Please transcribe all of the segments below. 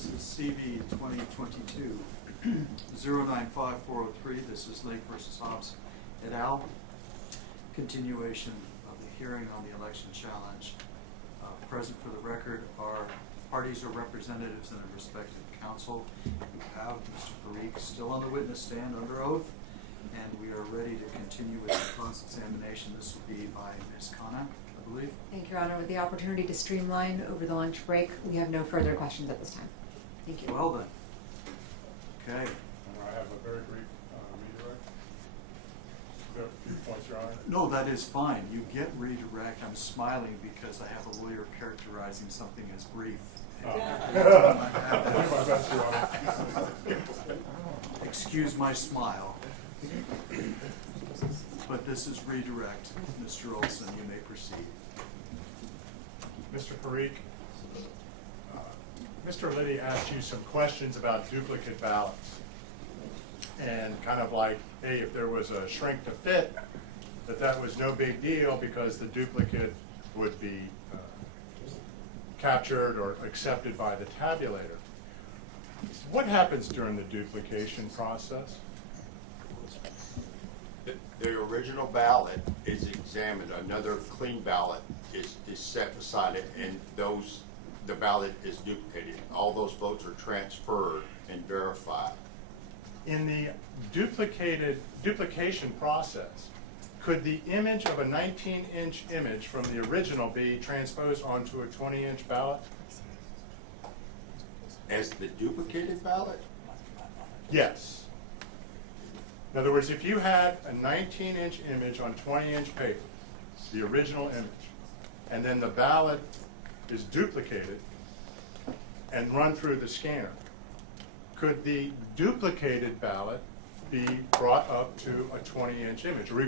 This is CV 2022-095403. This is Lake versus Hobbs et al. Continuation of the hearing on the election challenge. Present for the record are parties or representatives and their respective counsel. We have Mr. Parikh still on the witness stand under oath, and we are ready to continue with the cross-examination. This will be by Ms. Khanna, I believe. Thank you, Your Honor. With the opportunity to streamline over the lunch break, we have no further questions at this time. Thank you. Well then. Okay. I have a very brief redirect. There are a few points, Your Honor. No, that is fine. You get redirect. I'm smiling because I have a lawyer characterizing something as brief. Excuse my smile. But this is redirect. Mr. Olson, you may proceed. Mr. Parikh, Mr. Liddy asked you some questions about duplicate ballots. And kind of like, hey, if there was a shrink to fit, that was no big deal because the duplicate would be captured or accepted by the tabulator. What happens during the duplication process? The original ballot is examined. Another clean ballot is set beside it, and the ballot is duplicated. All those votes are transferred and verified. In the duplication process, could the image of a 19-inch image from the original be transposed onto a 20-inch ballot? As the duplicated ballot? Yes. In other words, if you had a 19-inch image on 20-inch paper, the original image, and then the ballot is duplicated and run through the scanner, could the duplicated ballot be brought up to a 20-inch image? Or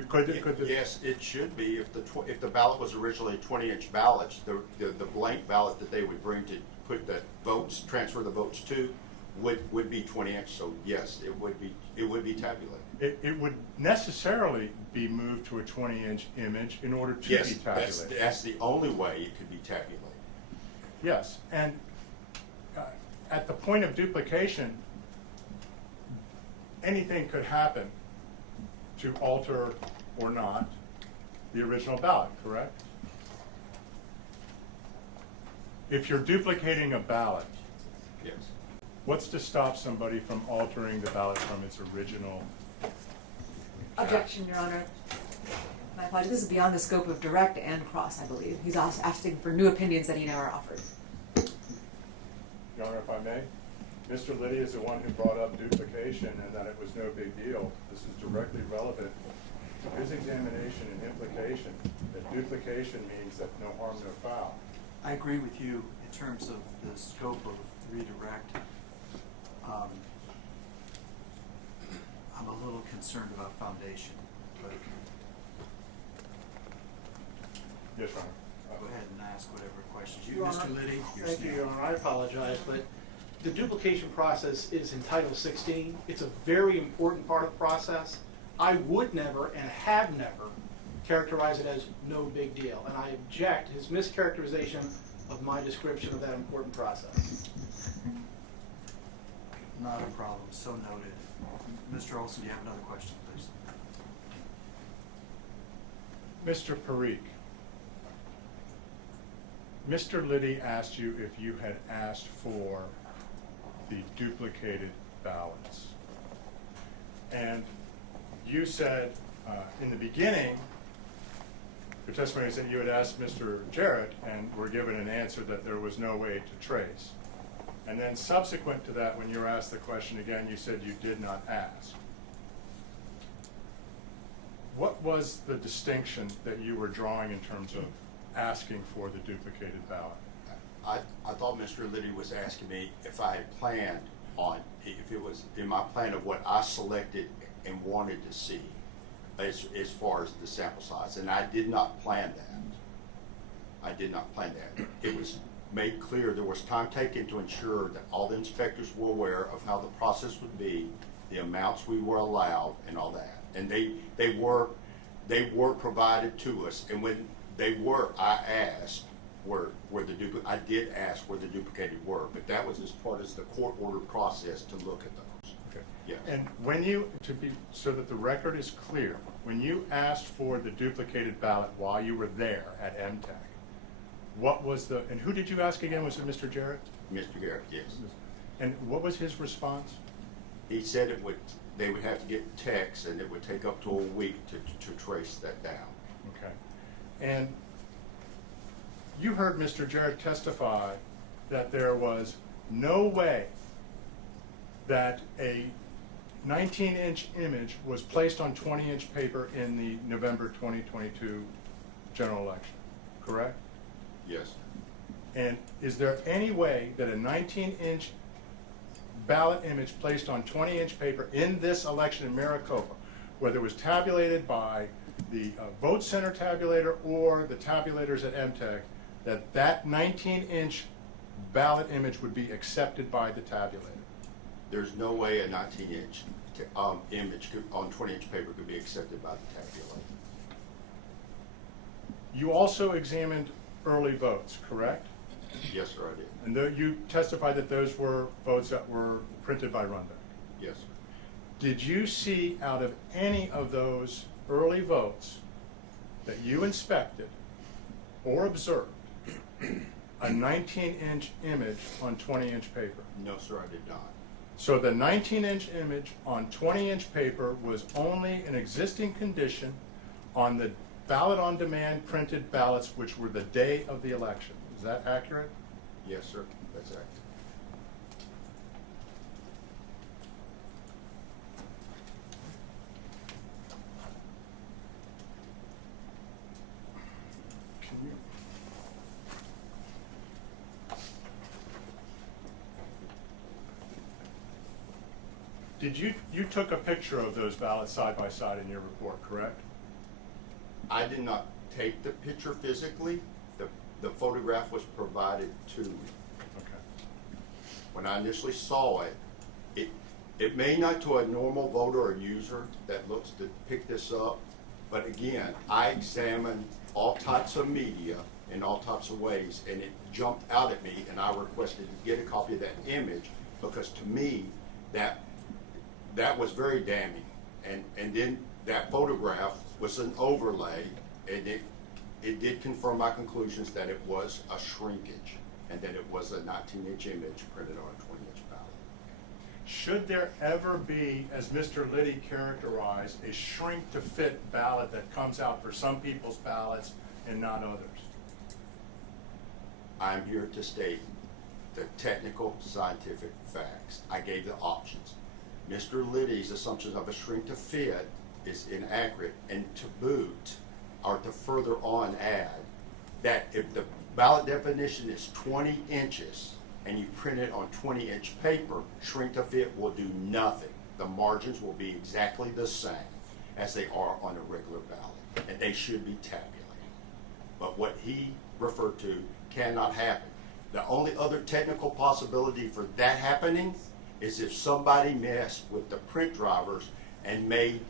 Yes, it should be. If the ballot was originally 20-inch ballots, the blank ballot that they would bring to put the votes, transfer the votes to, would be 20-inch. So yes, it would be tabulated. It would necessarily be moved to a 20-inch image in order to Yes, be tabulated. that's the only way it could be tabulated. Yes, and at the point of duplication, anything could happen to alter or not the original ballot, correct? If you're duplicating a ballot, Yes. what's to stop somebody from altering the ballot from its original? Objection, Your Honor. My apologies. This is beyond the scope of direct and cross, I believe. He's asking for new opinions that he never offered. Your Honor, if I may, Mr. Liddy is the one who brought up duplication and that it was no big deal. This is directly relevant to his examination and implication that duplication means that no harm, no foul. I agree with you in terms of the scope of redirect. I'm a little concerned about foundation, but Yes, Your Honor. go ahead and ask whatever questions. You, Your Mr. Honor, Liddy, you're thank you, Your Honor. I apologize, but the duplication process is in Title 16. It's a very important part of the process. I would never and have never characterize it as no big deal, and I object his mischaracterization of my description of that important process. Not a problem. So noted. Mr. Olson, do you have another question, please? Mr. Parikh, Mr. Liddy asked you if you had asked for the duplicated ballots. And you said in the beginning, your testimony said you had asked Mr. Jarrett and were given an answer that there was no way to trace. And then subsequent to that, when you were asked the question again, you said you did not ask. What was the distinction that you were drawing in terms of asking for the duplicated ballot? I thought Mr. Liddy was asking me if I had planned on, if it was in my plan of what I selected and wanted to see as far as the sample size, and I did not plan that. I did not plan that. It was made clear there was time taken to ensure that all the inspectors were aware of how the process would be, the amounts we were allowed, and all that. And they were provided to us. And when they were, I asked where the I did ask where the duplicated were, but that was as part of the court order process to look at those. Okay. Yes. And when you, so that the record is clear, when you asked for the duplicated ballot while you were there at MTech, what was and who did you ask again? Was it Mr. Jarrett? Mr. Garrett, yes. And what was his response? He said they would have to get text and it would take up to a week to trace that down. Okay. And you heard Mr. Jarrett testify that there was no way that a 19-inch image was placed on 20-inch paper in the November 2022 general election, correct? Yes. And is there any way that a 19-inch ballot image placed on 20-inch paper in this election in Maricopa, whether it was tabulated by the vote center tabulator or the tabulators at MTech, that 19-inch ballot image would be accepted by the tabulator? There's no way a 19-inch image on 20-inch paper could be accepted by the tabulator. You also examined early votes, correct? Yes, sir, I did. And you testified that those were votes that were printed by Runbeck. Yes, sir. Did you see out of any of those early votes that you inspected or observed a 19-inch image on 20-inch paper? No, sir, I did not. So the 19-inch image on 20-inch paper was only an existing condition on the ballot on demand printed ballots, which were the day of the election. Is that accurate? Yes, sir, that's accurate. Can you? Did you took a picture of those ballots side by side in your report, correct? I did not take the picture physically. The photograph was provided to me. Okay. When I initially saw it, it may not to a normal voter or user that looks to pick this up, but again, I examined all types of media in all types of ways, and it jumped out at me, and I requested to get a copy of that image, because to me, that was very damning. And then that photograph was an overlay, and it did confirm my conclusions that it was a shrinkage and that it was a 19-inch image printed on a 20-inch ballot. Should there ever be, as Mr. Liddy characterized, a shrink-to-fit ballot that comes out for some people's ballots and not others? I'm here to state the technical scientific facts. I gave the options. Mr. Liddy's assumption of a shrink-to-fit is inaccurate, and to boot, or to further on add, that if the ballot definition is 20 inches and you print it on 20-inch paper, shrink to fit will do nothing. The margins will be exactly the same as they are on a regular ballot, and they should be tabulated. But what he referred to cannot happen. The only other technical possibility for that happening is if somebody messed with the print drivers and made,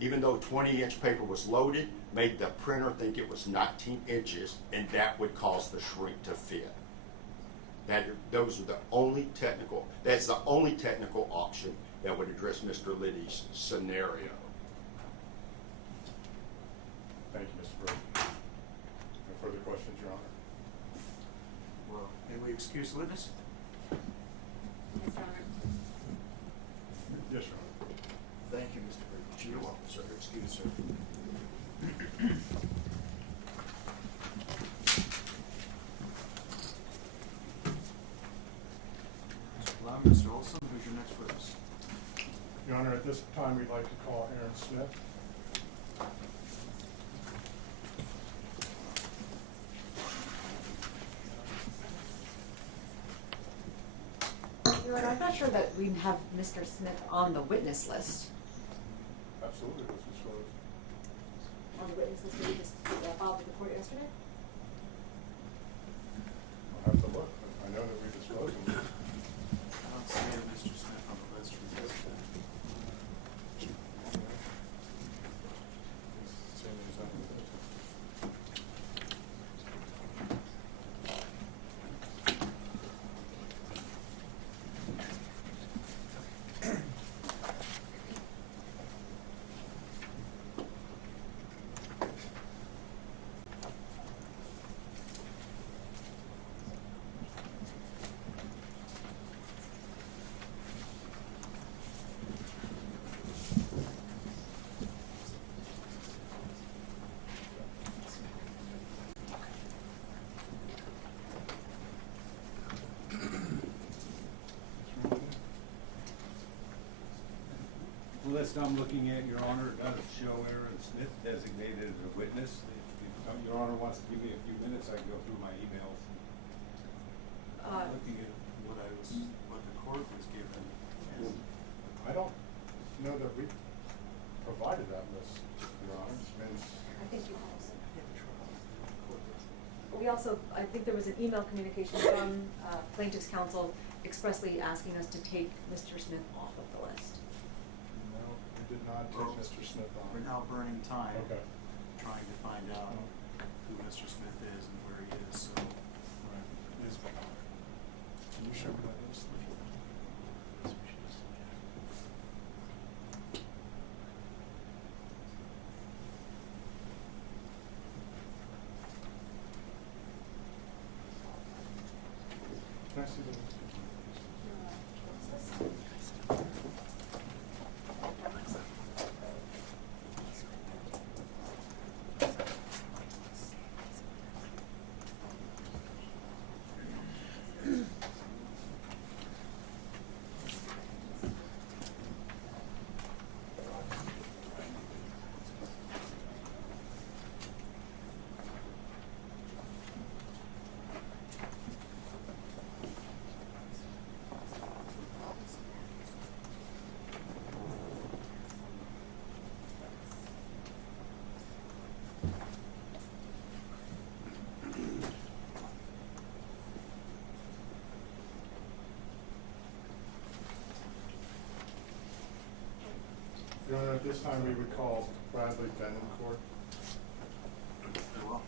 even though 20-inch paper was loaded, made the printer think it was 19 inches, and that would cause the shrink to fit. That's the only technical option that would address Mr. Liddy's scenario. Thank you, Mr. Brody. No further questions, Your Honor. Well, may we excuse the witness? Yes, Your Honor. Yes, Your Honor. Thank you, Mr. Parikh. You're welcome, sir. Excuse, sir. Mr. Blount, Mr. Olson, who's your next witness? Your Honor, at this time, we'd like to call Aaron Smith. Your Honor, I'm not sure that we have Mr. Smith on the witness list. Absolutely, was disclosed. On the witness list that we just filed with the court yesterday? I'll have to look. I know that we disclosed him. I don't see a Mr. Smith on the list from yesterday. list I'm looking at, Your Honor, does show Aaron Smith designated as a witness. If Your Honor wants to give me a few minutes, I can go through my emails. Looking at what the court was given. And I don't know that we provided that list, Your Honor. I think you also. We also, I think there was an email communication from plaintiff's counsel expressly asking us to take Mr. Smith off of the list. No, we did not take Mr. Smith on. we're now burning time. Okay. Trying to find out who Mr. Smith is and where he is, so. Right. Can you show me that list? Can I see the list? Your Honor, at this time we would call Bradley Bettencourt. Very well.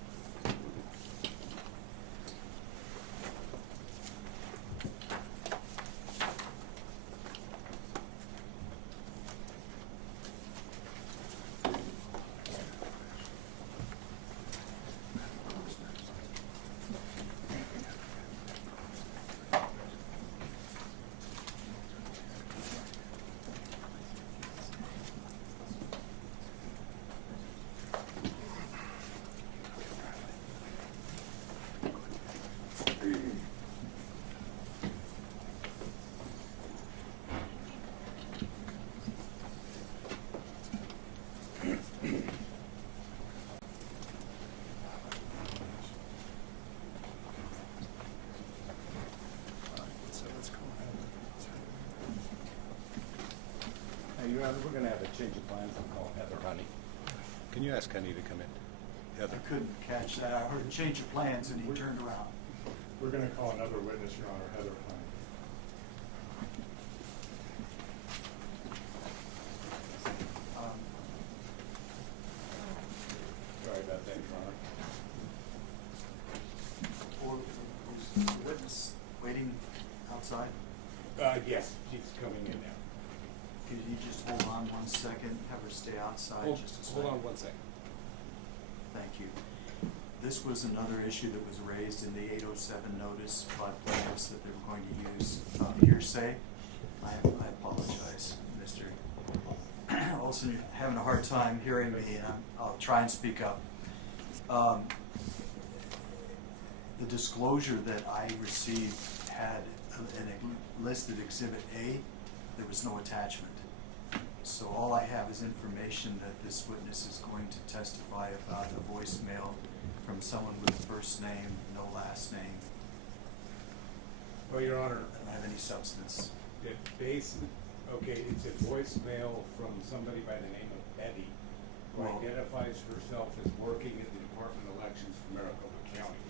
Hey, Your Honor, we're gonna have a change of plans. I'll call Heather Honey. Can you ask Honey to come in? Heather? I couldn't catch that. I heard change of plans and he turned around. We're going to call another witness, Your Honor, Heather Honey. Sorry about that, Your Honor. Or who's the witness waiting outside? Yes, she's coming in now. Could you just hold on 1 second, have her stay outside just a second? Hold on 1 second. Thank you. This was another issue that was raised in the 807 notice by plaintiffs that they were going to use hearsay. I apologize, Mr. Olson, you're having a hard time hearing me, and I'll try and speak up. The disclosure that I received had a listed Exhibit A. There was no attachment. So all I have is information that this witness is going to testify about a voicemail from someone with a first name, no last name. Well, Your Honor, I don't have any substance. it's a voicemail from somebody by the name of Betty, who Well- identifies herself as working at the Department of Elections for Maricopa County.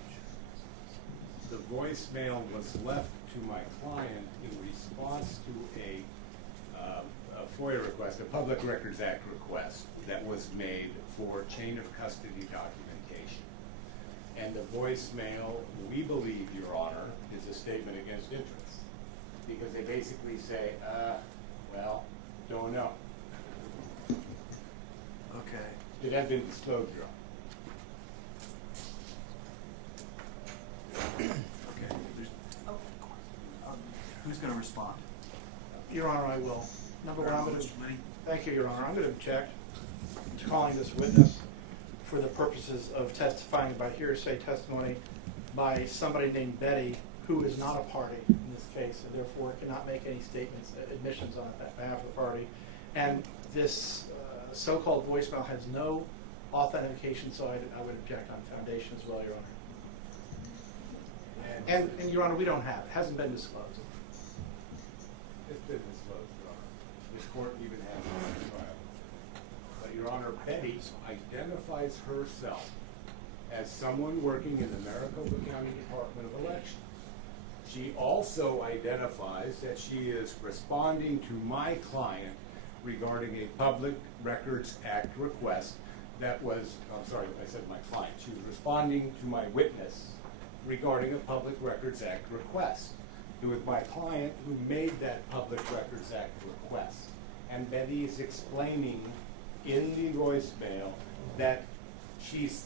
The voicemail was left to my client in response to a FOIA request, a Public Records Act request that was made for chain of custody documentation. And the voicemail, we believe, Your Honor, is a statement against interest. Because they basically say, well, don't know. Okay. It had been disclosed, Your Honor. Okay. Who's going to respond? Your Honor, I will. Number one, I'm going to, Mr. Liddy? thank you, Your Honor. I'm going to object to calling this witness for the purposes of testifying by hearsay testimony by somebody named Betty, who is not a party in this case, and therefore cannot make any statements, admissions on behalf of the party. And this so-called voicemail has no authentication, so I would object on foundation as well, Your Honor. And Your Honor, we don't have it. It hasn't been disclosed. It's been disclosed, Your Honor. This court even has it on trial. But Your Honor, Betty identifies herself as someone working in the Maricopa County Department of Election. She also identifies that she is responding to my client regarding a Public Records Act request that was, I'm sorry, I said my client. She was responding to my witness regarding a Public Records Act request. It was my client who made that Public Records Act request. And Betty is explaining in the voicemail that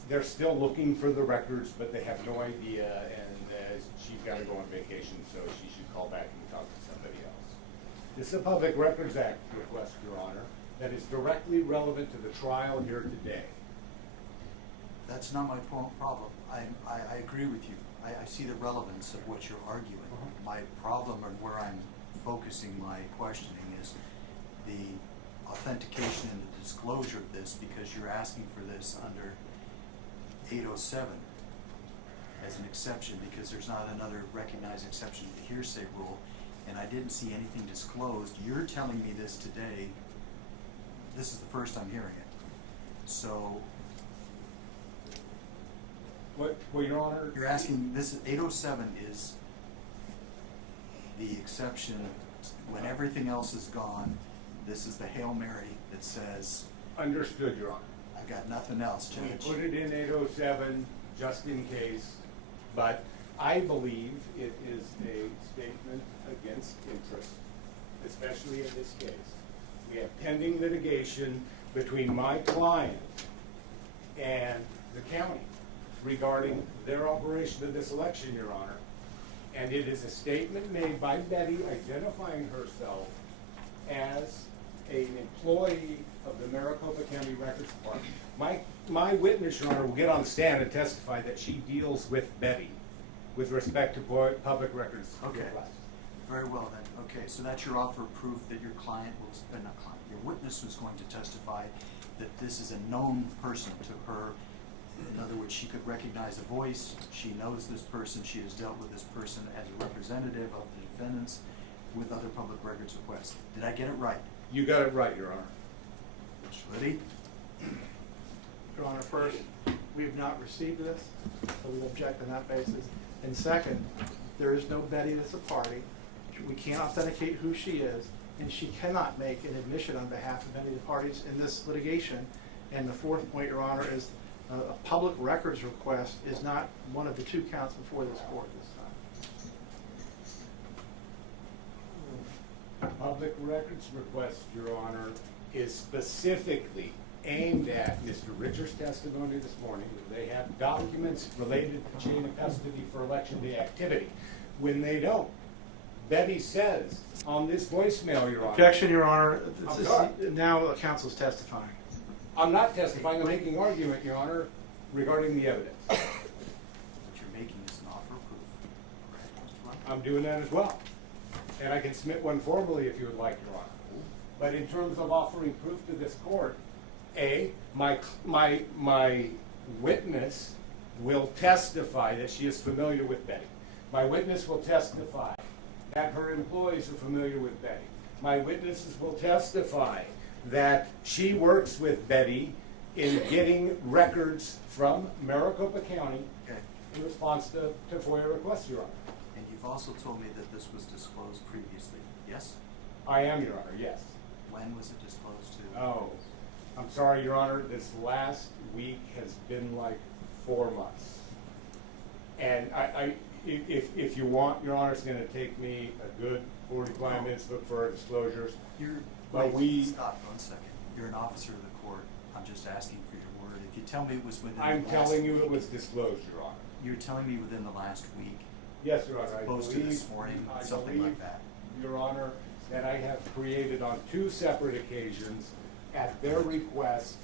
they're still looking for the records, but they have no idea, and she's got to go on vacation, so she should call back and talk to somebody else. This is a Public Records Act request, Your Honor, that is directly relevant to the trial here today. That's not my problem. I agree with you. I see the relevance of what you're arguing. My problem, and where I'm focusing my questioning, is the authentication and the disclosure of this, because you're asking for this under 807 as an exception, because there's not another recognized exception to the hearsay rule, and I didn't see anything disclosed. You're telling me this today. This is the first I'm hearing it. So, Well, Your Honor, you're asking, this is 807 is the exception when everything else is gone. This is the Hail Mary that says, understood, Your Honor. I've got nothing else, We Judge. put it in 807 just in case, but I believe it is a statement against interest, especially in this case. We have pending litigation between my client and the county regarding their operation of this election, Your Honor. And it is a statement made by Betty identifying herself as an employee of the Maricopa County Records Department. My witness, Your Honor, will get on the stand and testify that she deals with Betty with respect to public records Okay. requests. Very well then. Okay, so that's your offer of proof that your client was, not client, your witness was going to testify that this is a known person to her. In other words, she could recognize a voice, she knows this person, she has dealt with this person as a representative of the defendants with other public records requests. Did I get it right? You got it right, Your Honor. Mr. Liddy? Your Honor, first, we have not received this, so we object on that basis. And second, there is no Betty that's a party. We can't authenticate who she is, and she cannot make an admission on behalf of any of the parties in this litigation. And the fourth point, Your Honor, is a public records request is not one of the two counts before this court this time. Public records request, Your Honor, is specifically aimed at Mr. Richards' testimony this morning. They have documents related to chain of custody for election day activity. When they don't, Betty says on this voicemail, Your Honor. Objection, Your Honor. I'm sorry. Now the counsel's testifying. I'm not testifying, I'm making argument, Your Honor, regarding the evidence. What you're making is an offer of proof. Correct, Mr. White? I'm doing that as well. And I can submit one formally if you would like, Your Honor. But in terms of offering proof to this court, my witness will testify that she is familiar with Betty. My witness will testify that her employees are familiar with Betty. My witnesses will testify that she works with Betty in getting records from Maricopa County Okay. in response to FOIA requests, Your Honor. And you've also told me that this was disclosed previously, yes? I am, Your Honor, yes. When was it disclosed to? Oh, I'm sorry, Your Honor, this last week has been like 4 months. And if you want, Your Honor, it's gonna take me a good 45 minutes to look for disclosures. But Stop 1 second. You're an officer of the court. I'm just asking for your word. If you tell me it was within the last I'm telling you week, it was disclosed, Your Honor. You're telling me within the last week, Yes, Your Honor, as I opposed to believe, this morning, I something believe, like that. Your Honor, that I have created on 2 separate occasions at their request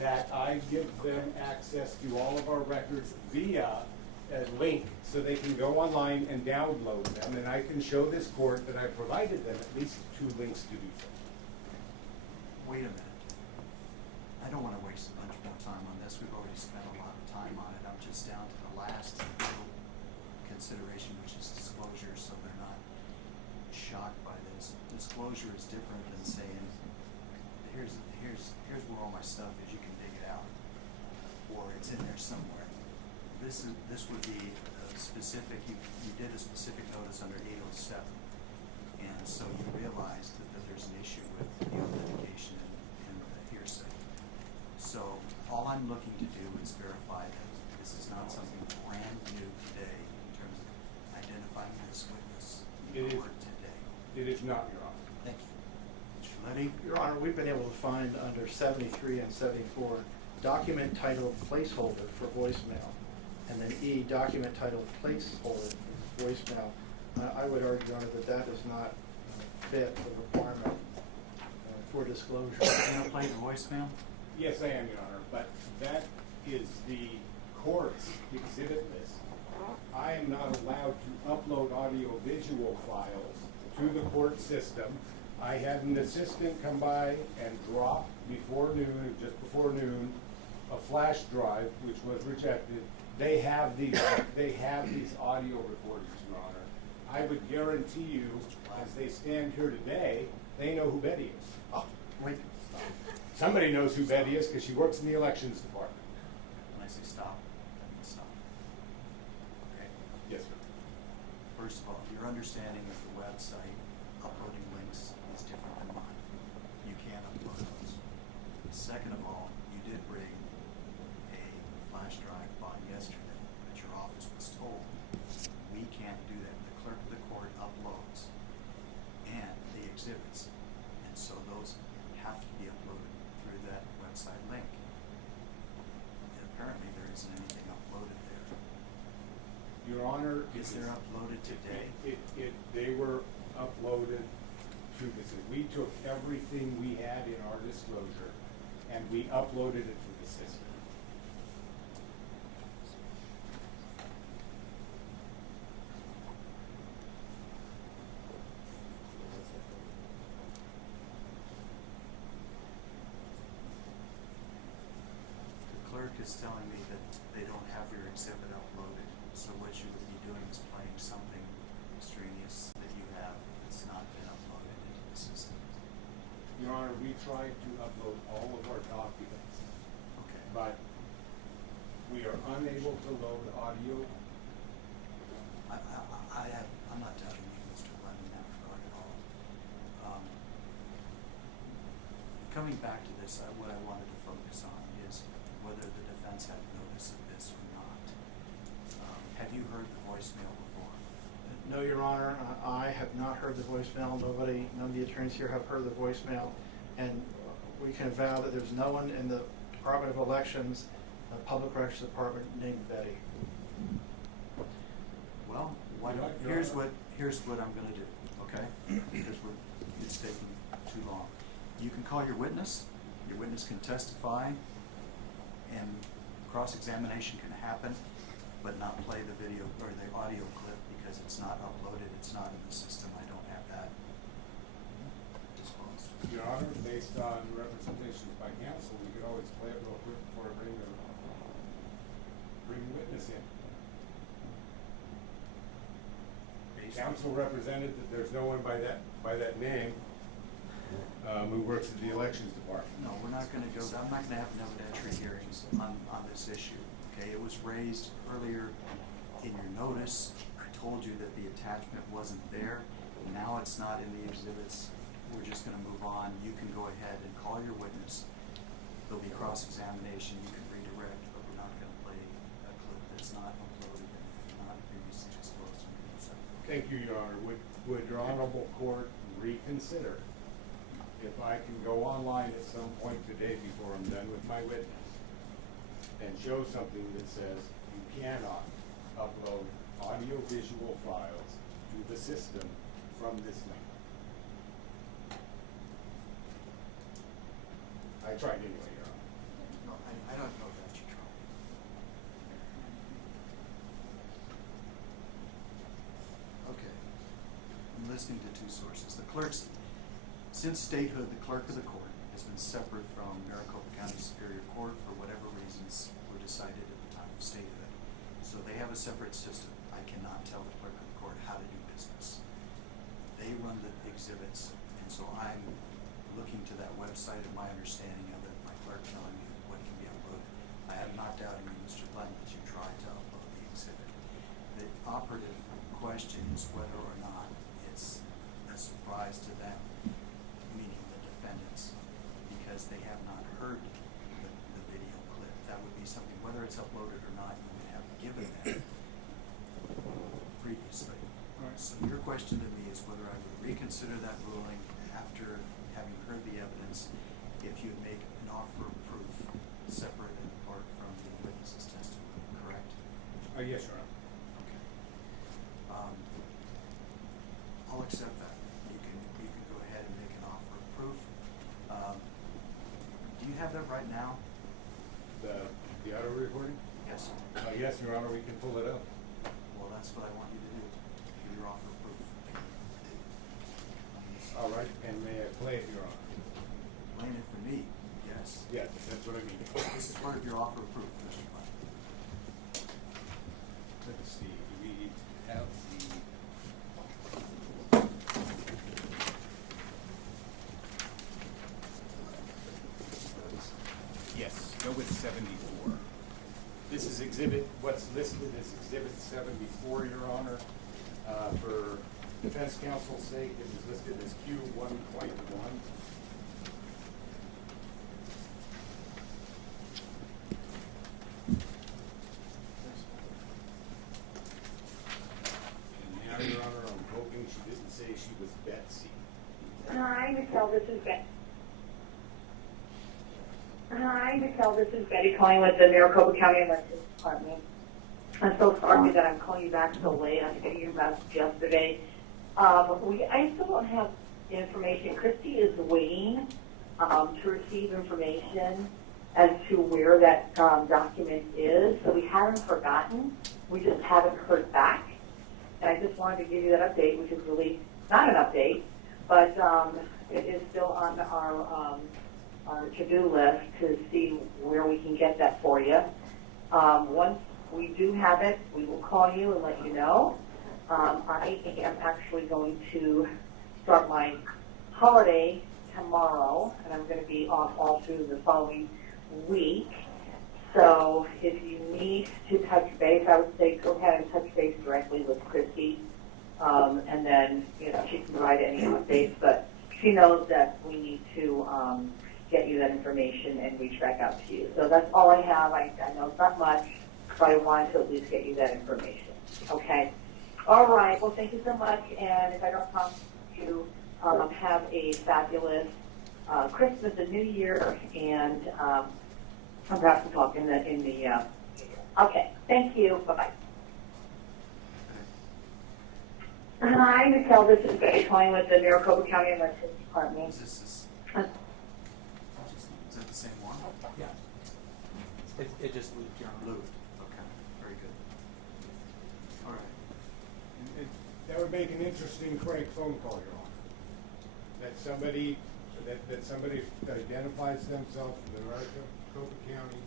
that I give them access to all of our records via a link so they can go online and download them. And I can show this court that I provided them at least 2 links to do so. wait a minute. I don't wanna waste a bunch more time on this, we've already spent a lot of time on it, I'm just down to the last little consideration, which is disclosure, so they're not shocked by this. Disclosure is different than saying, here's where all my stuff is, you can dig it out, or it's in there somewhere. This would be a specific, you did a specific notice under 807, and so you realized that there's an issue with the authentication and the hearsay. So all I'm looking to do is verify that this is not something brand new today in terms of identifying this witness in court today. It is not, Your Honor. Thank you. Mr. Liddy? Your Honor, we've been able to find under 73 and 74, document titled placeholder for voicemail, and then E, document titled placeholder for voicemail. I would argue, Your Honor, that that does not fit the requirement for disclosure. You gonna play the voicemail? Yes, I am, Your Honor, but that is the court's exhibit list. I am not allowed to upload audio-visual files to the court system. I had an assistant come by and drop before noon, just before noon, a flash drive, which was rejected. They have these audio recordings, Your Honor. I would guarantee you, as they stand here today, they know who Betty is. Oh, wait. Somebody knows who Betty is because she works in the elections department. When I say stop, that means stop. Okay. Yes, sir. First of all, your understanding of the website uploading links is different than mine. You can't upload those. Second of all, you did bring a flash drive by yesterday, but your office was told we can't do that. The clerk of the court uploads and the exhibits, and so those have to be uploaded through that website link. And apparently there isn't anything uploaded there. Your Honor. Is there uploaded today? They were uploaded to this. We took everything we had in our disclosure and we uploaded it to the system. The clerk is telling me that they don't have your exhibit uploaded, so what you would be doing is playing something extraneous that you have that's not been uploaded into the system. Your Honor, we tried to upload all of our documents, Okay. but we are unable to load audio. I'm not doubting you, Mr. Glenn, in that regard at all. Coming back to this, what I wanted to focus on is whether the defense had notice of this or not. Have you heard the voicemail before? No, Your Honor, I have not heard the voicemail. None of the attorneys here have heard the voicemail. And we can vow that there's no one in the Department of Elections, Public Records Department named Betty. Well, here's what I'm gonna do, okay? Because it's taking too long. You can call your witness can testify, and cross-examination can happen, but not play the video or the audio clip because it's not uploaded, it's not in the system, I don't have that disclosed. Your Honor, based on representations by counsel, we could always play it real quick before I bring the witness in. Counsel represented that there's no one by that name who works at the elections department. No, I'm not gonna have an evidentiary hearings on this issue, okay? It was raised earlier in your notice. I told you that the attachment wasn't there. Now it's not in the exhibits. We're just gonna move on. You can go ahead and call your witness. There'll be cross-examination. You can redirect, but we're not gonna play a clip that's not uploaded and not previously disclosed. Thank you, Your Honor. Would Your Honorable Court reconsider if I can go online at some point today before I'm done with my witness and show something that says you cannot upload audio-visual files to the system from this link? I tried anyway, Your Honor. No, I don't know that you tried. Okay. I'm listening to two sources. Since statehood, the clerk of the court has been separate from Maricopa County Superior Court for whatever reasons were decided at the time of statehood. So they have a separate system. I cannot tell the clerk of the court how to do business. They run the exhibits, and so I'm looking to that website and my understanding of it, my clerk telling me what can be uploaded. I am not doubting you, Mr. Glenn, that you tried to upload the exhibit. The operative question is whether or not it's a surprise to them, meaning the defendants, because they have not heard the video clip. That would be something, whether it's uploaded or not, you would have given them previously. So your question to me is whether I would reconsider that ruling after having heard the evidence, if you make an offer of proof separate and apart from the witness's testimony, correct? Yes, Your Honor. Okay. I'll accept that. You can go ahead and make an offer of proof. Do you have that right now? The auto recording? Yes. Yes, Your Honor, we can pull it up. Well, that's what I want you to do. Give your offer of proof. All right, and may I play it, Your Honor? Blame it for me. Yes. Yes, that's what I mean. This is part of your offer of proof, Mr. Glenn. Let's see, we have the. Yes, go with 74. This is what's listed as exhibit 74, Your Honor. For defense counsel's sake, it is listed as Q1.1. And now, Your Honor, I'm hoping she didn't say she was Betsy. Hi, Michelle, this is Betty. Hi, Michelle, this is Betty calling with the Maricopa County Elections Department. I'm so sorry that I'm calling you back so late. I was getting your message yesterday. I still don't have information. Christy is waiting to receive information as to where that document is. So we haven't forgotten. We just haven't heard back. And I just wanted to give you that update, which is really not an update, but it is still on our to-do list to see where we can get that for you. Once we do have it, we will call you and let you know. I am actually going to start my holiday tomorrow, and I'm going to be off all through the following week. So if you need to touch base, I would say go ahead and touch base directly with Christy, and then she can provide any updates. But she knows that we need to get you that information and reach back out to you. So that's all I have. I know it's not much, but I wanted to at least get you that information. Okay. All right. Well, thank you so much. And if I don't talk to you, have a fabulous Christmas and New Year, and perhaps we'll talk in the okay. Thank you. Bye-bye. Hi, Michelle. This is Betty calling with the Maricopa County Elections Department. Is that the same one? Yeah. It just moved, Your Honor. Moved. Okay. Very good. All right. That would make an interesting crank phone call, Your Honor. That somebody that identifies themselves in the Maricopa County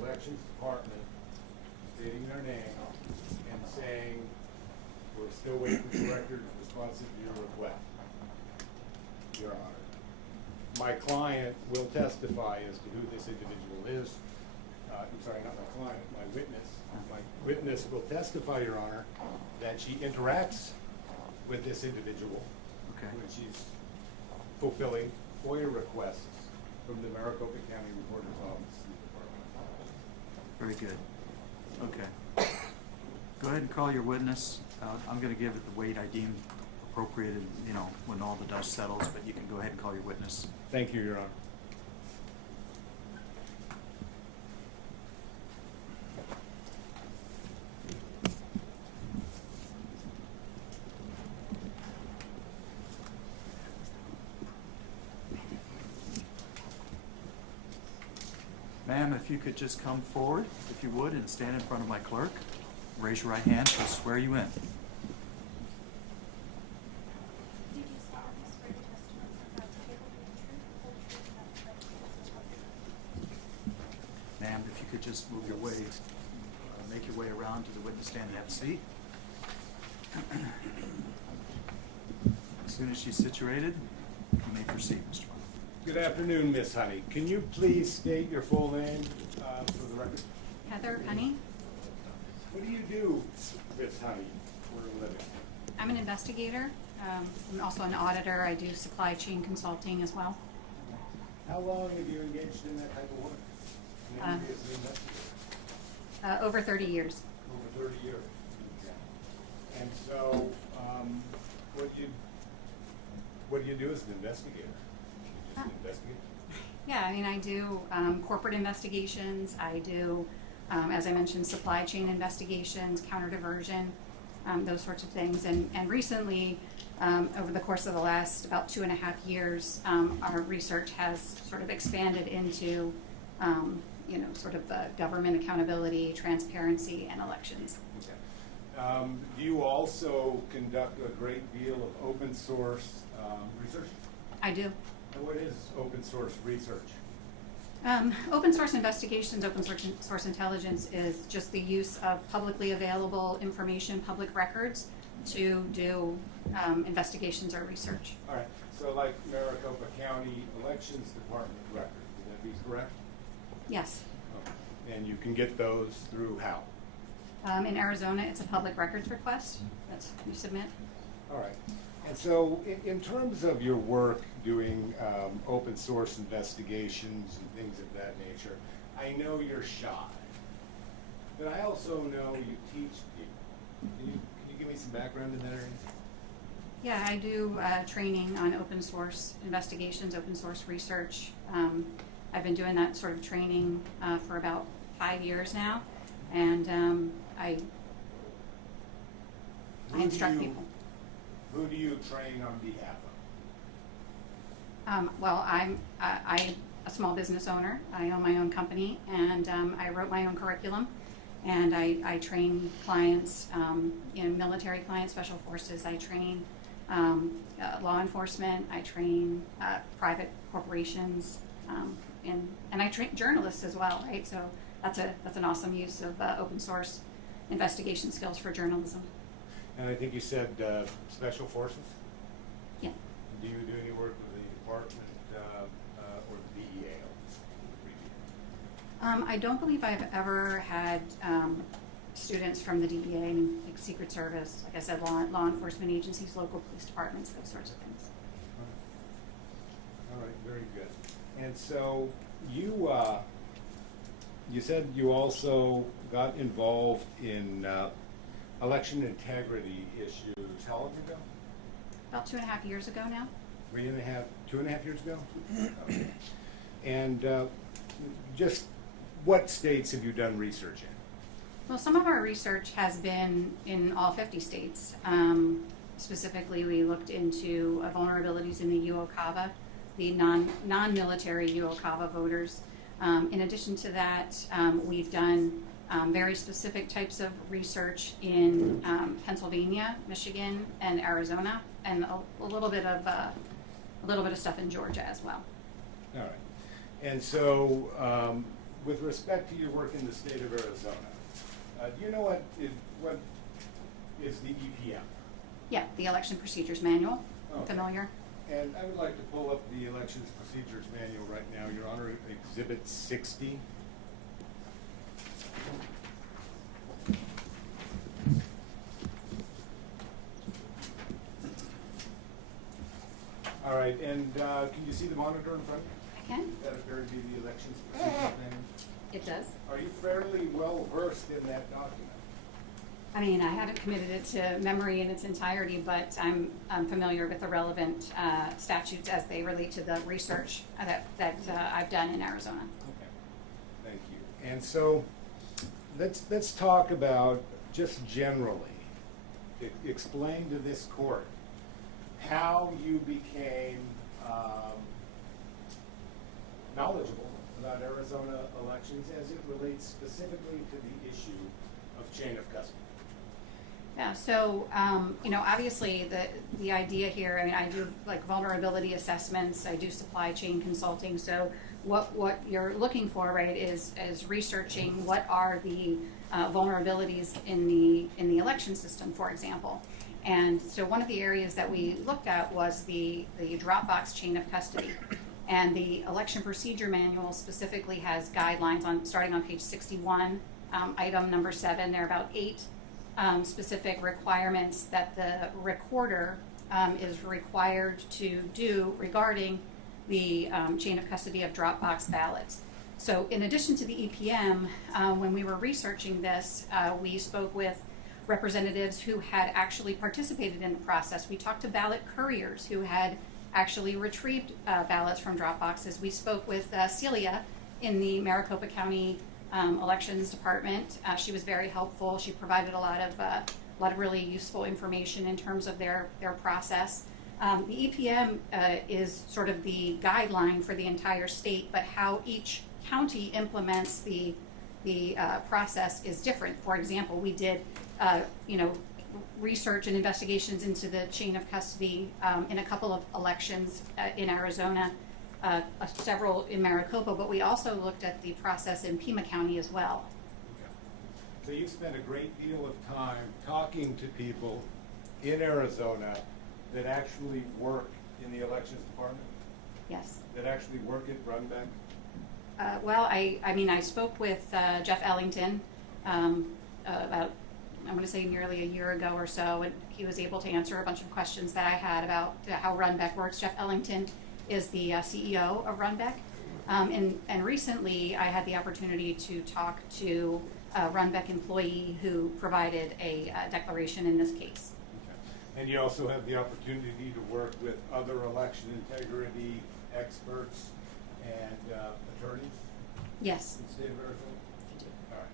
Elections Department, stating their name and saying, we're still waiting for the record responsive to your request, Your Honor. My client will testify as to who this individual is. I'm sorry, not my client, my witness. My witness will testify, Your Honor, that she interacts with this individual Okay. when she's fulfilling FOIA requests from the Maricopa County Recorder's Office in the department. Very good. Okay. Go ahead and call your witness. I'm going to give it the weight I deem appropriate, when all the dust settles, but you can go ahead and call your witness. Thank you, Your Honor. Ma'am, if you could just come forward, if you would, and stand in front of my clerk. Raise your right hand. She'll swear you in. Do you solemnly swear the testimony you're about to give will be the truth, the whole truth, and move your way, make your way around to the witness stand and have a seat. As soon as she's situated, you may proceed, Mr. Bond. Good afternoon, Miss Honey. Can you please state your full name for the record? Heather Honey. What do you do, Miss Honey, for a living? I'm an investigator. I'm also an auditor. I do supply chain consulting as well. How long have you engaged in that type of work? As an investigator? Over 30 years. Over 30 years. Okay. And so, what do you do as an investigator? You just investigate? Yeah, I mean, I do corporate investigations. I do, as I mentioned, supply chain investigations, counter-diversion, those sorts of things. And recently, over the course of the last about 2.5 years, our research has sort of expanded into, sort of the government accountability, transparency, and elections. Okay. Do you also conduct a great deal of open source research? I do. And what is open source research? Open source investigations, open source intelligence is just the use of publicly available information, public records, to do investigations or research. All right. So like Maricopa County Elections Department records, would that be correct? Yes. Oh. And you can get those through how? In Arizona, it's a public records request that you submit. All right. And so in terms of your work doing open source investigations and things of that nature, I know you're shy, but I also know you teach people. Can you give me some background in that area? Yeah, I do training on open source investigations, open source research. I've been doing that sort of training for about 5 years now, and I instruct people. Who do you train on behalf of? Well, I'm a small business owner. I own my own company, and I wrote my own curriculum, and I train clients, military clients, special forces. I train law enforcement. I train private corporations, and I train journalists as well. Right, so that's an awesome use of open source investigation skills for journalism. And I think you said special forces? Yeah. Do you do any work with the department or the DEA? I don't believe I've ever had students from the DEA, like Secret Service, like I said, law enforcement agencies, local police departments, those sorts of things. All right, very good. And so you said you also got involved in election integrity issues. How long ago? About 2.5 years ago now. 2.5 years ago? Okay. And just what states have you done research in? Well, some of our research has been in all 50 states. Specifically, we looked into vulnerabilities in the UOCAVA, the non-military UOCAVA voters. In addition to that, we've done very specific types of research in Pennsylvania, Michigan, and Arizona, and a little bit of stuff in Georgia as well. All right. And so, with respect to your work in the state of Arizona, do you know what is the EPM? Yeah, the Election Procedures Manual. Okay. Familiar? And I would like to pull up the Elections Procedures Manual right now, Your Honor, Exhibit 60. All right, and can you see the monitor in front of you? I can. That appear to be the Elections Procedures Manual. It does. Are you fairly well versed in that document? I mean, I haven't committed it to memory in its entirety, but I'm familiar with the relevant statutes as they relate to the research that I've done in Arizona. Okay, thank you. And so, let's talk about just generally. Explain to this court how you became knowledgeable about Arizona elections as it relates specifically to the issue of chain of custody. Yeah, so, obviously the idea here, I mean, I do like vulnerability assessments, I do supply chain consulting, so what you're looking for, right, is researching what are the vulnerabilities in the election system, for example. And so one of the areas that we looked at was the Dropbox chain of custody. And the election procedure manual specifically has guidelines on starting on page 61, item number 7. There are about 8 specific requirements that the recorder is required to do regarding the chain of custody of Dropbox ballots. So in addition to the EPM, when we were researching this, we spoke with representatives who had actually participated in the process. We talked to ballot couriers who had actually retrieved ballots from Dropboxes. We spoke with Celia in the Maricopa County Elections Department. She was very helpful. She provided a lot of really useful information in terms of their process. The EPM is sort of the guideline for the entire state, but how each county implements the process is different. For example, we did research and investigations into the chain of custody in a couple of elections in Arizona, several in Maricopa, but we also looked at the process in Pima County as well. So you spent a great deal of time talking to people in Arizona that actually work in the elections department? Yes. That actually work at Runbeck? Well, I spoke with Jeff Ellington about, I'm going to say nearly a year ago or so, and he was able to answer a bunch of questions that I had about how Runbeck works. Jeff Ellington is the CEO of Runbeck. And recently I had the opportunity to talk to a Runbeck employee who provided a declaration in this case. Okay. And you also have the opportunity to work with other election integrity experts and attorneys? Yes. In the state of Arizona? All right.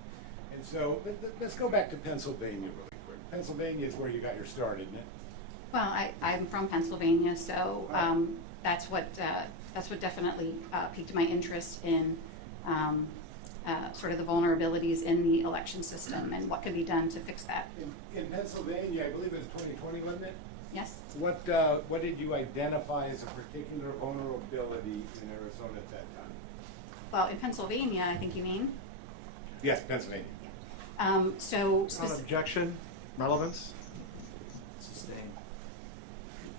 And so let's go back to Pennsylvania really quick. Pennsylvania is where you got your start, isn't it? Well, I'm from Pennsylvania, so that's what definitely piqued my interest in sort of the vulnerabilities in the election system and what could be done to fix that. In Pennsylvania, I believe it was 2020, wasn't it? Yes. What did you identify as a particular vulnerability in Arizona at that time? Well, in Pennsylvania, I think you mean. Yes, Pennsylvania. On objection, relevance? Sustained.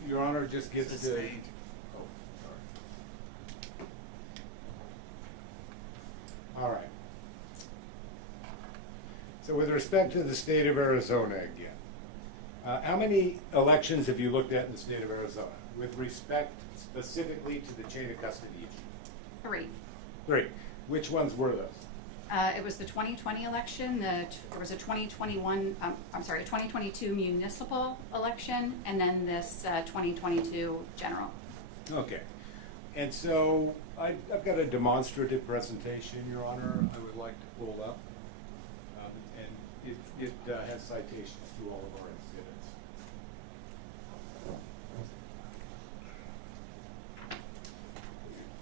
Your Honor just gets to. Sustained. Oh, sorry. All right. So with respect to the state of Arizona again, how many elections have you looked at in the state of Arizona with respect specifically to the chain of custody issue? 3. 3. Which ones were those? It was the 2020 election, there was a 2022 municipal election, and then this 2022 general. Okay. And so I've got a demonstrative presentation, Your Honor, I would like to pull up. And it has citations to all of our exhibits.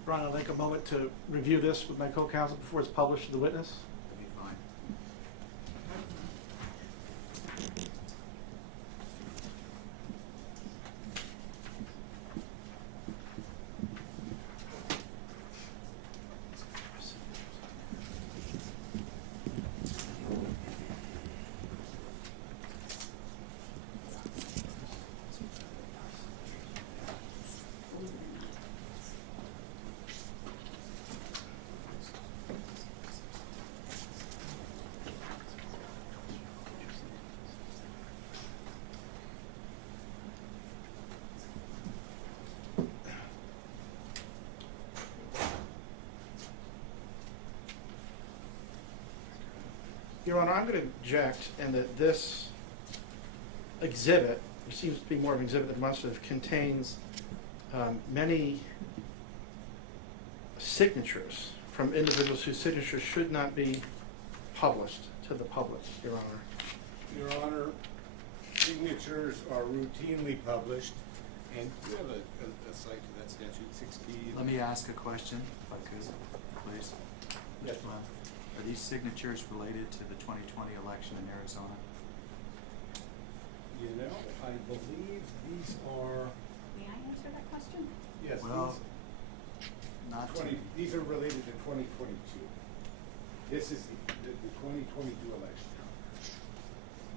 Ron, I'd like a moment to review this with my co-counsel before it's published to the witness. That'd be fine. Your Honor, I'm going to object in that this exhibit, which seems to be more of an exhibit than demonstrative, contains many signatures from individuals whose signatures should not be published to the public, Your Honor. Your Honor, signatures are routinely published, and do you have a cite to that statute, 16? Let me ask a question, if I could, please. Yes. Mr. Lund. Are these signatures related to the 2020 election in Arizona? You know, I believe these are, May I answer that question? yes, Well, not to. These are related to 2022. This is the 2022 election.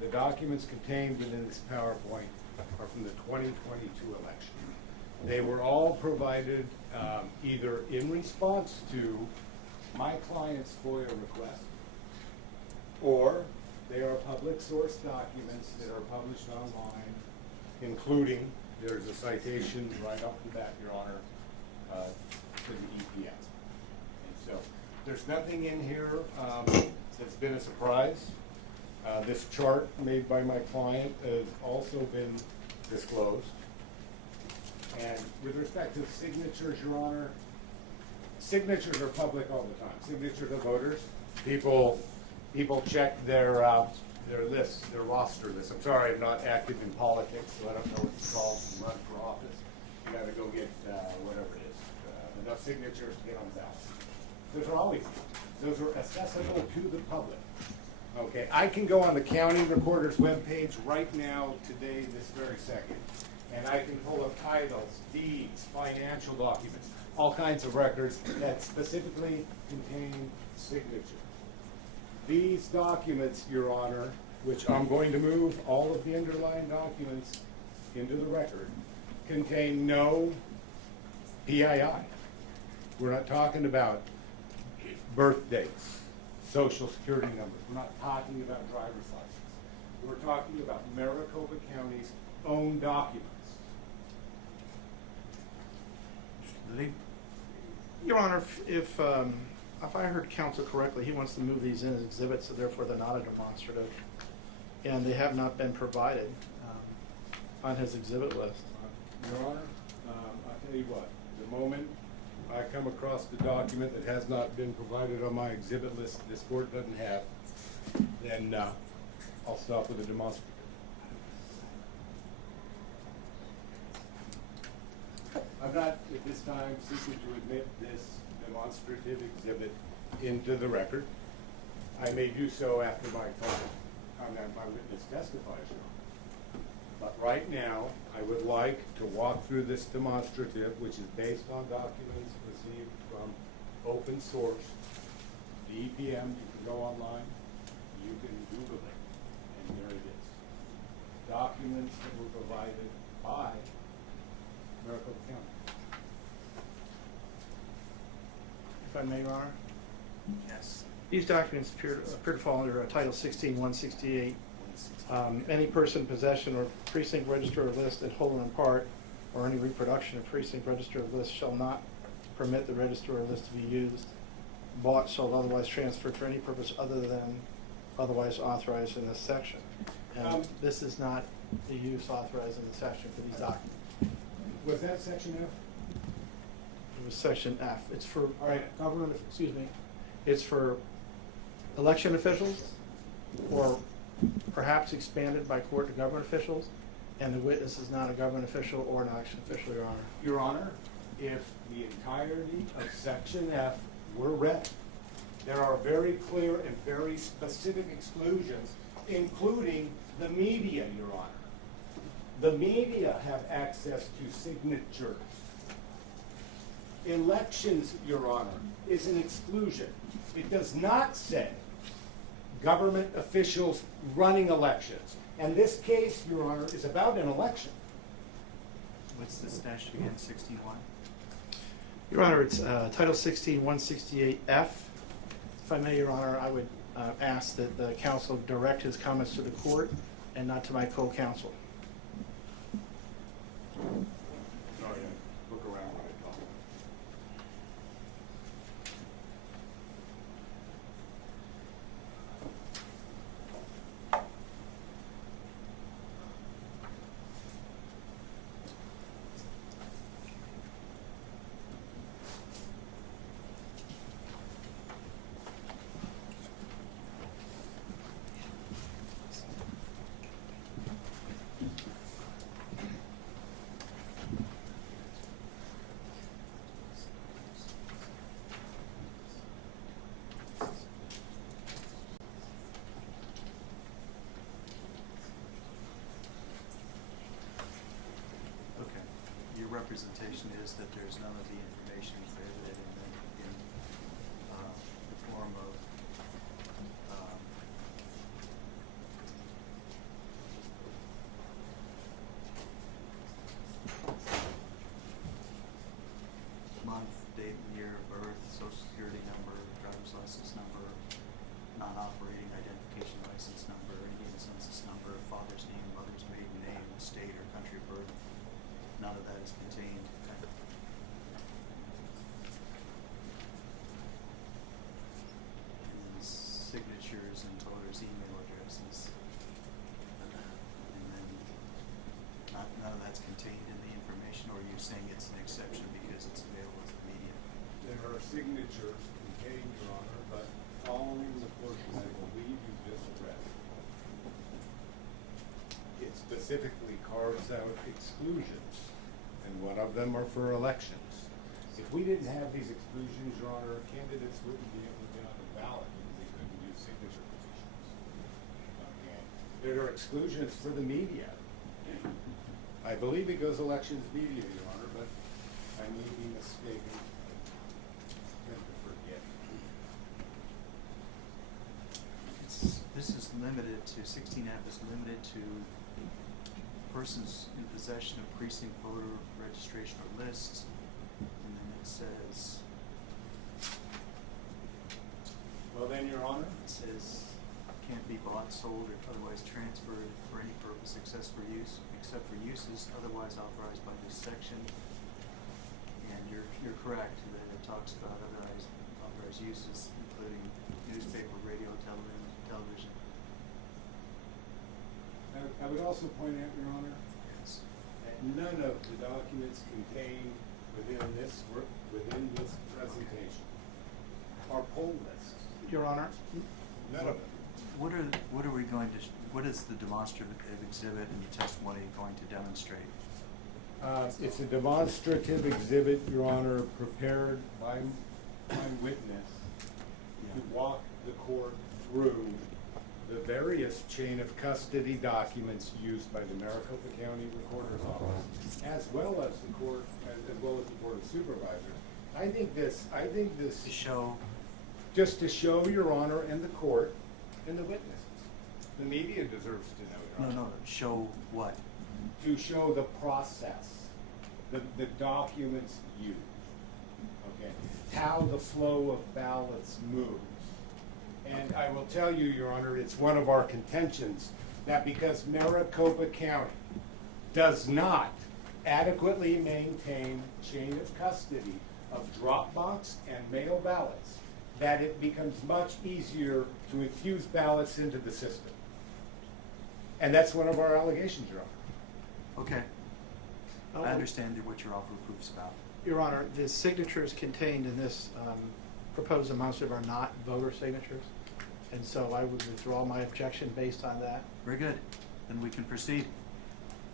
The documents contained within this PowerPoint are from the 2022 election. They were all provided either in response to my client's FOIA request, or they are public source documents that are published online, including, there's a citation right off the bat, Your Honor, to the EPS. And so, there's nothing in here that's been a surprise. This chart made by my client has also been disclosed. And with respect to signatures, Your Honor, signatures are public all the time. Signatures of voters. People check their lists, their roster lists. I'm sorry, I'm not active in politics, so I don't know what it's called to run for office. You got to go get whatever it is, enough signatures to get on the ballot. Those are accessible to the public. Okay, I can go on the county recorder's webpage right now, today, this very second, and I can pull up titles, deeds, financial documents, all kinds of records that specifically contain signatures. These documents, Your Honor, which I'm going to move all of the underlying documents into the record, contain no PII. We're not talking about birth dates, social security numbers. We're not talking about driver's license. We're talking about Maricopa County's own documents. Your Honor, if I heard counsel correctly, he wants to move these in as exhibits, so therefore they're not a demonstrative, and they have not been provided on his exhibit list. Your Honor, I'll tell you what, the moment I come across the document that has not been provided on my exhibit list this court doesn't have, then I'll stop with the demonstrative. I'm not at this time seeking to admit this demonstrative exhibit into the record. I may do so after my witness testifies. But right now, I would like to walk through this demonstrative, which is based on documents received from open source. The EPM, you can go online, you can Google it, and there it is. Documents that were provided by Maricopa County. If I may, Your Honor. Yes. These documents appear to fall under Title 16-168. Any person in possession or precinct register or list in whole or in part, or any reproduction of precinct register or list shall not permit the register or list to be used, bought, sold, otherwise transferred for any purpose other than otherwise authorized in this section. And this is not the use authorized in the section for these documents. Was that section F? It was section F. It's for government, it's for election officials, or perhaps expanded by court to government officials, and the witness is not a government official or an election official, Your Honor. Your Honor, if the entirety of section F were read, there are very clear and very specific exclusions, including the media, Your Honor. The media have access to signatures. Elections, Your Honor, is an exclusion. It does not say government officials running elections. And this case, Your Honor, is about an election. What's the statute again, 61? Your Honor, it's Title 16-168F. If I may, Your Honor, I would ask that the counsel direct his comments to the court and not to my co-counsel. Sorry, I look around when I talk. Okay. Your representation is that there's none of the information prohibited in as email addresses. And then none of that's contained in the information, or are you saying it's an exception because it's available to the media? There are signatures contained, Your Honor, but following the portion I believe you just read, it specifically carves out exclusions, and one of them are for elections. If we didn't have these exclusions, Your Honor, candidates wouldn't be able to get on the ballot because they couldn't use signature petitions. Okay. There are exclusions for the media. I believe it goes elections media, Your Honor, but I may be mistaken. I tend to forget. This is limited to, 16F is limited to persons in possession of precinct voter registration or lists. And then it says, Well then, Your Honor, can't be bought, sold, or otherwise transferred for any purpose except for uses otherwise authorized by this section. And you're correct that it talks about authorized uses, including newspaper, radio, television. I would also point out, Your Honor, Yes. that none of the documents contained within this presentation are poll lists. Your Honor, None of them. What is the demonstrative exhibit in the testimony going to demonstrate? It's a demonstrative exhibit, Your Honor, prepared by my witness to walk the court through the various chain of custody documents used by the Maricopa County Recorder's Office, as well as the Board of Supervisors. I think this To show, just to show Your Honor and the court and the witnesses. The media deserves to know, Your Honor. show what? To show the process, the documents used, okay? How the flow of ballots moves. And I will tell you, Your Honor, it's one of our contentions that because Maricopa County does not adequately maintain chain of custody of drop box and mail ballots, that it becomes much easier to infuse ballots into the system. And that's one of our allegations, Your Honor. Okay. I understand what your offer of proof's about. Your Honor, the signatures contained in this proposed demonstrative are not voter signatures, and so I would withdraw my objection based on that. Very good. Then we can proceed.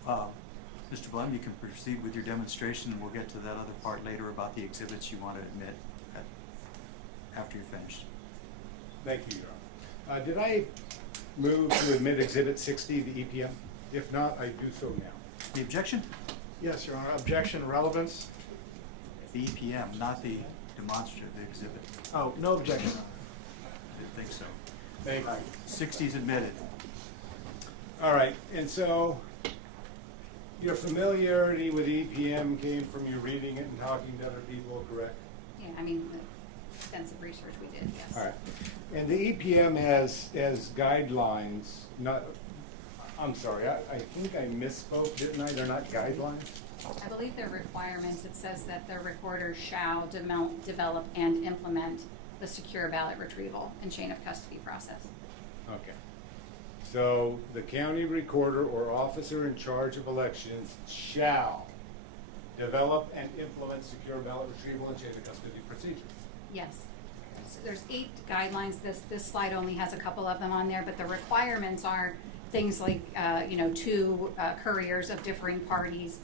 Mr. Blum, you can proceed with your demonstration, and we'll get to that other part later about the exhibits you want to admit after you're finished. Thank you, Your Honor. Did I move to admit Exhibit 60, the EPM? If not, I do so now. The objection? Yes, Your Honor. Objection, relevance? The EPM, not the demonstrative exhibit. Oh, no objection, Your Honor. I didn't think so. Thank you. 60's admitted. All right, and so your familiarity with EPM came from you reading it and talking to other people, correct? Yeah, I mean, the extensive research we did, yes. All right. And the EPM has guidelines, I'm sorry, I think I misspoke, didn't I? They're not guidelines? I believe they're requirements. It says that the recorder shall develop and implement the secure ballot retrieval and chain of custody process. Okay. So the county recorder or officer in charge of elections shall develop and implement secure ballot retrieval and chain of custody procedures. Yes. So there's 8 guidelines. This slide only has a couple of them on there, but the requirements are things like, 2 couriers of differing parties,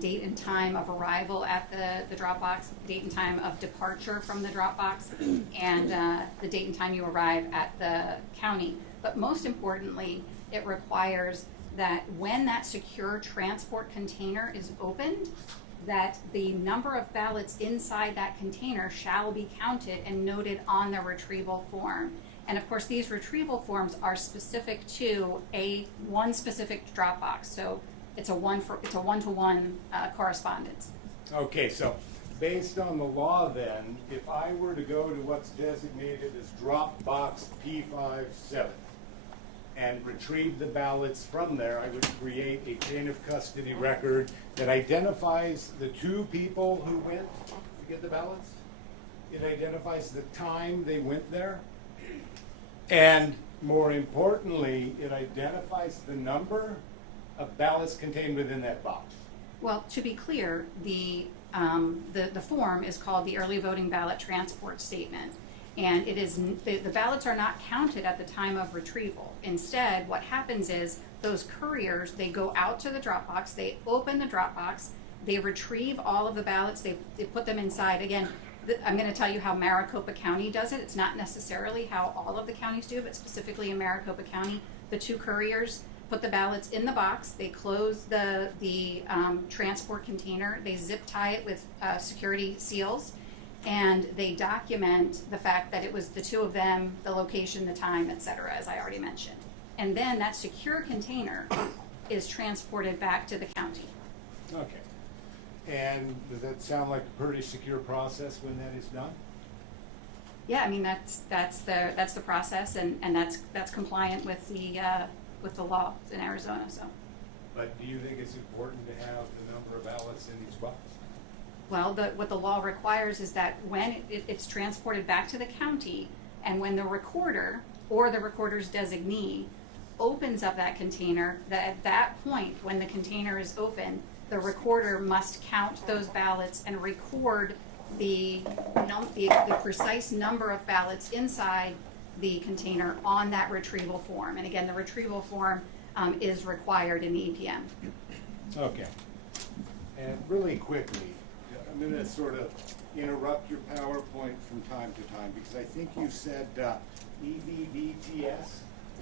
date and time of arrival at the drop box, date and time of departure from the drop box, and the date and time you arrive at the county. But most importantly, it requires that when that secure transport container is opened, that the number of ballots inside that container shall be counted and noted on the retrieval form. And of course, these retrieval forms are specific to one specific drop box. So it's a one-to-one correspondence. Okay, so based on the law then, if I were to go to what's designated as drop box P57 and retrieve the ballots from there, I would create a chain of custody record that identifies the 2 people who went to get the ballots. It identifies the time they went there. And more importantly, it identifies the number of ballots contained within that box. Well, to be clear, the form is called the early voting ballot transport statement. And it is, the ballots are not counted at the time of retrieval. Instead, what happens is those couriers, they go out to the drop box, they open the drop box, they retrieve all of the ballots, they put them inside. Again, I'm going to tell you how Maricopa County does it. It's not necessarily how all of the counties do, but specifically in Maricopa County, the two couriers put the ballots in the box, they close the transport container, they zip tie it with security seals, and they document the fact that it was the two of them, the location, the time, etc., as I already mentioned. And then that secure container is transported back to the county. Okay. And does that sound like a pretty secure process when that is done? Yeah, I mean that's the process, and that's compliant with the law in Arizona. So. But do you think it's important to have the number of ballots in each box? Well, what the law requires is that when it's transported back to the county, and when the recorder or the recorder's designee opens up that container, that at that point, when the container is open, the recorder must count those ballots and record the precise number of ballots inside the container on that retrieval form. And again, the retrieval form is required in the EPM. Okay. And really quickly, I'm going to sort of interrupt your PowerPoint from time to time because I think you said EVBTS?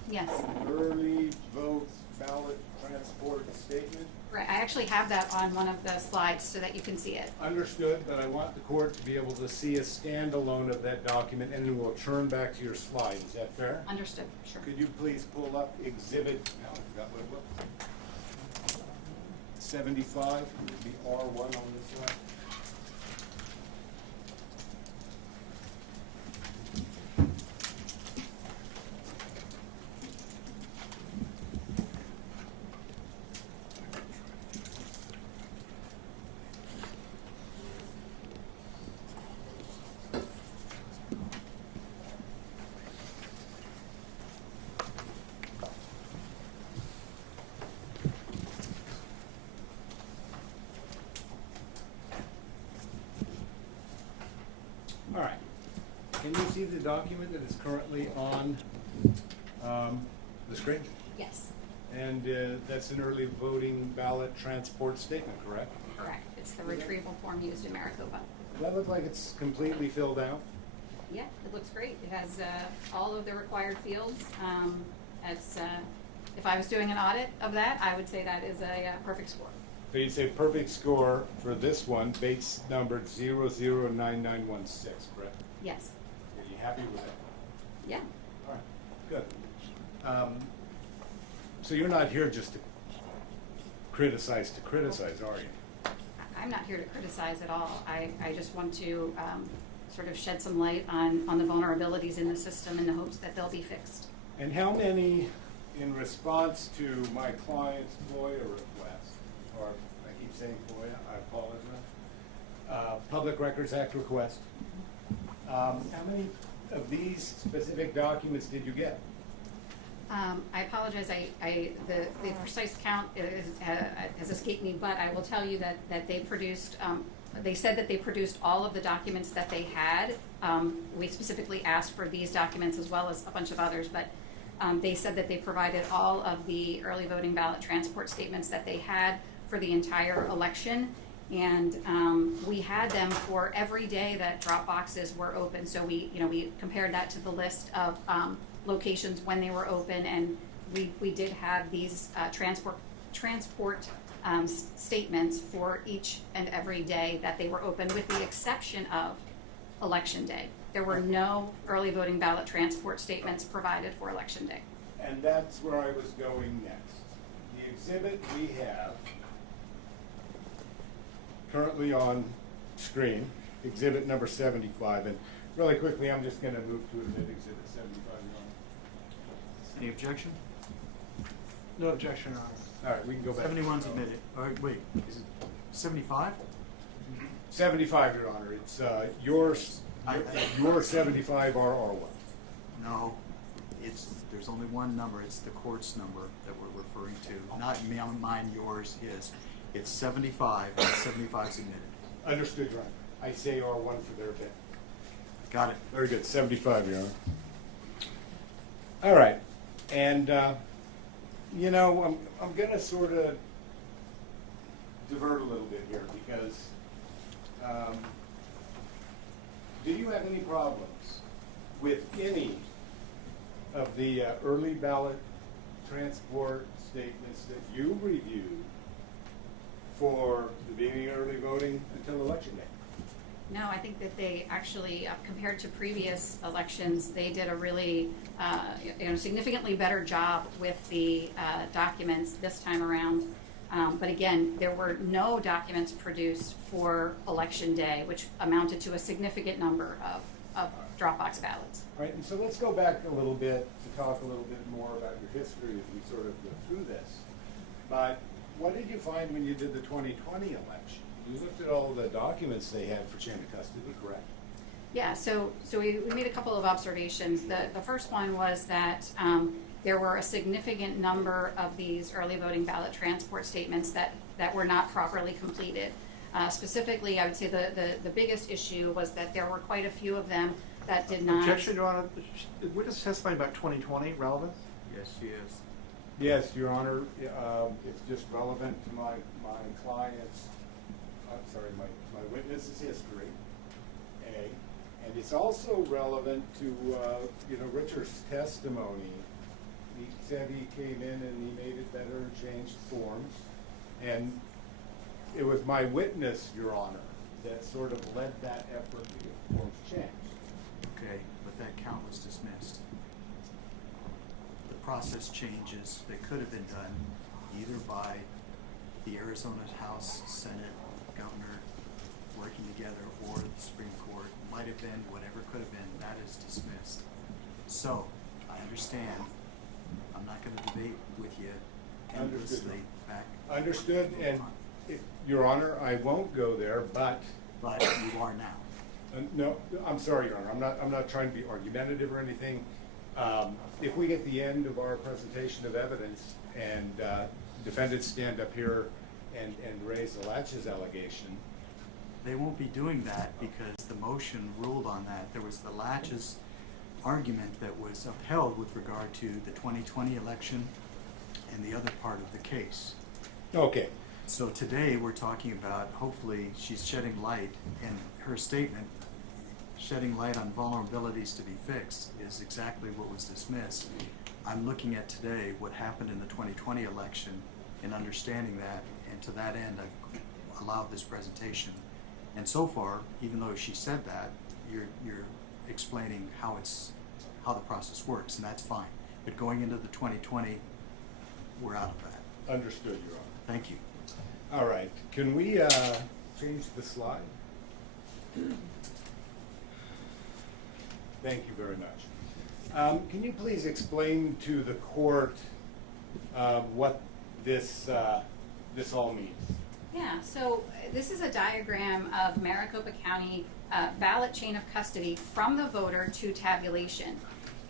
Yes. Early vote ballot transport statement? Right. I actually have that on one of the slides so that you can see it. Understood, but I want the court to be able to see a standalone of that document, and then we'll turn back to your slide. Is that fair? Understood. Sure. Could you please pull up exhibit, now I forgot what it was. 75, would be R1 on this slide. All right. Can you see the document that is currently on the screen? Yes. And that's an early voting ballot transport statement, correct? Correct. It's the retrieval form used in Maricopa. Does that look like it's completely filled out? Yeah, it looks great. It has all of the required fields. If I was doing an audit of that, I would say that is a perfect score. So you'd say perfect score for this one, Bates numbered 009916, correct? Yes. Are you happy with that? Yeah. All right, good. So you're not here just to criticize, are you? I'm not here to criticize at all. I just want to sort of shed some light on the vulnerabilities in the system in the hopes that they'll be fixed. And how many, in response to my client's FOIA request, or I keep saying FOIA, I apologize, Public Records Act request, how many of these specific documents did you get? I apologize. The precise count has escaped me, but I will tell you that they produced. They said that they produced all of the documents that they had. We specifically asked for these documents as well as a bunch of others, but they said that they provided all of the early voting ballot transport statements that they had for the entire election. And we had them for every day that drop boxes were open. So we compared that to the list of locations when they were open, and we did have these transport statements for each and every day that they were open, with the exception of Election Day. There were no early voting ballot transport statements provided for Election Day. And that's where I was going next. The exhibit we have currently on screen, exhibit number 75, and really quickly I'm just going to move to admit exhibit 75. Any objection? No objection, Your Honor. All right, we can go back. 71's admitted. All right, wait, is it 75? 75, Your Honor. It's yours. Your 75 are R1. No. there's only one number, it's the court's number that we're referring to, not mine, yours, his. It's 75, and 75 submitted. Understood, Your Honor. I say R1 for their bit. Got it. Very good, 75, Your Honor. All right, and, you know, I'm gonna sort of divert a little bit here because, do you have any problems with any of the early ballot transport statements that you reviewed for the beginning of early voting until election day? No, I think that they actually, compared to previous elections, they did a really, significantly better job with the documents this time around. But again, there were no documents produced for election day, which amounted to a significant number of Dropbox ballots. All right, and so let's go back a little bit to talk a little bit more about your history as we sort of go through this. But what did you find when you did the 2020 election? You looked at all the documents they had for chain of custody, correct? Yeah, so we made a couple of observations. The first one was that there were a significant number of these early voting ballot transport statements that were not properly completed. Specifically, I would say the biggest issue was that there were quite a few of them that did not. Objection, Your Honor. Witness testifying about 2020 relevant? Yes, she is. Yes, Your Honor. It's just relevant to my client's, my witness's history, A. And it's also relevant to, Richard's testimony. He said he came in and he made it better and changed forms. And it was my witness, Your Honor, that sort of led that effort to get forms changed. Okay, but that count was dismissed. The process changes that could have been done either by the Arizona House, Senate, Governor working together, or the Supreme Court. Might have been, whatever could have been, that is dismissed. So, I understand. I'm not going to debate with you endlessly back. Understood, and Your Honor, I won't go there, but. But you are now. No, I'm sorry, Your Honor. I'm not trying to be argumentative or anything. If we get the end of our presentation of evidence and defendants stand up here and raise the laches allegation. They won't be doing that because the motion ruled on that. There was the laches argument that was upheld with regard to the 2020 election and the other part of the case. Okay. So today we're talking about, hopefully she's shedding light, and her statement, shedding light on vulnerabilities to be fixed, is exactly what was dismissed. I'm looking at today what happened in the 2020 election and understanding that, and to that end I've allowed this presentation. And so far, even though she said that, you're explaining how the process works, and that's fine. But going into the 2020, we're out of that. Understood, Your Honor. Thank you. All right. Can we change the slide? Thank you very much. Can you please explain to the court what this all means? Yeah, so this is a diagram of Maricopa County ballot chain of custody from the voter to tabulation.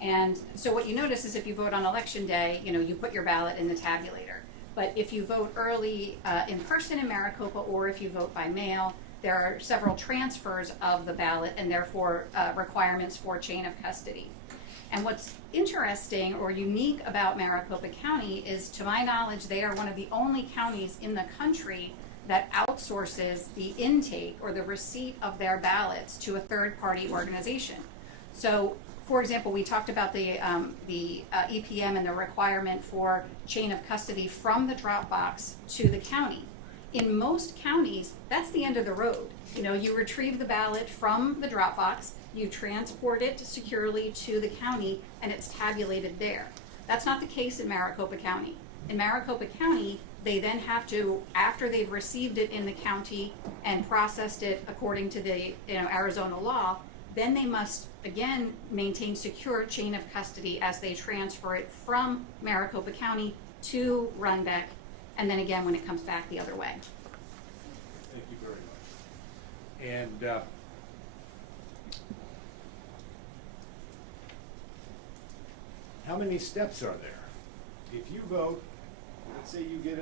And so what you notice is if you vote on election day, you put your ballot in the tabulator. But if you vote early in person in Maricopa, or if you vote by mail, there are several transfers of the ballot and therefore requirements for chain of custody. And what's interesting or unique about Maricopa County is, to my knowledge, they are one of the only counties in the country that outsources the intake or the receipt of their ballots to a third-party organization. So, for example, we talked about the EPM and the requirement for chain of custody from the Dropbox to the county. In most counties, that's the end of the road. You retrieve the ballot from the Dropbox, you transport it securely to the county, and it's tabulated there. That's not the case in Maricopa County. In Maricopa County, they then have to, after they've received it in the county and processed it according to the Arizona law, then they must again maintain secure chain of custody as they transfer it from Maricopa County to Runbeck, and then again when it comes back the other way. Thank you very much. And how many steps are there? If you vote, let's say you get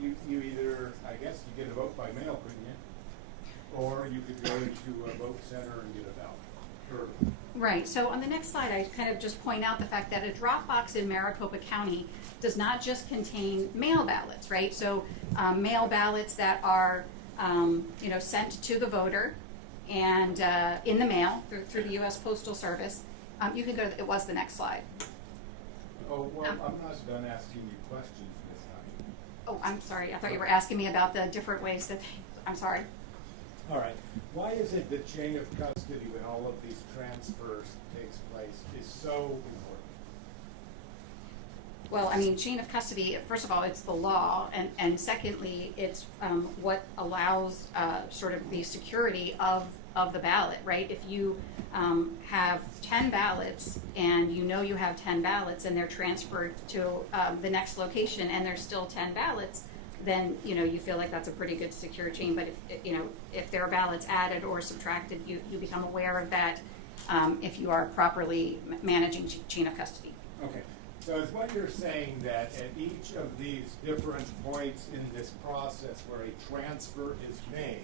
you either, I guess you get a vote by mail, couldn't you? Or you could go into a vote center and get a ballot. Or, Right, so on the next slide, I kind of just point out the fact that a drop box in Maricopa County does not just contain mail ballots, right? So mail ballots that are, sent to the voter and in the mail through the U.S. Postal Service. You can go to, it was the next slide. oh, well, I'm not done asking you questions, Ms. Honey. Oh, I'm sorry, I thought you were asking me about the different ways that I'm sorry. All right. Why is it the chain of custody when all of these transfers takes place is so important? Well, I mean, chain of custody, first of all, it's the law, and secondly, it's what allows sort of the security of the ballot, right? If you have 10 ballots and you know you have 10 ballots and they're transferred to the next location and there's still 10 ballots, then, you feel like that's a pretty good secure chain. But if there are ballots added or subtracted, you become aware of that if you are properly managing chain of custody. Okay. So is what you're saying that at each of these different points in this process where a transfer is made,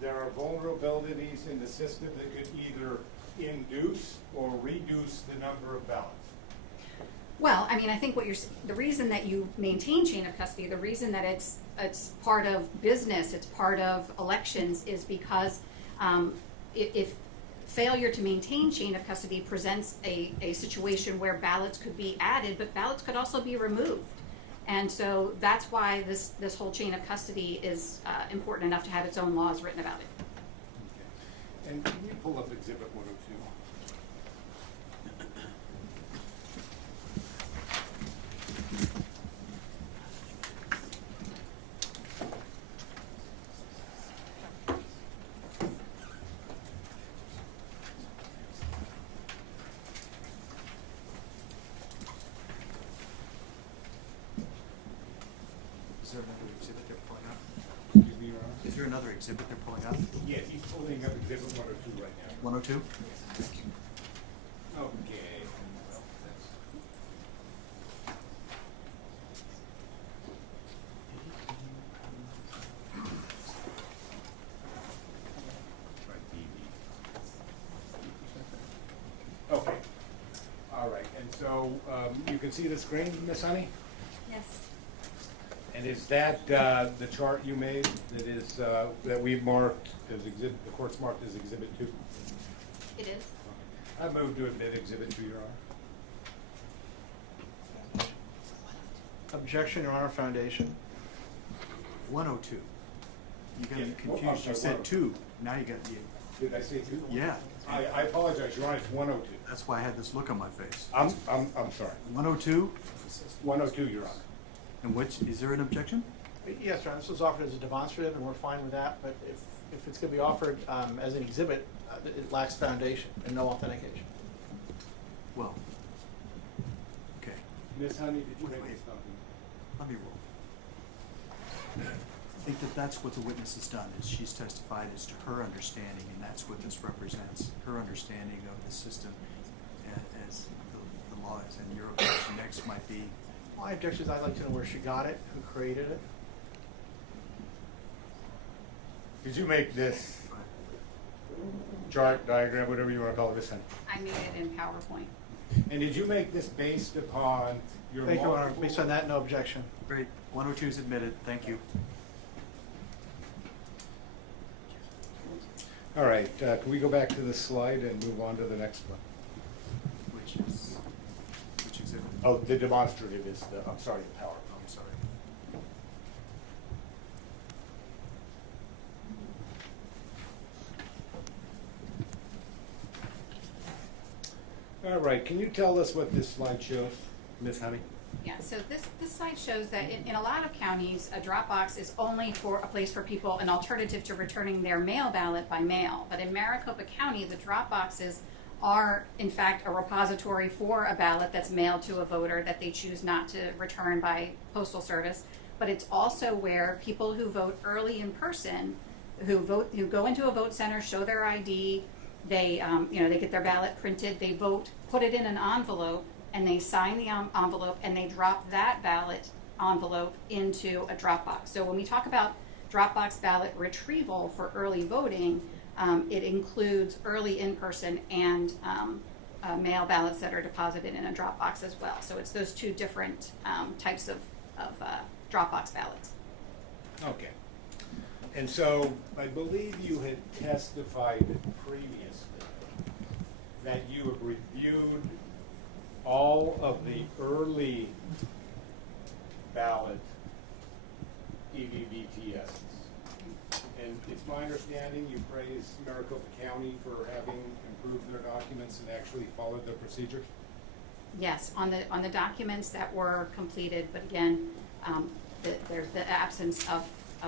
there are vulnerabilities in the system that could either induce or reduce the number of ballots? Well, I mean, I think the reason that you maintain chain of custody, the reason that it's part of business, it's part of elections, is because if failure to maintain chain of custody presents a situation where ballots could be added, but ballots could also be removed. And so that's why this whole chain of custody is important enough to have its own laws written about it. Okay. And can you pull up Exhibit 102? Is there another exhibit they're pulling up? Excuse me, Your Honor? Is there another exhibit they're pulling up? Yes, he's pulling up Exhibit 102 right now. 102? Okay. Well, that's... Okay. All right. And so you can see the screen, Miss Honey? Yes. And is that the chart you made that is that we've marked as exhibit? The court's marked as Exhibit 2. It is. I move to admit Exhibit 2, Your Honor. Objection, Your Honor, foundation. 102. You got me Yeah. confused. Oh, I'm You sorry, said 102. 2. Now you got you. Did I say 2? Yeah. I apologize, Your Honor. It's 102. That's why I had this look on my face. I'm sorry. 102. 102, Your Honor. And which is there an objection? Yes, Your Honor, this was offered as a demonstrative, and we're fine with that, but if it's going to be offered as an exhibit, it lacks foundation and no authentication. Well. Okay. Miss Honey, did you Wait, make wait. something? Let me roll. I think that's what the witness has done, is she's testified as to her understanding, and that's what this represents, her understanding of the system as the law is. And your objection next might be, My objection is I'd like to know where she got it, who created it. Did you make this chart, diagram, whatever you want to call it, Miss Honey? I made it in PowerPoint. And did you make this based upon your Thank you, Your Honor. multiple- Based on that, no objection. great, 102 is admitted, thank you. All right, can we go back to the slide and move on to the next one? Which exhibit? Oh, the demonstrative is the, I'm sorry, the PowerPoint. I'm sorry. All right, can you tell us what this slide shows, Miss Honey? Yeah, so this slide shows that in a lot of counties, a drop box is only for a place for people, an alternative to returning their mail ballot by mail. But in Maricopa County, the drop boxes are, in fact, a repository for a ballot that's mailed to a voter that they choose not to return by postal service. But it's also where people who vote early in person, who go into a vote center, show their ID, they get their ballot printed, they vote, put it in an envelope, and they sign the envelope, and they drop that ballot envelope into a drop box. So when we talk about drop box ballot retrieval for early voting, it includes early in-person and mail ballots that are deposited in a drop box as well. So it's those two different types of drop box ballots. Okay. And so I believe you had testified previously that you have reviewed all of the early ballot EVVTSs. And it's my understanding you praised Maricopa County for having improved their documents and actually followed the procedures? Yes, on the documents that were completed, but again, there's the absence of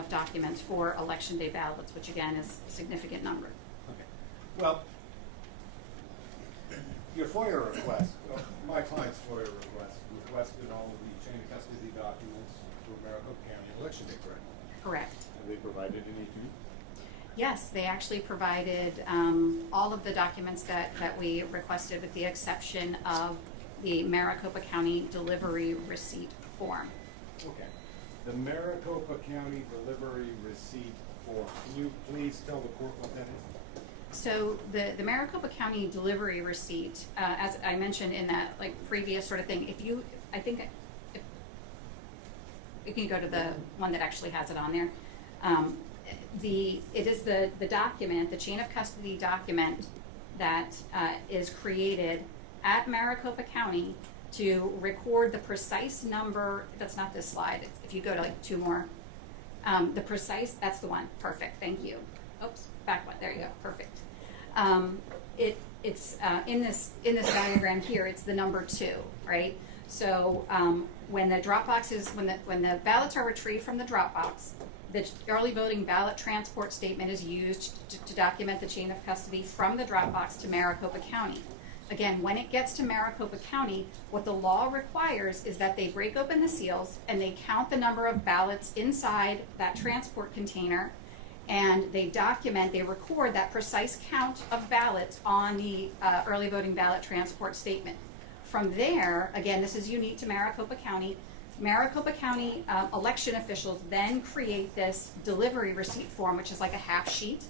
documents for election day ballots, which again is a significant number. Okay. Well, your FOIA request, my client's FOIA request, requested all of the chain of custody documents for Maricopa County election day, correct? Correct. Have they provided any to you? Yes, they actually provided all of the documents that we requested, with the exception of the Maricopa County delivery receipt form. Okay. The Maricopa County delivery receipt form. Can you please tell the court what that is? So the Maricopa County delivery receipt, as I mentioned in that previous sort of thing, if you can go to the one that actually has it on there. It is the document, the chain of custody document that is created at Maricopa County to record the precise number. That's not this slide. If you go to two more, the precise, that's the one. Perfect. Thank you. Oops, back one. There you go. Perfect. It's in this diagram here. It's the number 2, right? So when the drop box is when the ballots are retrieved from the drop box, the early voting ballot transport statement is used to document the chain of custody from the drop box to Maricopa County. Again, when it gets to Maricopa County, what the law requires is that they break open the seals and they count the number of ballots inside that transport container, and they record that precise count of ballots on the early voting ballot transport statement. From there, again, this is unique to Maricopa County. Maricopa County election officials then create this delivery receipt form, which is like a half sheet,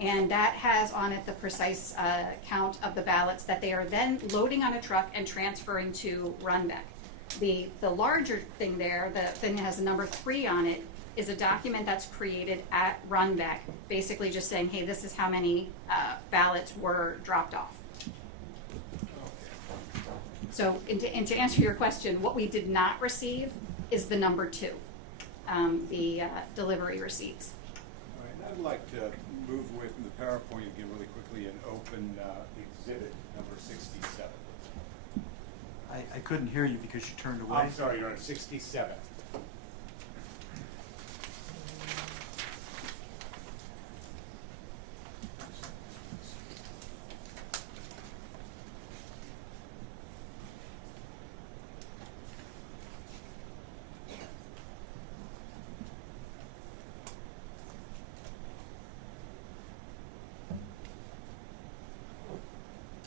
and that has on it the precise count of the ballots that they are then loading on a truck and transferring to Runbeck. The larger thing there, the thing that has the number 3 on it, is a document that's created at Runbeck, basically just saying, hey, this is how many ballots were dropped off. So, and to answer your question, what we did not receive is the number 2, the delivery receipts. All right, and I'd like to move away from the PowerPoint again really quickly and open exhibit number 67. I couldn't hear you because you turned away. I'm sorry, you're on 67.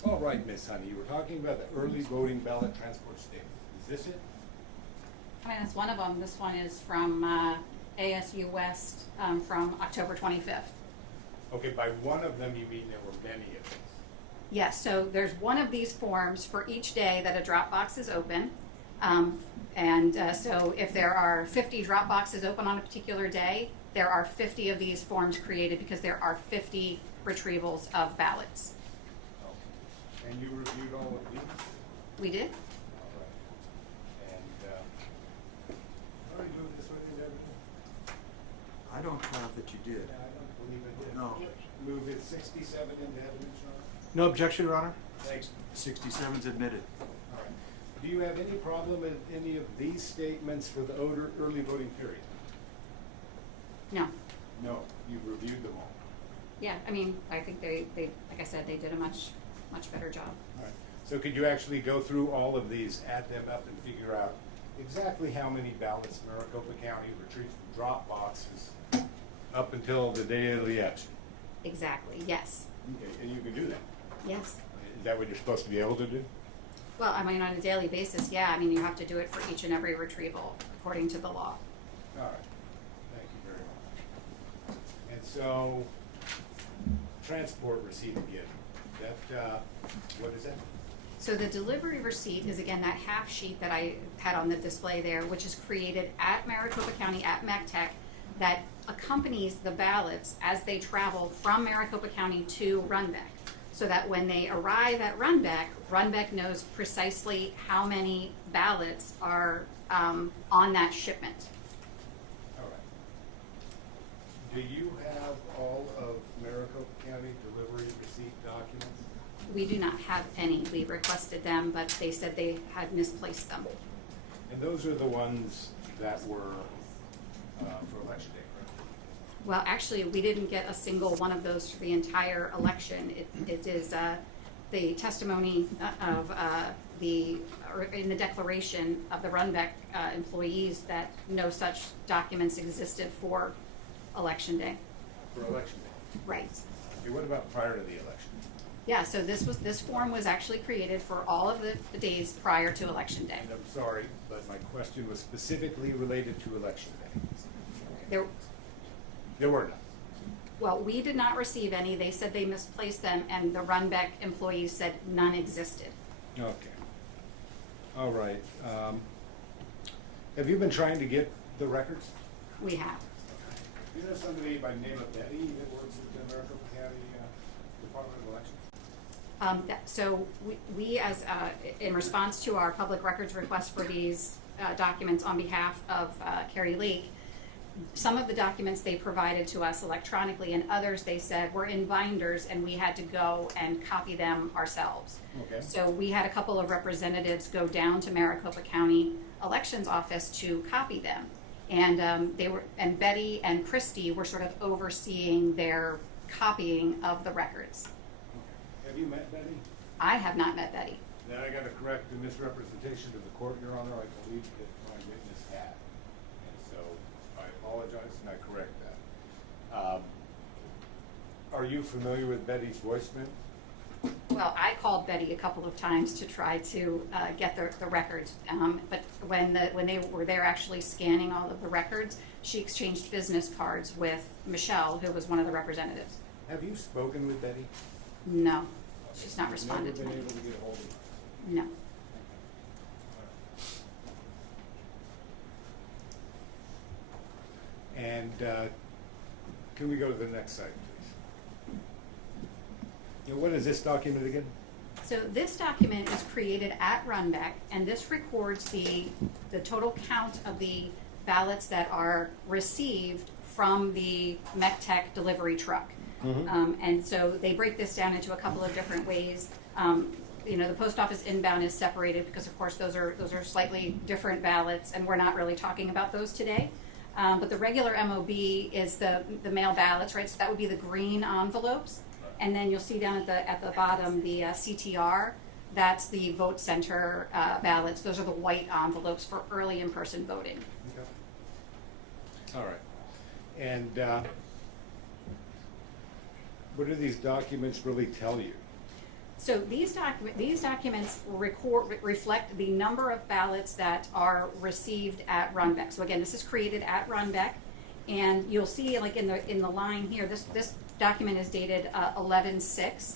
All right, Miss Honey, you were talking about the early voting ballot transport statement. Is this it? I mean, that's one of them. This one is from ASU West from October 25th. Okay, by one of them you mean there were many of these? Yes, so there's one of these forms for each day that a drop box is open. So if there are 50 drop boxes open on a particular day, there are 50 of these forms created because there are 50 retrievals of ballots. Okay. And you reviewed all of these? We did? All right. And I already moved this one into everything? I don't have that you did. Yeah, I don't believe I did. No. Move it 67 into evidence, Your Honor? No objection, Your Honor. Thanks. 67's admitted. All right. Do you have any problem with any of these statements for the early voting period? No. No, you've reviewed them all. Yeah, I mean, I think they like I said, they did a much better job. All right. So could you actually go through all of these, add them up, and figure out exactly how many ballots Maricopa County retrieved from drop boxes up until the day of the election? Exactly, yes. Okay, and you can do that? Yes. Is that what you're supposed to be able to do? Well, I mean, on a daily basis, yeah, I mean, you have to do it for each and every retrieval, according to the law. All right, thank you very much. And so, transport receipt again, that, what is that? So the delivery receipt is, again, that half sheet that I had on the display there, which is created at Maricopa County, at MECTEC, that accompanies the ballots as they travel from Maricopa County to Runbeck. So that when they arrive at Runbeck, Runbeck knows precisely how many ballots are on that shipment. All right. Do you have all of Maricopa County delivery receipt documents? We do not have any. We requested them, but they said they had misplaced them. And those are the ones that were for election day, correct? Well, actually, we didn't get a single one of those for the entire election. It is the testimony of in the declaration of the Runbeck employees that no such documents existed for election day. For election day. Right. Okay, what about prior to the election? Yeah, so this form was actually created for all of the days prior to election day. And I'm sorry, but my question was specifically related to election day. There were none. Well, we did not receive any. They said they misplaced them, and the Runbeck employees said none existed. Okay. All right. Have you been trying to get the records? We have. Do you know somebody by the name of Betty that works at the Maricopa County Department of Elections? So we as in response to our public records request for these documents on behalf of Kari Lake, some of the documents they provided to us electronically, and others they said were in binders, and we had to go and copy them ourselves. Okay. So we had a couple of representatives go down to Maricopa County Elections Office to copy them, and Betty and Christy were sort of overseeing their copying of the records. Okay. Have you met Betty? I have not met Betty. Then I got to correct the misrepresentation to the court, Your Honor. I believe that my witness had. And so I apologize and I correct that. Are you familiar with Betty's voicemail? Well, I called Betty a couple of times to try to get the records, but when they were there actually scanning all of the records, she exchanged business cards with Michelle, who was one of the representatives. Have you spoken with Betty? No, she's not responded to Never me. been able to get a hold of her? No. And can we go to the next slide, please? Now, what is this document again? So this document is created at Runbeck, and this records the total count of the ballots that are received from the MECTEC delivery truck. And so they break this down into a couple of different ways. The post office inbound is separated because, of course, those are slightly different ballots, and we're not really talking about those today. But the regular MOB is the mail ballots, right? So that would be the green envelopes. And then you'll see down at the bottom the CTR. That's the vote center ballots. Those are the white envelopes for early in-person voting. Okay. All right. And what do these documents really tell you? So these documents reflect the number of ballots that are received at Runbeck. So again, this is created at Runbeck, and you'll see, like in the line here, this document is dated 11/6,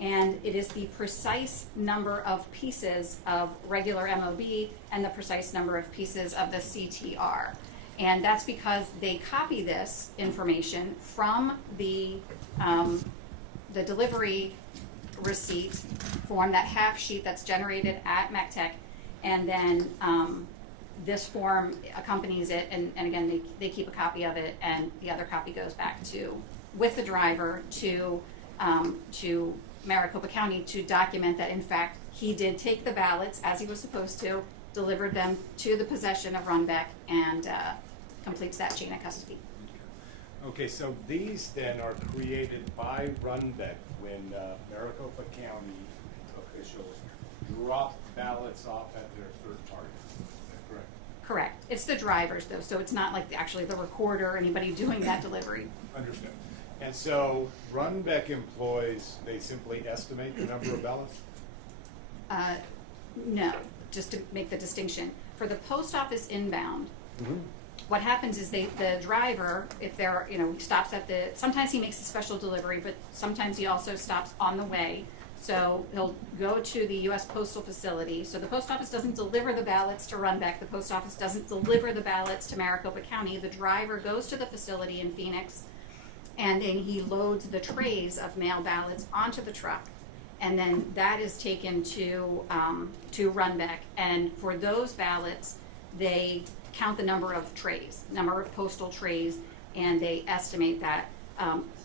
and it is the precise number of pieces of regular MOB and the precise number of pieces of the CTR. And that's because they copy this information from the delivery receipt form, that half sheet that's generated at MECTEC, and then this form accompanies it, and again, they keep a copy of it, and the other copy goes back with the driver to Maricopa County to document that, in fact, he did take the ballots as he was supposed to, delivered them to the possession of Runbeck, and completes that chain of custody. Okay, so these then are created by Runbeck when Maricopa County officials drop ballots off at their third party. Is that correct? Correct. It's the drivers, though, so it's not like actually the recorder or anybody doing that delivery. Understood. And so Runbeck employees, they simply estimate the number of ballots? No, just to make the distinction. For the post office inbound, what happens is the driver, if they're, stops at sometimes he makes a special delivery, but sometimes he also stops on the way. So he'll go to the U.S. Postal Facility. So the post office doesn't deliver the ballots to Runbeck. The post office doesn't deliver the ballots to Maricopa County. The driver goes to the facility in Phoenix, and then he loads the trays of mail ballots onto the truck. And then that is taken to Runbeck. And for those ballots, they count the number of trays, number of postal trays, and they estimate that.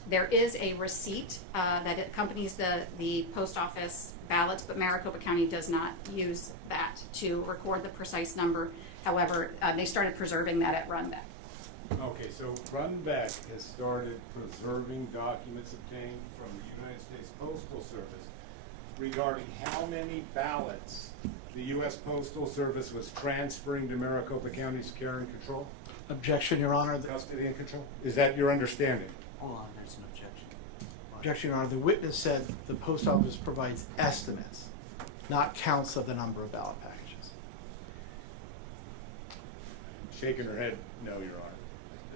There is a receipt that accompanies the post office ballots, but Maricopa County does not use that to record the precise number. However, they started preserving that at Runbeck. Okay, so Runbeck has started preserving documents obtained from the United States Postal Service regarding how many ballots the U.S. Postal Service was transferring to Maricopa County's care and control? Objection, Your Honor. Custody and control? Is that your understanding? Hold on, there's an objection. Objection, Your Honor. The witness said the post office provides estimates, not counts of the number of ballot packages. Shaking her head, no, Your Honor.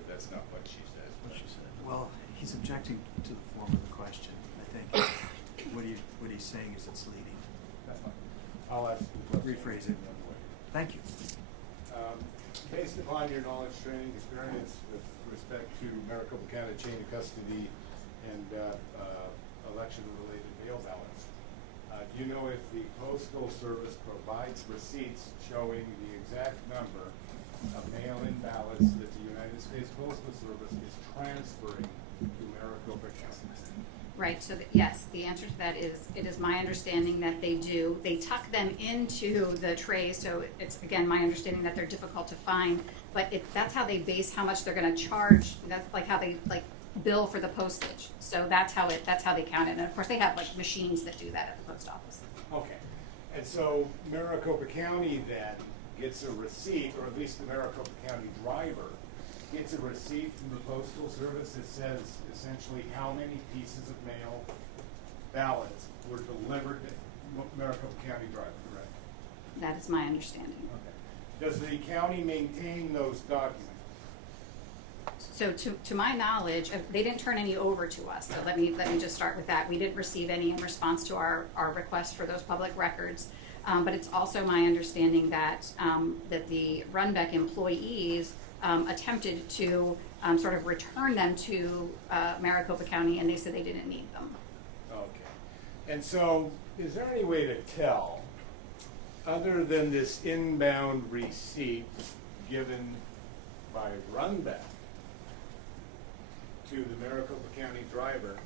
That's not what she said. Well, he's objecting to the form of the question. I think what he's saying is it's leading. That's fine. I'll ask the question. Rephrase it. another way. Thank you. Based upon your knowledge, training, experience with respect to Maricopa County chain of custody and election-related mail ballots, do you know if the Postal Service provides receipts showing the exact number of mail-in ballots that the United States Postal Service is transferring to Maricopa County? Right, so yes, the answer to that is, it is my understanding that they do. They tuck them into the trays, so it's, again, my understanding that they're difficult to find, but that's how they base how much they're gonna charge. That's like how they bill for the postage. So that's how they count it. And of course, they have machines that do that at the post office. Okay, and so Maricopa County then gets a receipt, or at least the Maricopa County driver gets a receipt from the Postal Service that says essentially how many pieces of mail ballots were delivered to Maricopa County driver, correct? That is my understanding. Okay. Does the county maintain those documents? So to my knowledge, they didn't turn any over to us. So let me just start with that. We didn't receive any in response to our request for those public records. But it's also my understanding that that the Runbeck employees attempted to sort of return them to Maricopa County, and they said they didn't need them. Okay. And so is there any way to tell, other than this inbound receipt given by Runbeck to the Maricopa County driver,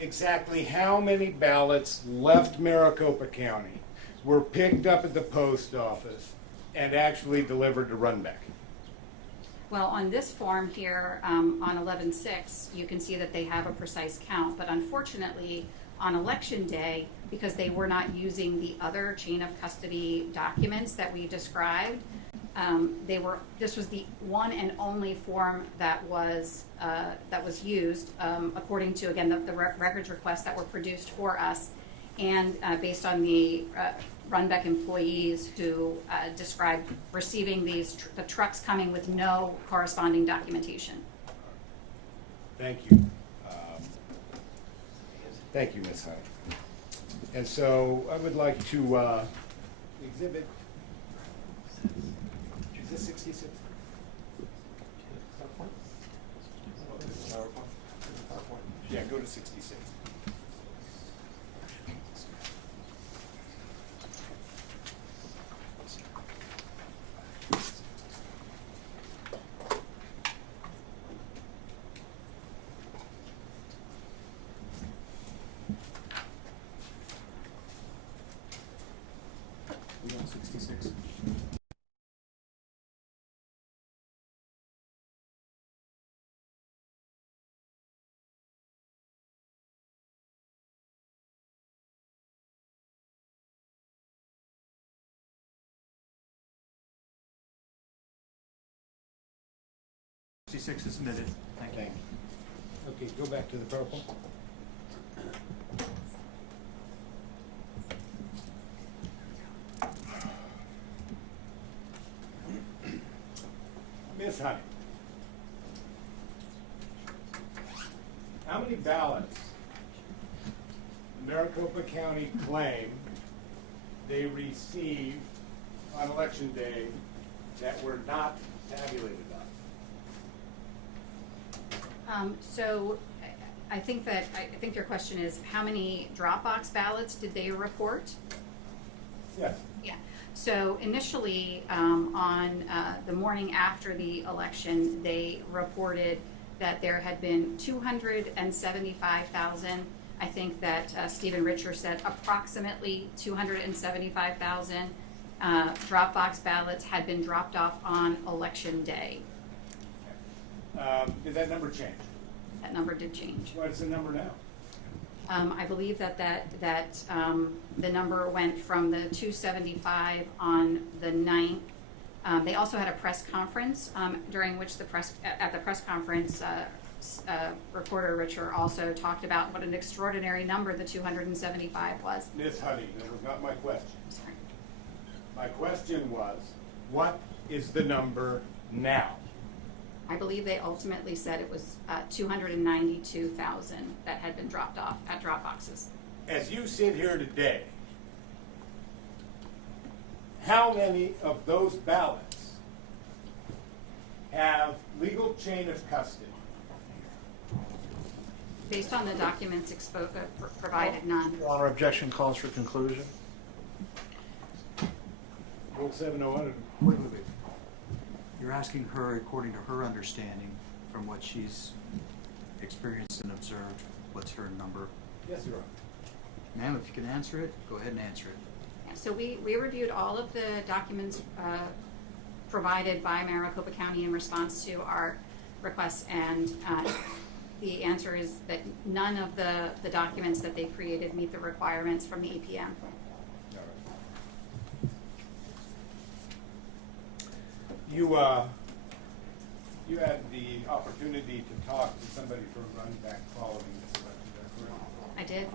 exactly how many ballots left Maricopa County were picked up at the post office and actually delivered to Runbeck? Well, on this form here, on 11/6, you can see that they have a precise count, but unfortunately, on election day, because they were not using the other chain of custody documents that we described, this was the one and only form that was used, according to, again, the records requests that were produced for us, and based on the Runbeck employees who described receiving the trucks coming with no corresponding documentation. Thank you. Thank you, Ms. Hunt. And so I would like to exhibit, is this 66? Oh, this is PowerPoint? Yeah, go to 66. We on 66. Is submitted. Thank you. Thank you. Okay, go back to the PowerPoint. Ms. Honey, how many ballots Maricopa County claim they received on election day that were not tabulated on? So I think your question is how many Dropbox ballots did they report? Yes. Yeah. So initially, on the morning after the election, they reported that there had been 275,000. I think that Stephen Richer said approximately 275,000 Dropbox ballots had been dropped off on election day. Did that number change? That number did change. What's the number now? I believe that the number went from the 275 on the 9th. They also had a press conference during which at the press conference, reporter Richer also talked about what an extraordinary number the 275 was. Ms. Honey, that was not my question. Sorry. My question was, what is the number now? I believe they ultimately said it was 292,000 that had been dropped off at Dropboxes. As you sit here today, how many of those ballots have legal chain of custody? Based on the documents provided, none. Your Honor, objection calls for conclusion. Rule 701. Wait. You're asking her, according to her understanding, from what she's experienced and observed, what's her number? Yes, Your Honor. Ma'am, if you can answer it, go ahead and answer it. Yeah, so we reviewed all of the documents provided by Maricopa County in response to our requests, and the answer is that none of the documents that they created meet the requirements from the EPM. You had the opportunity to talk to somebody from Runback following this election, is that correct? I did.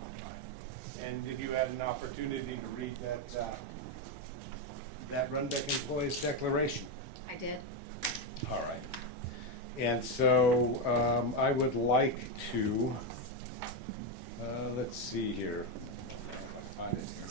And did you have an opportunity to read that Runback employee's declaration? I did. All right. And so I would like to, let's see here. I'll find it here.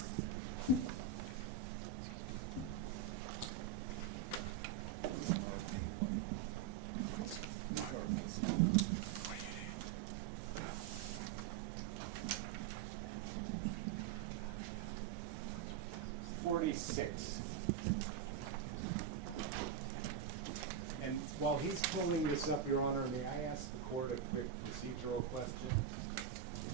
And while he's pulling this up, Your Honor, may I ask the court a quick procedural question?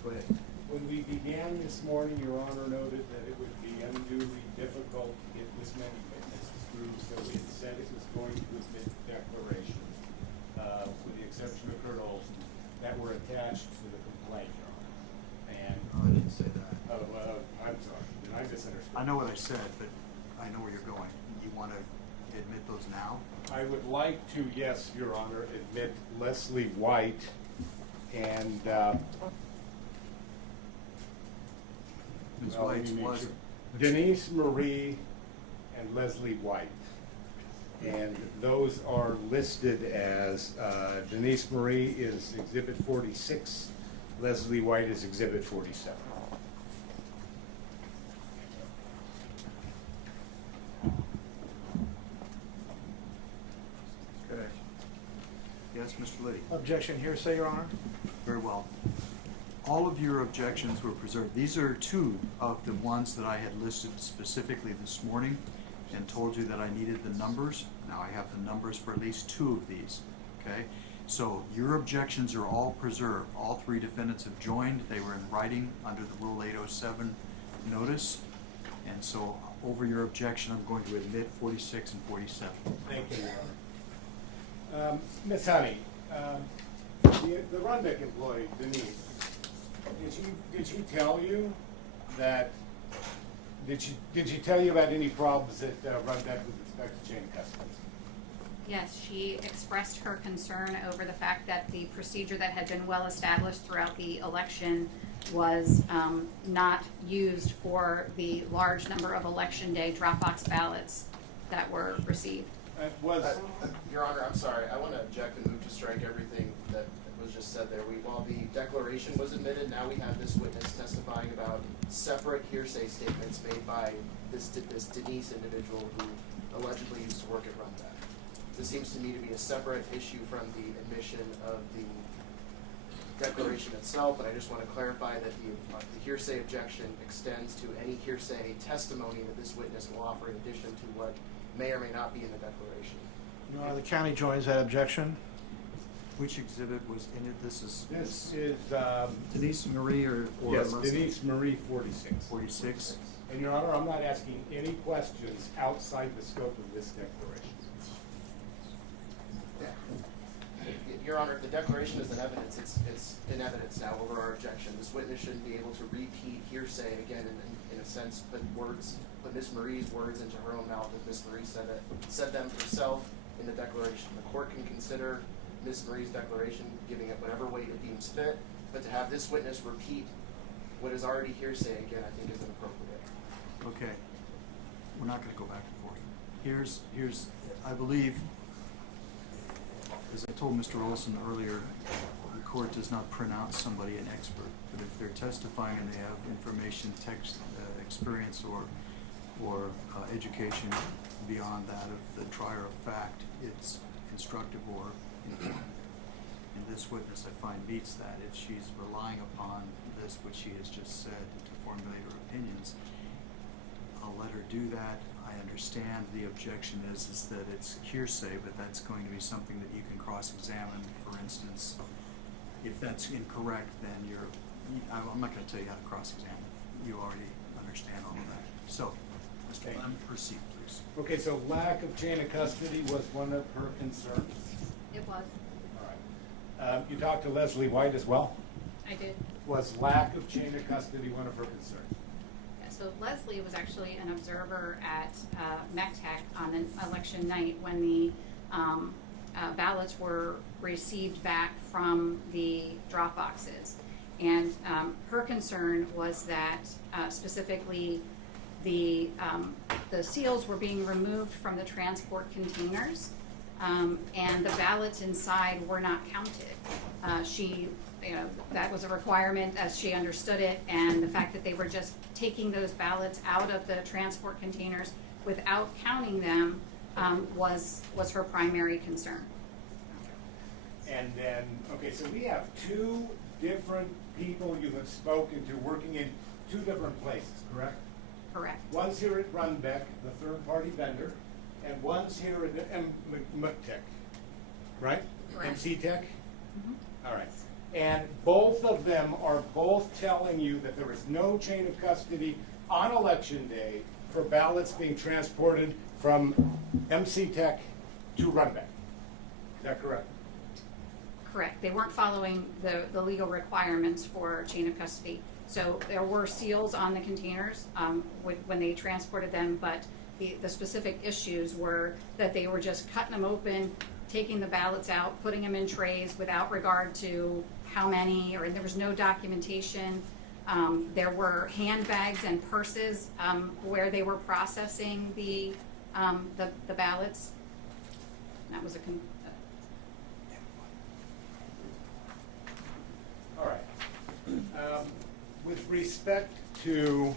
Go ahead. When we began this morning, Your Honor noted that it would be unduly difficult to get this many witnesses through, so it said it was going to admit declarations, with the exception of Kurt Olson, that were attached to the complaint, Your Honor. And I didn't say that. I'm sorry, did I misunderstand? I know what I said, but I know where you're going. You want to admit those now? I would like to, yes, Your Honor, admit Leslie White and, Ms. well, White was. Denise Marie and Leslie White. And those are listed as, Denise Marie is Exhibit 46, Leslie White is Exhibit 47. Okay. Yes, Mr. Liddy. Objection hearsay, Your Honor. Very well. All of your objections were preserved. These are two of the ones that I had listed specifically this morning and told you that I needed the numbers. Now I have the numbers for at least two of these, okay? So your objections are all preserved. All three defendants have joined. They were in writing under the Rule 807 notice. And so over your objection, I'm going to admit 46 and 47. Thank you, Your Honor. Ms. Honey, the Runbeck employee, Denise, did she tell you that, did she tell you about any problems at Runbeck with respect to chain of custody? Yes, she expressed her concern over the fact that the procedure that had been well established throughout the election was not used for the large number of election day Dropbox ballots that were received. Your Honor, I'm sorry. I want to object and move to strike everything that was just said there. While the declaration was admitted, now we have this witness testifying about separate hearsay statements made by this Denise individual who allegedly used to work at Runback. This seems to me to be a separate issue from the admission of the declaration itself, but I just want to clarify that the hearsay objection extends to any hearsay testimony that this witness will offer in addition to what may or may not be in the declaration. Your Honor, the county joins that objection. Which exhibit was in it? This is Denise Marie or yes, Leslie? Denise Marie 46. 46. And Your Honor, I'm not asking any questions outside the scope of this declaration. Your Honor, if the declaration is in evidence, it's in evidence now over our objection. This witness shouldn't be able to repeat hearsay again in a sense, put Ms. Marie's words into her own mouth as Ms. Marie said them herself in the declaration. The court can consider Ms. Marie's declaration, giving it whatever weight it deems fit, but to have this witness repeat what is already hearsay again, I think is inappropriate. Okay. We're not going to go back and forth. Here's, I believe, as I told Mr. Olson earlier, the court does not pronounce somebody an expert, but if they're testifying and they have information, text, experience, or education beyond that of the trier of fact, it's instructive or informative. And this witness, I find, meets that. If she's relying upon this, which she has just said, to formulate her opinions, I'll let her do that. I understand the objection is that it's hearsay, but that's going to be something that you can cross-examine. For instance, if that's incorrect, then I'm not going to tell you how to cross-examine. You already understand all of that. So, Mr. Clem, proceed, please. Okay, so lack of chain of custody was one of her concerns. It was. All right. You talked to Leslie White as well? I did. Was lack of chain of custody one of her concerns? So Leslie was actually an observer at MECTEC on an election night when the ballots were received back from the drop boxes. And her concern was that specifically the seals were being removed from the transport containers and the ballots inside were not counted. That was a requirement as she understood it, and the fact that they were just taking those ballots out of the transport containers without counting them was her primary concern. And then, okay, so we have two different people you have spoken to working in two different places, correct? Correct. One's here at Runbeck, the third-party vendor, and one's here at MECTEC, right? Correct. MCTech? Mm-hmm. All right. And both of them are both telling you that there is no chain of custody on election day for ballots being transported from MCTech to Runbeck. Is that correct? Correct. They weren't following the legal requirements for chain of custody. So there were seals on the containers when they transported them, but the specific issues were that they were just cutting them open, taking the ballots out, putting them in trays without regard to how many, or there was no documentation. There were handbags and purses where they were processing the ballots. That was All right. With respect to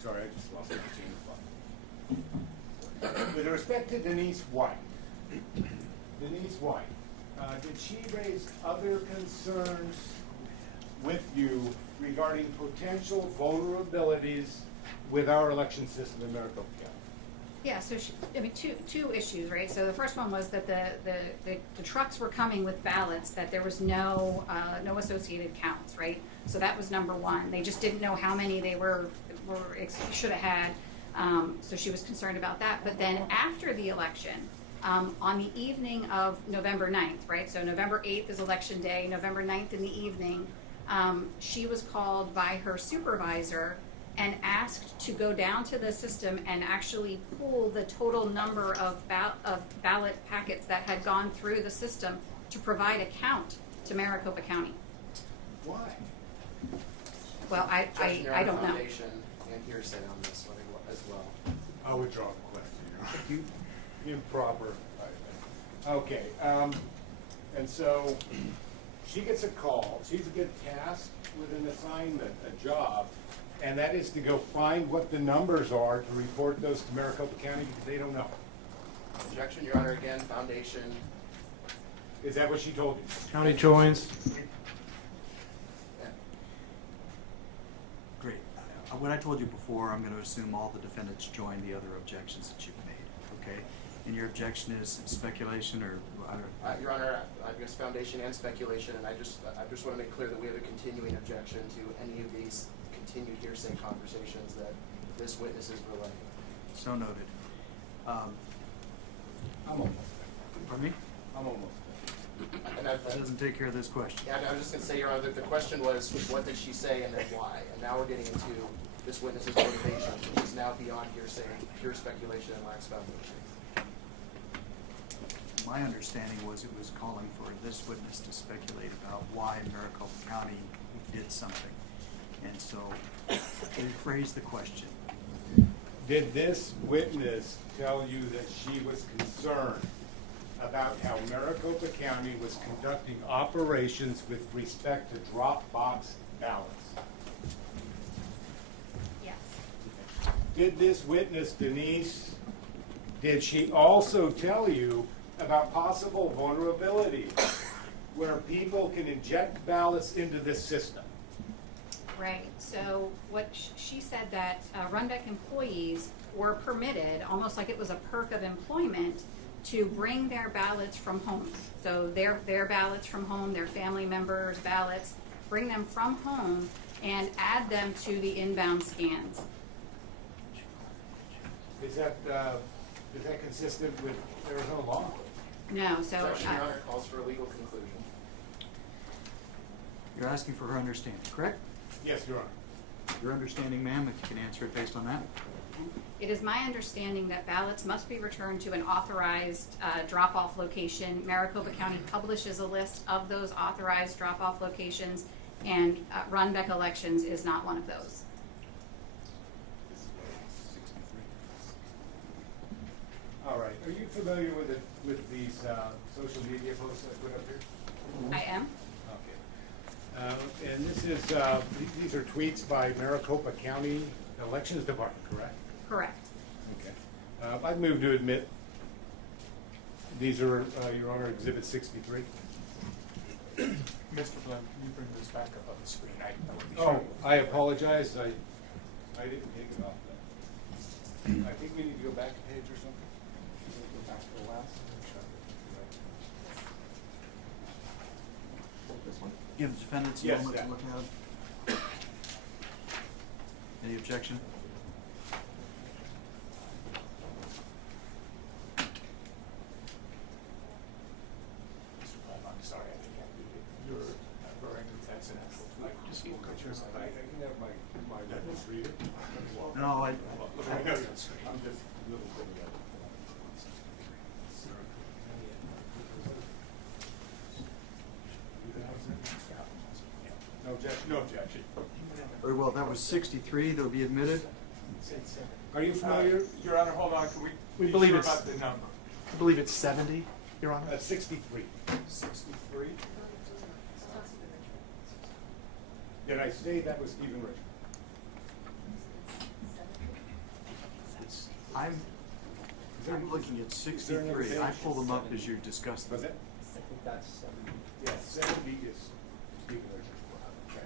sorry, I just lost my chain of thought. With respect to Denise White, did she raise other concerns with you regarding potential vulnerabilities with our election system in Maricopa County? Yeah, so two issues, right? So the first one was that the trucks were coming with ballots, that there was no associated counts, right? So that was number one. They just didn't know how many they should have had. So she was concerned about that. But then after the election, on the evening of November 9th, right? So November 8th is election day. November 9th in the evening, she was called by her supervisor and asked to go down to the system and actually pool the total number of ballot packets that had gone through the system to provide a count to Maricopa County. Why? Well, I don't know. Foundation and hearsay on this one as well. I'll withdraw the question. Improper. Okay, and so she gets a call. She's get tasked with an assignment, a job, and that is to go find what the numbers are to report those to Maricopa County because they don't know. Objection, Your Honor, again, Foundation. Is that what she told you? County joins. Great. What I told you before, I'm going to assume all the defendants join the other objections that you've made, okay? And your objection is speculation or? Your Honor, I guess Foundation and speculation, and I just want to make clear that we have a continuing objection to any of these continued hearsay conversations that this witness is relaying. So noted. I'm almost Pardon me? there. I'm almost there. And That doesn't take care of this question. yeah, I was just going to say, Your Honor, that the question was, what did she say and then why? And now we're getting into this witness's motivation, which is now beyond hearsay, pure speculation and lacks foundation. My understanding was it was calling for this witness to speculate about why Maricopa County did something. And so, rephrase the question. Did this witness tell you that she was concerned about how Maricopa County was conducting operations with respect to Dropbox ballots? Yes. Did this witness, Denise, did she also tell you about possible vulnerability where people can inject ballots into this system? Right. So what she said that Runbeck employees were permitted, almost like it was a perk of employment, to bring their ballots from home. So their ballots from home, their family members' ballots, bring them from home and add them to the inbound scans. Is that consistent with Arizona law? No. So Objection, Your Honor, calls for a legal conclusion. You're asking for her understanding, correct? Yes, Your Honor. Your understanding, ma'am, if you can answer it based on that? it is my understanding that ballots must be returned to an authorized drop-off location. Maricopa County publishes a list of those authorized drop-off locations, and Runbeck Elections is not one of those. All right. Are you familiar with these social media posts I put up here? I am. Okay. And this is these are tweets by Maricopa County Elections Department, correct? Correct. Okay. I'd move to admit these are, Your Honor, Exhibit 63. Mr. Flynn, can you bring this back up on the screen? I would be Oh, sure. I apologize. I didn't take it off. I think we need to go back a page or something. Go back to the last. This one? Give the defendants a Yes, moment to yeah. look at it. Any objection? Mr. Flynn, I'm sorry, I can't do it. You're referring to text and actual tweet. Just look at yours. I can have my witness read it. No, I Look at it on the screen. I'm just a little bit of that. No objection. No objection. very well. That was 63 that will be admitted. Are you familiar? Your Honor, hold on, can we be believe sure it's- about the number? I believe it's 70, Your Honor. 63. 63? Did I say that was Stephen Richard? I'm looking at 63. I pulled them up as you discussed them. Was it? I think that's 70. Yeah, 70 is Stephen Richard. Okay.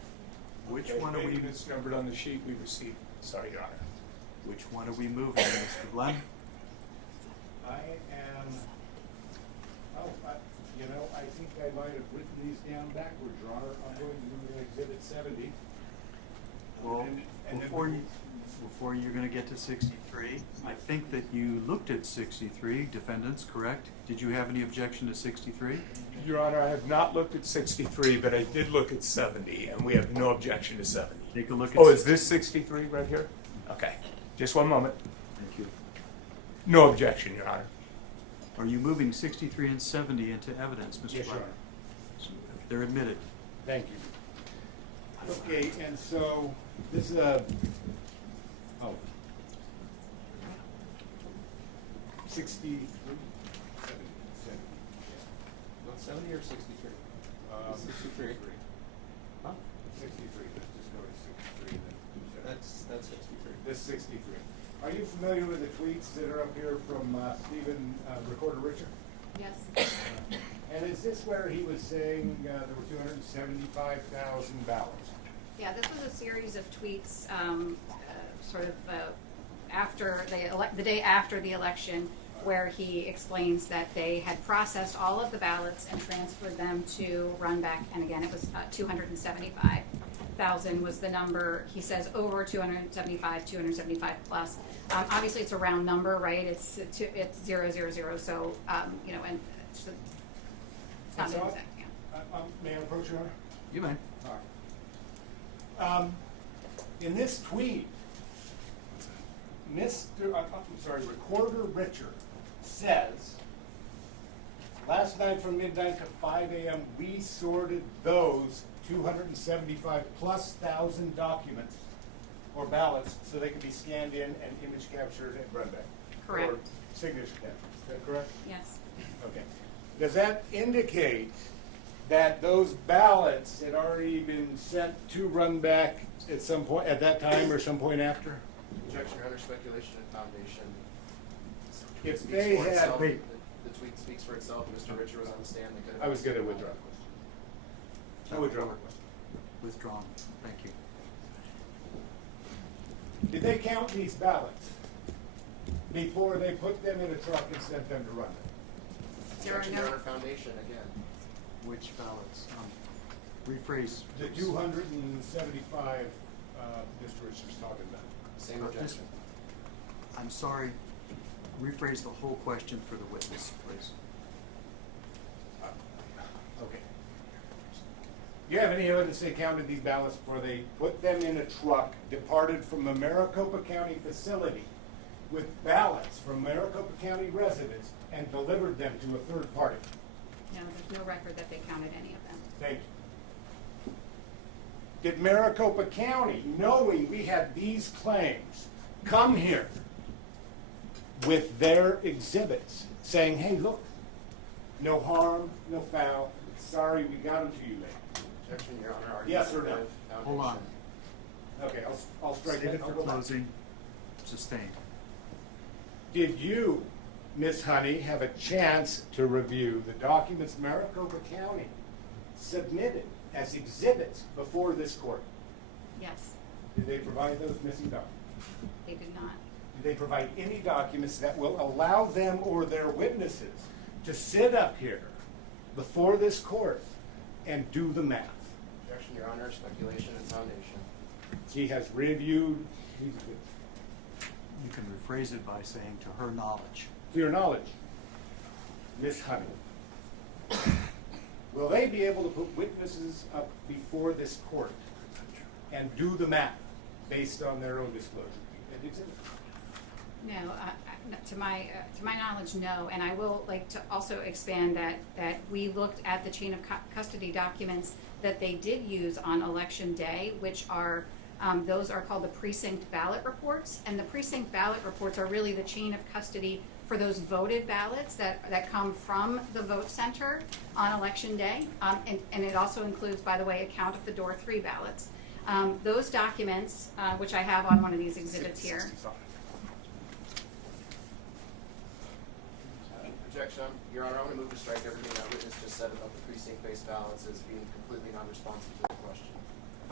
Which Okay, one are we? maybe it's numbered on the sheet we received. Sorry, Your Honor. Which one are we moving, Mr. Glenn? I am, I think I might have written these down backwards, Your Honor. I'm going to move in Exhibit 70. Well, And then before you're going to get to 63, I think that you looked at 63, defendants, correct? Did you have any objection to 63? Your Honor, I have not looked at 63, but I did look at 70, and we have no objection to 70. Take a look at. Oh, is this 63 right here? Okay, just one moment. Thank you. No objection, Your Honor. Are you moving 63 and 70 into evidence, Mr. Yes, Your Glenn? Honor. They're admitted. Thank you. Okay, and so this is a, oh, 63, 70 or 63? 63. Huh? 63, let's just go to 63 then. That's 63. This 63. Are you familiar with the tweets that are up here from Stephen, Recorder Richard? Yes. And is this where he was saying there were 275,000 ballots? Yeah, this was a series of tweets, after the day after the election, where he explains that they had processed all of the ballots and transferred them to Runback, and again, it was 275,000 was the number. He says over 275 plus. Obviously, it's a round number, right? It's 000. So and it's not So, exact. Yeah. may I approach you, Honor? You may. All right. In this tweet, Recorder Richard says, last night from midnight to 5 a.m., we sorted those 275,000+ documents or ballots so they could be scanned in and image captured and run back. Correct. Or signature captured. Is that correct? Yes. Okay. Does that indicate that those ballots had already been sent to run back at some point, at that time or some point after? Objection, Your Honor, speculation and foundation. If Speaks they for had- itself. Wait. The tweet speaks for itself. Mr. Richard was on the stand. They could have I was going to asked withdraw. a question. I withdraw my question. Withdrawn. Thank you. Did they count these ballots before they put them in a truck and sent them to run them? There are Objection, no- Your Honor, foundation again. Which ballots? Rephrase. The 275 Mr. Richards talking about. Same But this- objection. I'm sorry. Rephrase the whole question for the witness, please. Okay. Do you have any evidence they counted these ballots before they put them in a truck, departed from a Maricopa County facility with ballots from Maricopa County residents and delivered them to a third party? No, there's no record that they counted any of them. Thank you. Did Maricopa County, knowing we had these claims, come here with their exhibits saying, hey, look, no harm, no foul, sorry we got them to you late? Objection, Your Honor. Yes or no? Argument of Hold on. Okay, I'll strike Stated that. for closing. Sustained. Did you, Ms. Honey, have a chance to review the documents Maricopa County submitted as exhibits before this court? Yes, Did they provide those missing documents? they did not. Did they provide any documents that will allow them or their witnesses to sit up here before this court and do the math? Objection, Your Honor. Speculation and foundation. She has reviewed, You can rephrase it by saying to her knowledge. to your knowledge, Ms. Honey, will they be able to put witnesses up before this court and do the math based on their own disclosure? And exhibit? No, to my knowledge, no. And I will like to also expand that we looked at the chain of custody documents that they did use on election day, which are those are called the precinct ballot reports, and the precinct ballot reports are really the chain of custody for those voted ballots that come from the vote center on election day, and it also includes, by the way, a count of the door 3 ballots. Those documents, which I have on one of these exhibits here. Objection, Your Honor. I want to move to strike everything that witness just said about the precinct-based ballots as being completely non-responsive to the question.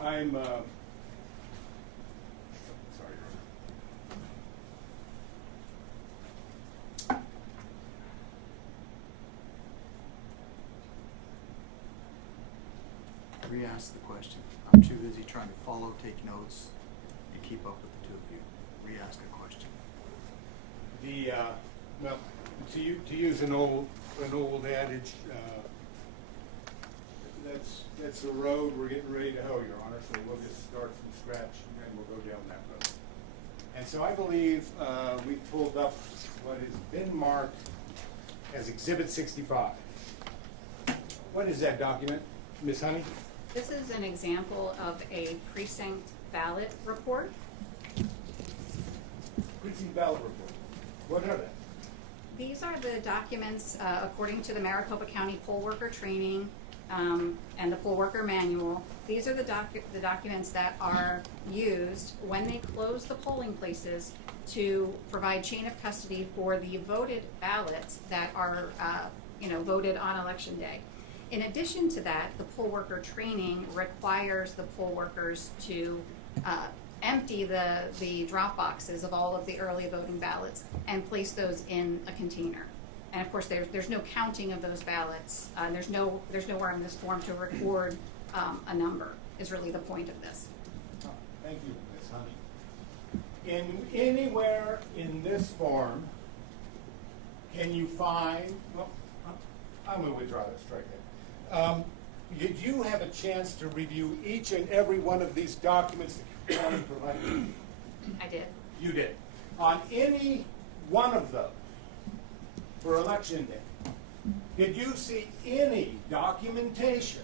I'm, sorry, Your Honor. Re-ask the question. I'm too busy trying to follow, take notes, and keep up with the two of you. Re-ask a question. Well, to use an old adage, that's a road we're getting ready to hoe, Your Honor, so we'll just start from scratch and we'll go down that road. And so I believe we've pulled up what has been marked as Exhibit 65. What is that document, Ms. Honey? This is an example of a precinct ballot report. Precinct ballot report. What are they? These are the documents, according to the Maricopa County poll worker training and the poll worker manual. These are the documents that are used when they close the polling places to provide chain of custody for the voted ballots that are, voted on election day. In addition to that, the poll worker training requires the poll workers to empty the drop boxes of all of the early voting ballots and place those in a container. And of course, there's no counting of those ballots. There's nowhere in this form to record a number. Is really the point of this. Oh, thank you, Ms. Honey. Anywhere in this form, can you find? Well, I'm going to withdraw that strike there. Did you have a chance to review each and every one of these documents that the county provided? I did. You did. On any one of those, for election day, did you see any documentation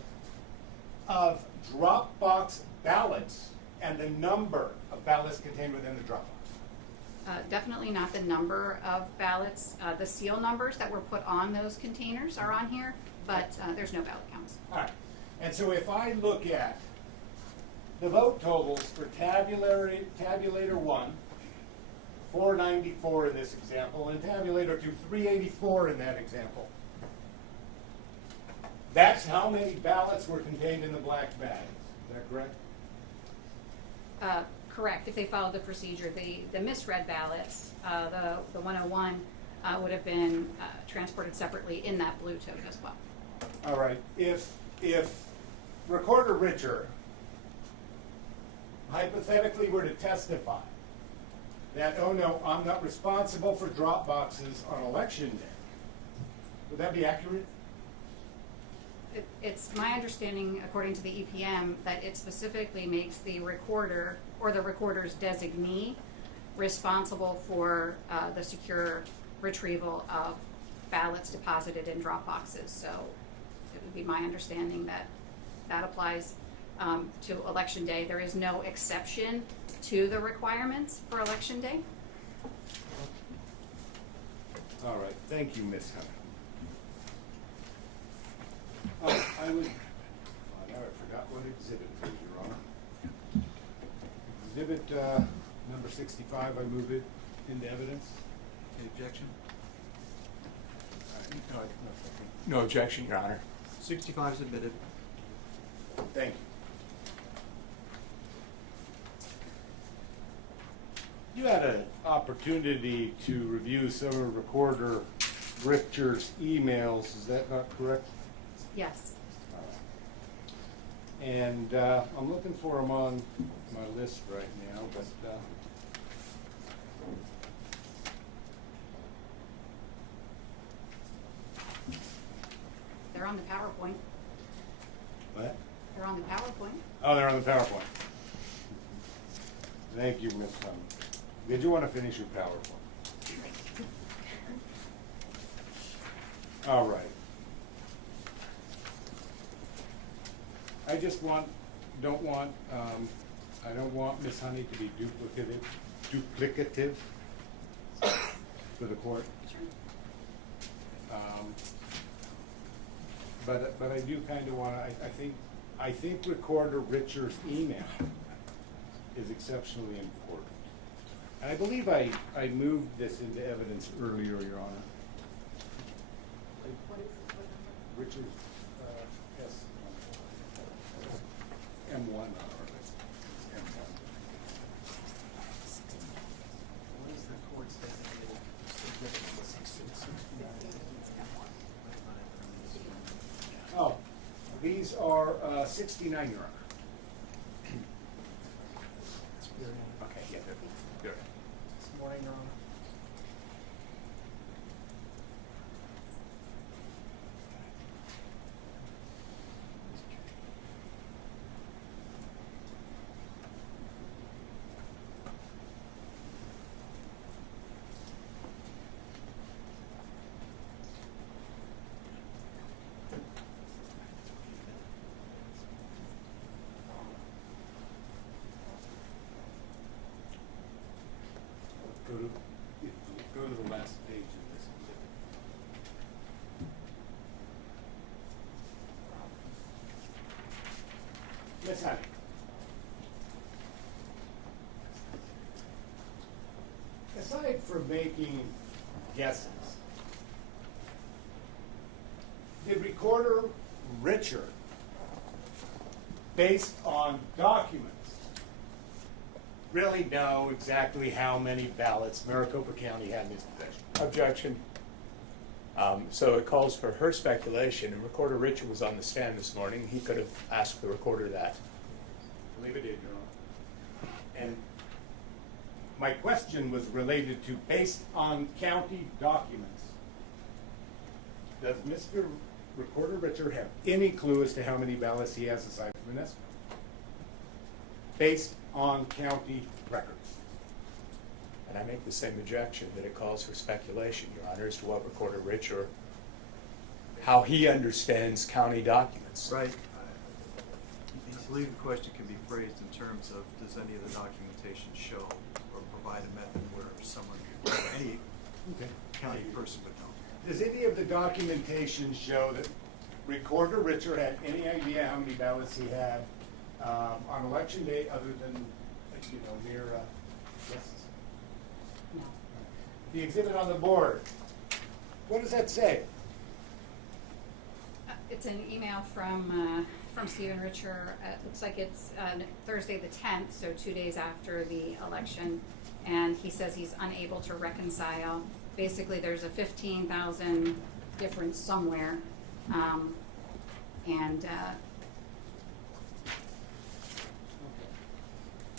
of drop box ballots and the number of ballots contained within the drop box? Definitely not the number of ballots. The seal numbers that were put on those containers are on here, but there's no ballot counts. All right. And so if I look at the vote totals for tabulator 1, 494 in this example, and tabulator 2, 384 in that example, that's how many ballots were contained in the black bags. Is that correct? Correct. If they followed the procedure, the misread ballots, the 101, would have been transported separately in that blue tote as well. All right. If Recorder Richer hypothetically were to testify that, oh no, I'm not responsible for drop boxes on election day, would that be accurate? It's my understanding, according to the EPM, that it specifically makes the recorder or the recorder's designee responsible for the secure retrieval of ballots deposited in drop boxes. So it would be my understanding that that applies to election day. There is no exception to the requirements for election day. All right. Thank you, Ms. Hunter. Now I forgot what exhibit it is, Your Honor. Exhibit number 65, I move it into evidence. Any objection? No objection, Your Honor. 65 is admitted. Thank you. You had an opportunity to review some of Recorder Richard's emails, is that not correct? Yes. And I'm looking for them on my list right now, but They're on the PowerPoint. what? They're on the PowerPoint. Oh, they're on the PowerPoint. Thank you, Ms. Hunter. Did you want to finish your PowerPoint? All right. I just don't want Ms. Honey to be duplicative for the court. But I do kind of want to. I think Recorder Richard's email is exceptionally important. And I believe I moved this into evidence earlier, Your Honor. Richard's yes. M1 on our list. M1. What is the court's designated? Oh, these are 69, Your Honor. Okay, yeah, good. This morning, Your Honor. Go to the last page of this. Miss Honey. Aside from making guesses, did Recorder Richard, based on documents, really know exactly how many ballots Maricopa County had in its possession? Objection. So it calls for her speculation, and Recorder Richard was on the stand this morning. He could have asked the recorder that. I believe it did, Your Honor. And my question was related to, based on county documents, does Mr. Recorder Richard have any clue as to how many ballots he has aside from Vanessa? Based on county records. And I make the same objection, that it calls for speculation, Your Honor, as to what Recorder Richard, how he understands county documents. Right. I believe the question can be phrased in terms of, does any of the documentation show or provide a method where someone, any county person would know? Does any of the documentation show that Recorder Richard had any idea how many ballots he had on election day, other than, mere guesses? The exhibit on the board, what does that say? It's an email from Stephen Richer. It looks like it's Thursday the 10th, so 2 days after the election, and he says he's unable to reconcile. Basically, there's a 15,000 difference somewhere, and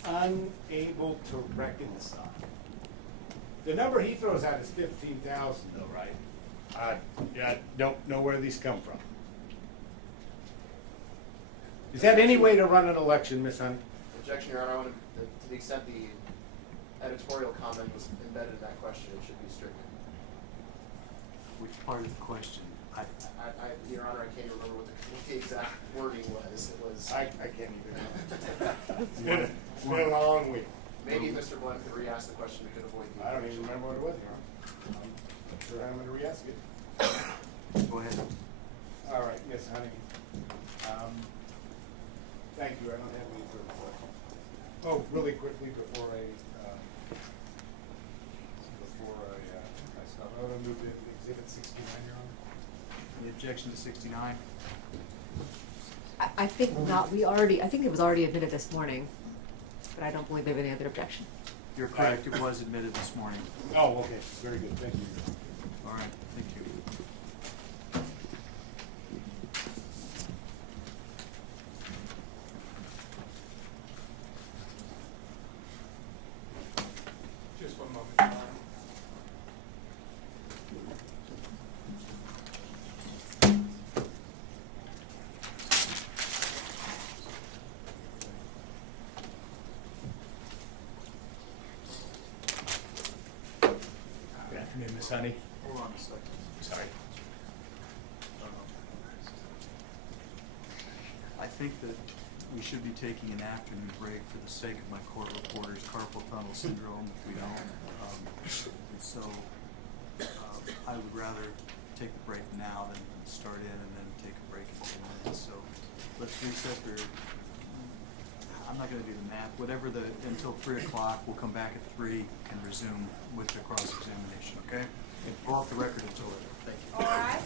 Unable to reconcile. The number he throws out is 15,000, though, right? I don't know where these come from. Is that any way to run an election, Ms. Hunt? Objection, Your Honor. To the extent the editorial comment was embedded in that question, it should be stricken. Which part of the question? Your Honor, I can't remember what the exact wording was. It was. I can't even. It's been a long week. Maybe if Mr. Blunt could re-ask the question, we could avoid the. I don't even remember what it was, Your Honor. I'm sure I'm going to re-ask it. Go ahead. All right, Ms. Honey. Thank you. I don't have any further questions. Oh, really quickly before I stop, I want to move to Exhibit 69, Your Honor. The objection to 69? I think not. I think it was already admitted this morning, but I don't believe they have any other objection. You're correct, it was admitted this morning. Oh, okay. Very good. Thank you. All right, thank you. Just one moment, Your Honor. Good afternoon, Miss Honey. Hold on a second. Sorry. I think that we should be taking an afternoon break for the sake of my court reporter's carpal tunnel syndrome if we don't. I would rather take the break now than start in and then take a break in 2 minutes. So let's reset I'm not going to do the math. Until 3 o'clock, we'll come back at 3 and resume with the cross-examination, okay? And pull off the record until then. Thank you. All right.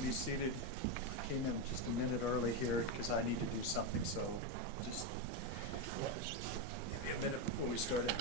be seated. Came in just a minute early here because I need to do something, so just give me a minute before we start it.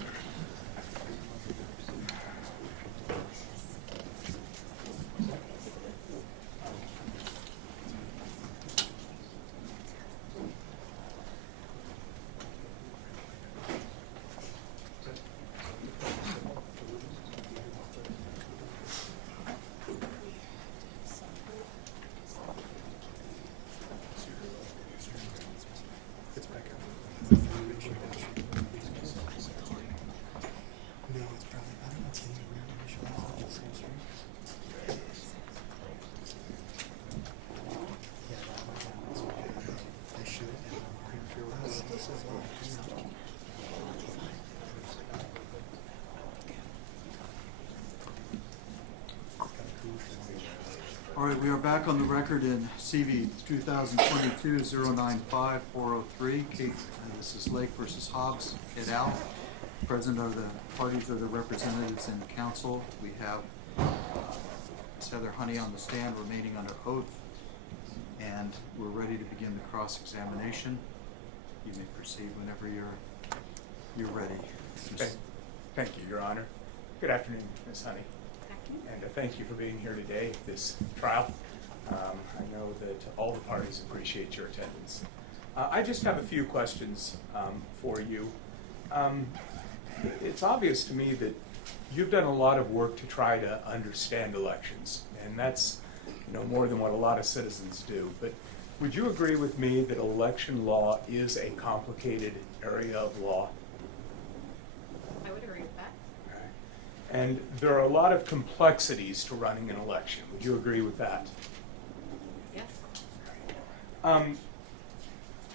All right, we are back on the record in CV 2022-095-403. This is Lake versus Hobbs et al. Present are the parties or the representatives in the council. We have Ms. Heather Honey on the stand remaining under oath, and we're ready to begin the cross-examination. You may proceed whenever you're ready. Thank you, Your Honor. Good afternoon, Ms. Honey. And thank you for being here today at this trial. I know that all the parties appreciate your attendance. I just have a few questions for you. It's obvious to me that you've done a lot of work to try to understand elections, and that's more than what a lot of citizens do. But would you agree with me that election law is a complicated area of law? I would agree with that. And there are a lot of complexities to running an election. Would you agree with that? Yes.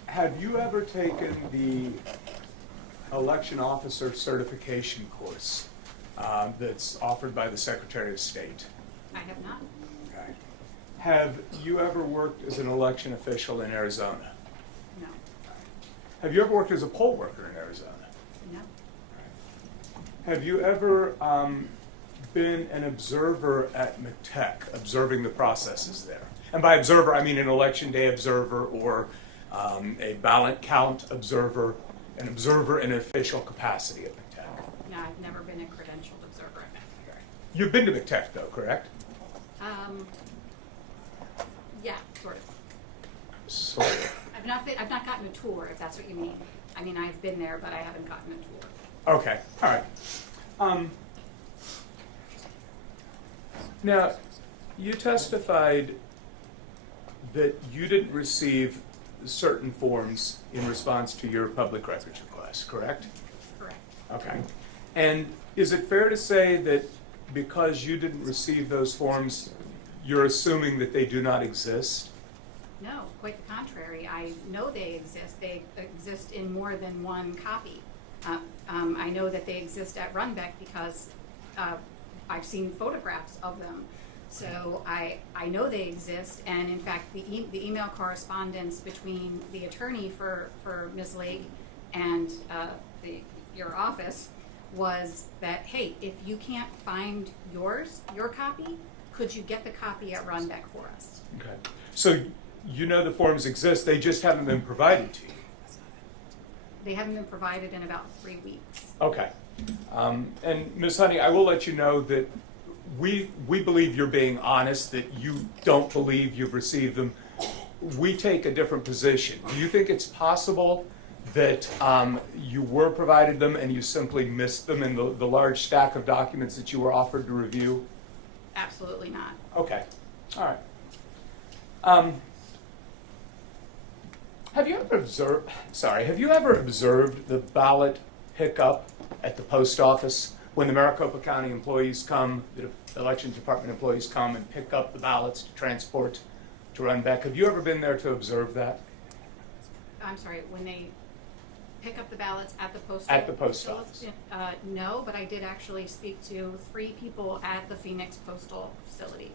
Have you ever taken the election officer certification course that's offered by the Secretary of State? I have not. Okay. Have you ever worked as an election official in Arizona? No. Have you ever worked as a poll worker in Arizona? No. Have you ever been an observer at McTech, observing the processes there? And by observer, I mean an election day observer or a ballot count observer, an observer in an official capacity at McTech. No, I've never been a credentialed observer at McTech. You've been to McTech, though, correct? Yeah, sort of. Sort of. I've not gotten a tour, if that's what you mean. I mean, I've been there, but I haven't gotten a tour. Okay, all right. Now, you testified that you didn't receive certain forms in response to your public records request, correct? Correct. Okay. And is it fair to say that because you didn't receive those forms, you're assuming that they do not exist? No, quite the contrary. I know they exist. They exist in more than one copy. I know that they exist at Runbeck because I've seen photographs of them. So I know they exist, and in fact, the email correspondence between the attorney for Ms. Lake and your office was that, hey, if you can't find your copy, could you get the copy at Runbeck for us? Okay. So you know the forms exist, they just haven't been provided to you? They haven't been provided in about 3 weeks. Okay. And Ms. Honey, I will let you know that we believe you're being honest, that you don't believe you've received them. We take a different position. Do you think it's possible that you were provided them and you simply missed them in the large stack of documents that you were offered to review? Absolutely not. Okay. All right. Have you ever observed the ballot pickup at the post office when the Maricopa County employees come, the elections department employees come and pick up the ballots to transport to Runbeck? Have you ever been there to observe that? I'm sorry, when they pick up the ballots at the post At the post office? No, but I did actually speak to 3 people at the Phoenix Postal Facility.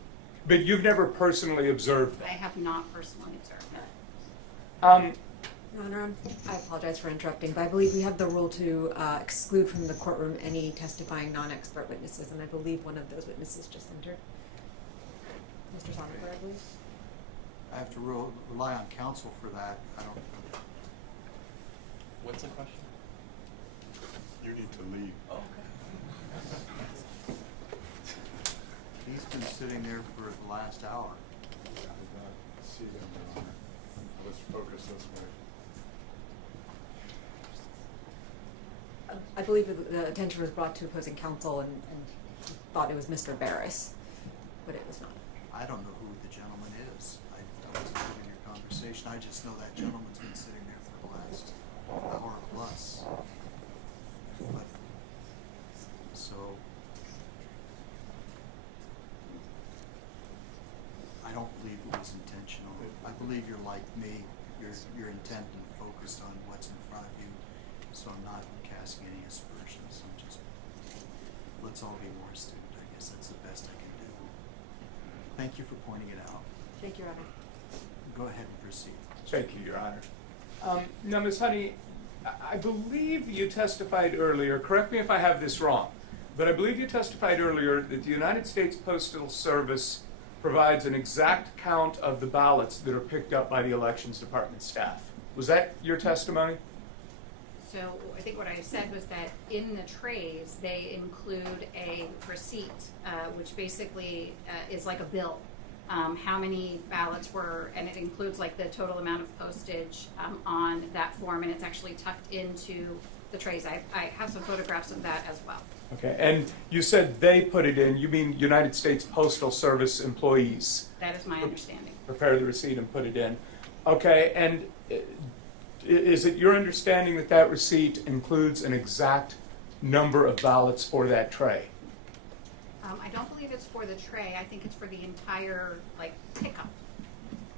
But you've never personally observed I that? have not personally observed that. Your Honor, I apologize for interrupting, but I believe we have the rule to exclude from the courtroom any testifying non-expert witnesses, and I believe one of those witnesses just entered. Mr. Sonnenklar, I believe. I have to rely on counsel for that. I don't. What's the question? You need to leave. Oh, okay. He's been sitting there for the last hour. I did not see them, Your Honor. Let's focus this way. I believe the attention was brought to opposing counsel and he thought it was Mr. Barris, but it was not. I don't know who the gentleman is. I wasn't in your conversation. I just know that gentleman's been sitting there for the last hour plus. But, so, I don't believe it was intentional. I believe you're like me. You're intent and focused on what's in front of you. So I'm not casting any aspersions. I'm just, let's all be more astute. I guess that's the best I can do. Thank you for pointing it out. Thank you, Your Honor. Go ahead and proceed. Thank you, Your Honor. Now, Ms. Honey, I believe you testified earlier, correct me if I have this wrong, but I believe you testified earlier that the United States Postal Service provides an exact count of the ballots that are picked up by the Elections Department staff. Was that your testimony? So I think what I said was that in the trays, they include a receipt, which basically is like a bill. How many ballots were, and it includes like the total amount of postage on that form, and it's actually tucked into the trays. I have some photographs of that as well. Okay, and you said they put it in. You mean United States Postal Service employees? That is my understanding. Prepare the receipt and put it in. Okay, and is it your understanding that that receipt includes an exact number of ballots for that tray? I don't believe it's for the tray. I think it's for the entire like pickup.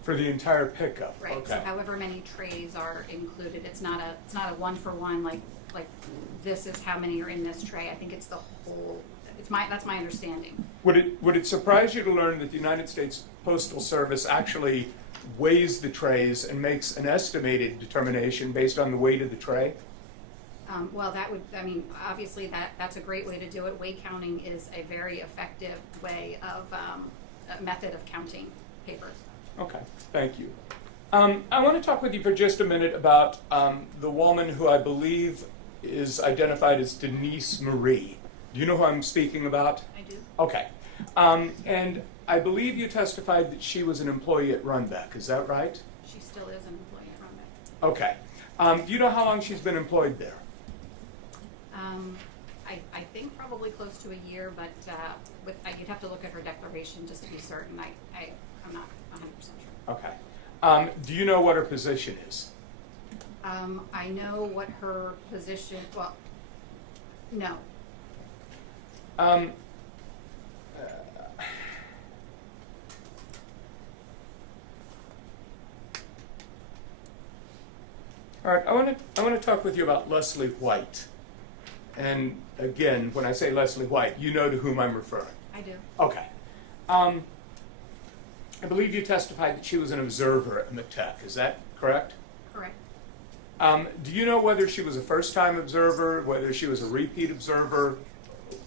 For the entire pickup. Right. Okay. So however many trays are included, it's not a one for one like this is how many are in this tray. I think it's the whole. That's my understanding. Would it surprise you to learn that the United States Postal Service actually weighs the trays and makes an estimated determination based on the weight of the tray? Well, that would, I mean, obviously that's a great way to do it. Weight counting is a very effective way of, a method of counting papers. Okay, thank you. I want to talk with you for just a minute about the woman who I believe is identified as Denise Marie. Do you know who I'm speaking about? I do. Okay. And I believe you testified that she was an employee at Runbeck. Is that right? She still is an employee at Runbeck. Okay. Do you know how long she's been employed there? I think probably close to a year, but you'd have to look at her declaration just to be certain. I'm not 100% sure. Okay. Do you know what her position is? I know what her position, well, no. All right, I want to talk with you about Leslie White. And again, when I say Leslie White, you know to whom I'm referring. I do. Okay. I believe you testified that she was an observer at McTech. Is that correct? Correct. Do you know whether she was a first-time observer, whether she was a repeat observer,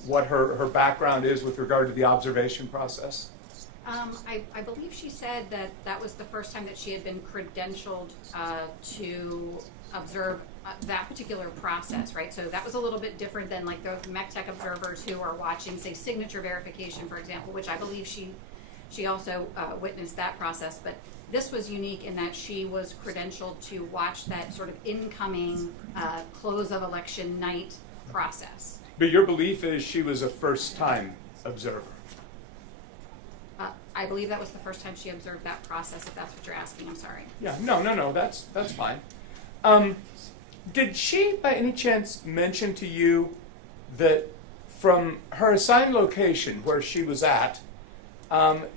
what her background is with regard to the observation process? I believe she said that was the first time that she had been credentialed to observe that particular process, right? So that was a little bit different than like the MECTEC observers who are watching, say, signature verification, for example, which I believe she also witnessed that process. But this was unique in that she was credentialed to watch that sort of incoming close of election night process. But your belief is she was a first-time observer? I believe that was the first time she observed that process, if that's what you're asking. I'm sorry. Yeah, no, that's fine. Did she, by any chance, mention to you that from her assigned location where she was at,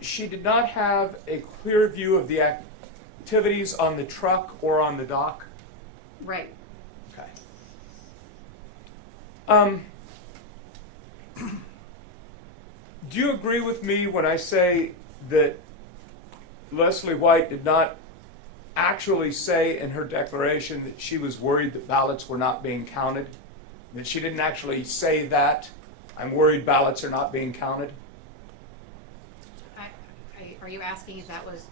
she did not have a clear view of the activities on the truck or on the dock? Right. Okay. Do you agree with me when I say that Leslie White did not actually say in her declaration that she was worried that ballots were not being counted? That she didn't actually say that, I'm worried ballots are not being counted? Are Are you asking if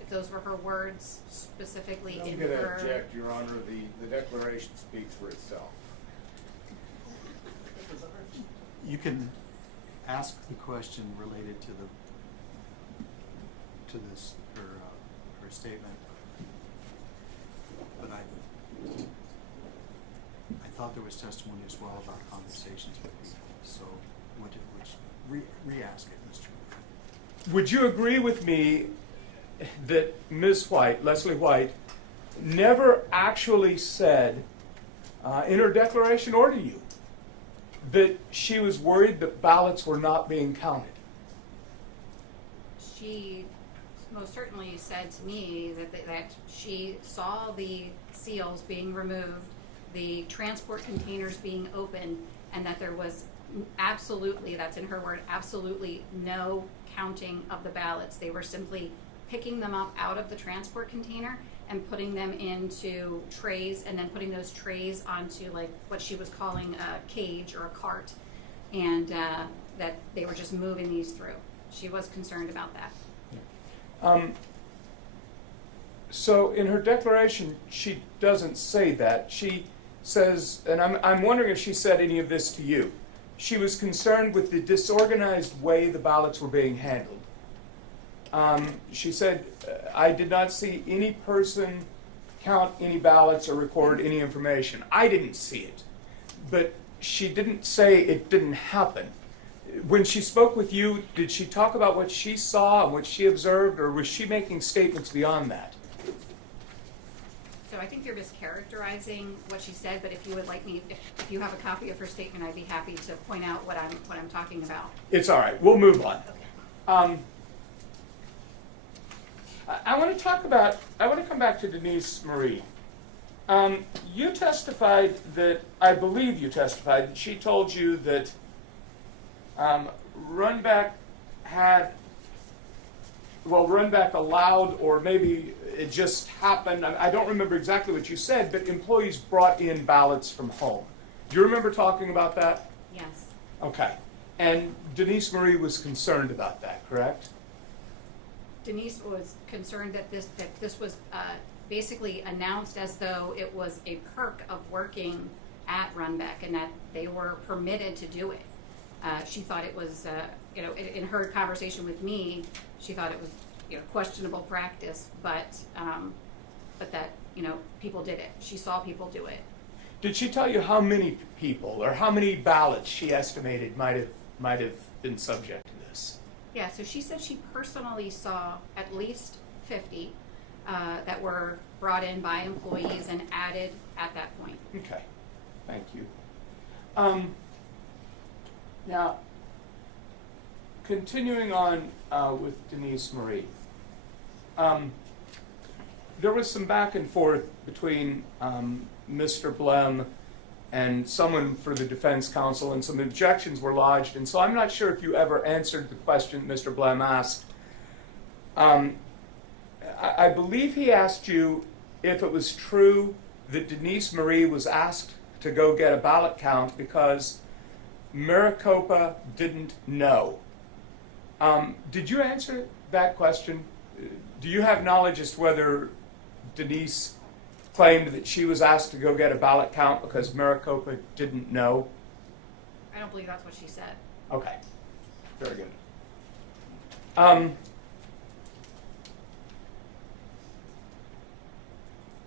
those were her words specifically I'm in going to her? object, Your Honor. The declaration speaks for itself. You can ask the question related to this, her statement. But I thought there was testimony as well about conversations with people, so re-ask it, Mr. Would you agree with me that Ms. White, Leslie White, never actually said in her declaration or to you that she was worried that ballots were not being counted? She most certainly said to me that she saw the seals being removed, the transport containers being opened, and that there was absolutely, that's in her word, absolutely no counting of the ballots. They were simply picking them up out of the transport container and putting them into trays, and then putting those trays onto like what she was calling a cage or a cart, and that they were just moving these through. She was concerned about that. So in her declaration, she doesn't say that. She says, and I'm wondering if she said any of this to you. She was concerned with the disorganized way the ballots were being handled. She said, I did not see any person count any ballots or record any information. I didn't see it. But she didn't say it didn't happen. When she spoke with you, did she talk about what she saw and what she observed, or was she making statements beyond that? So I think you're mischaracterizing what she said, but if you would like me, if you have a copy of her statement, I'd be happy to point out what I'm talking about. It's all right. We'll move on. Okay. I want to come back to Denise Marie. You testified that, I believe you testified that she told you that Runback allowed, or maybe it just happened, I don't remember exactly what you said, but employees brought in ballots from home. Do you remember talking about that? Yes. Okay. And Denise Marie was concerned about that, correct? Denise was concerned that this was basically announced as though it was a perk of working at Runback, and that they were permitted to do it. She thought it was, in her conversation with me, she thought it was, questionable practice, but that, people did it. She saw people do it. Did she tell you how many people or how many ballots she estimated might have been subject to this? Yeah, so she said she personally saw at least 50 that were brought in by employees and added at that point. Okay, thank you. Now, continuing on with Denise Marie, there was some back and forth between Mr. Blem and someone for the defense counsel, and some objections were lodged, and so I'm not sure if you ever answered the question Mr. Blem asked. I believe he asked you if it was true that Denise Marie was asked to go get a ballot count because Maricopa didn't know. Did you answer that question? Do you have knowledge as to whether Denise claimed that she was asked to go get a ballot count because Maricopa didn't know? I don't believe that's what she said. Okay, very good.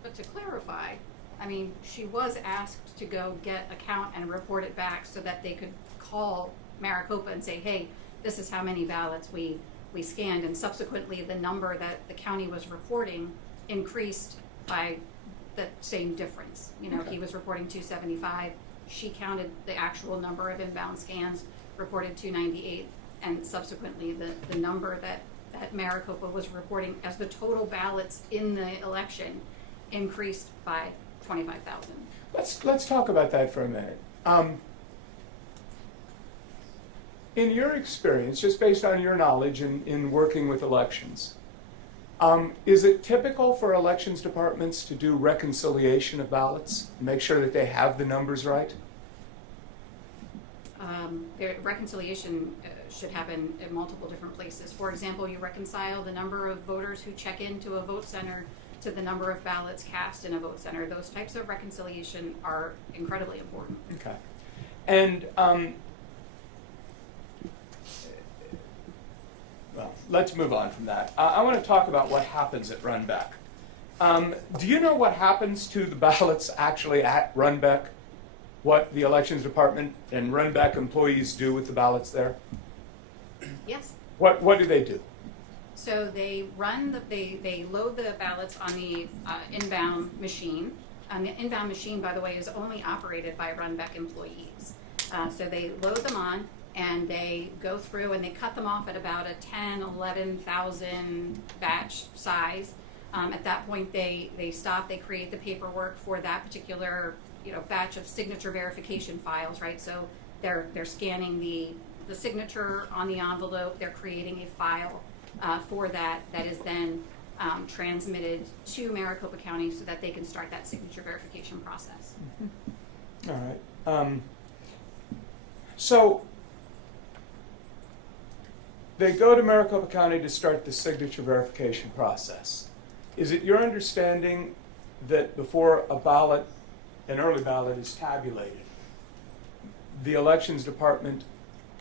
But to clarify, she was asked to go get a count and report it back so that they could call Maricopa and say, hey, this is how many ballots we scanned, and subsequently the number that the county was reporting increased by the same difference. Okay. He was reporting 275. She counted the actual number of inbound scans, reported 298, and subsequently the number that Maricopa was reporting as the total ballots in the election increased by 25,000. Let's talk about that for a minute. In your experience, just based on your knowledge in working with elections, is it typical for elections departments to do reconciliation of ballots, make sure that they have the numbers right? Reconciliation should happen in multiple different places. For example, you reconcile the number of voters who check into a vote center to the number of ballots cast in a vote center. Those types of reconciliation are incredibly important. Okay. And, well, let's move on from that. I want to talk about what happens at Runbeck. Do you know what happens to the ballots actually at Runbeck? What the elections department and Runbeck employees do with the ballots there? Yes. What do they do? So they they load the ballots on the inbound machine. The inbound machine, by the way, is only operated by Runbeck employees. So they load them on, and they go through and they cut them off at about a 10, 11,000 batch size. At that point, they stop. They create the paperwork for that particular batch of signature verification files, right? So they're scanning the signature on the envelope. They're creating a file for that is then transmitted to Maricopa County so that they can start that signature verification process. Mm-hmm. All right. So they go to Maricopa County to start the signature verification process. Is it your understanding that before an early ballot is tabulated, the elections department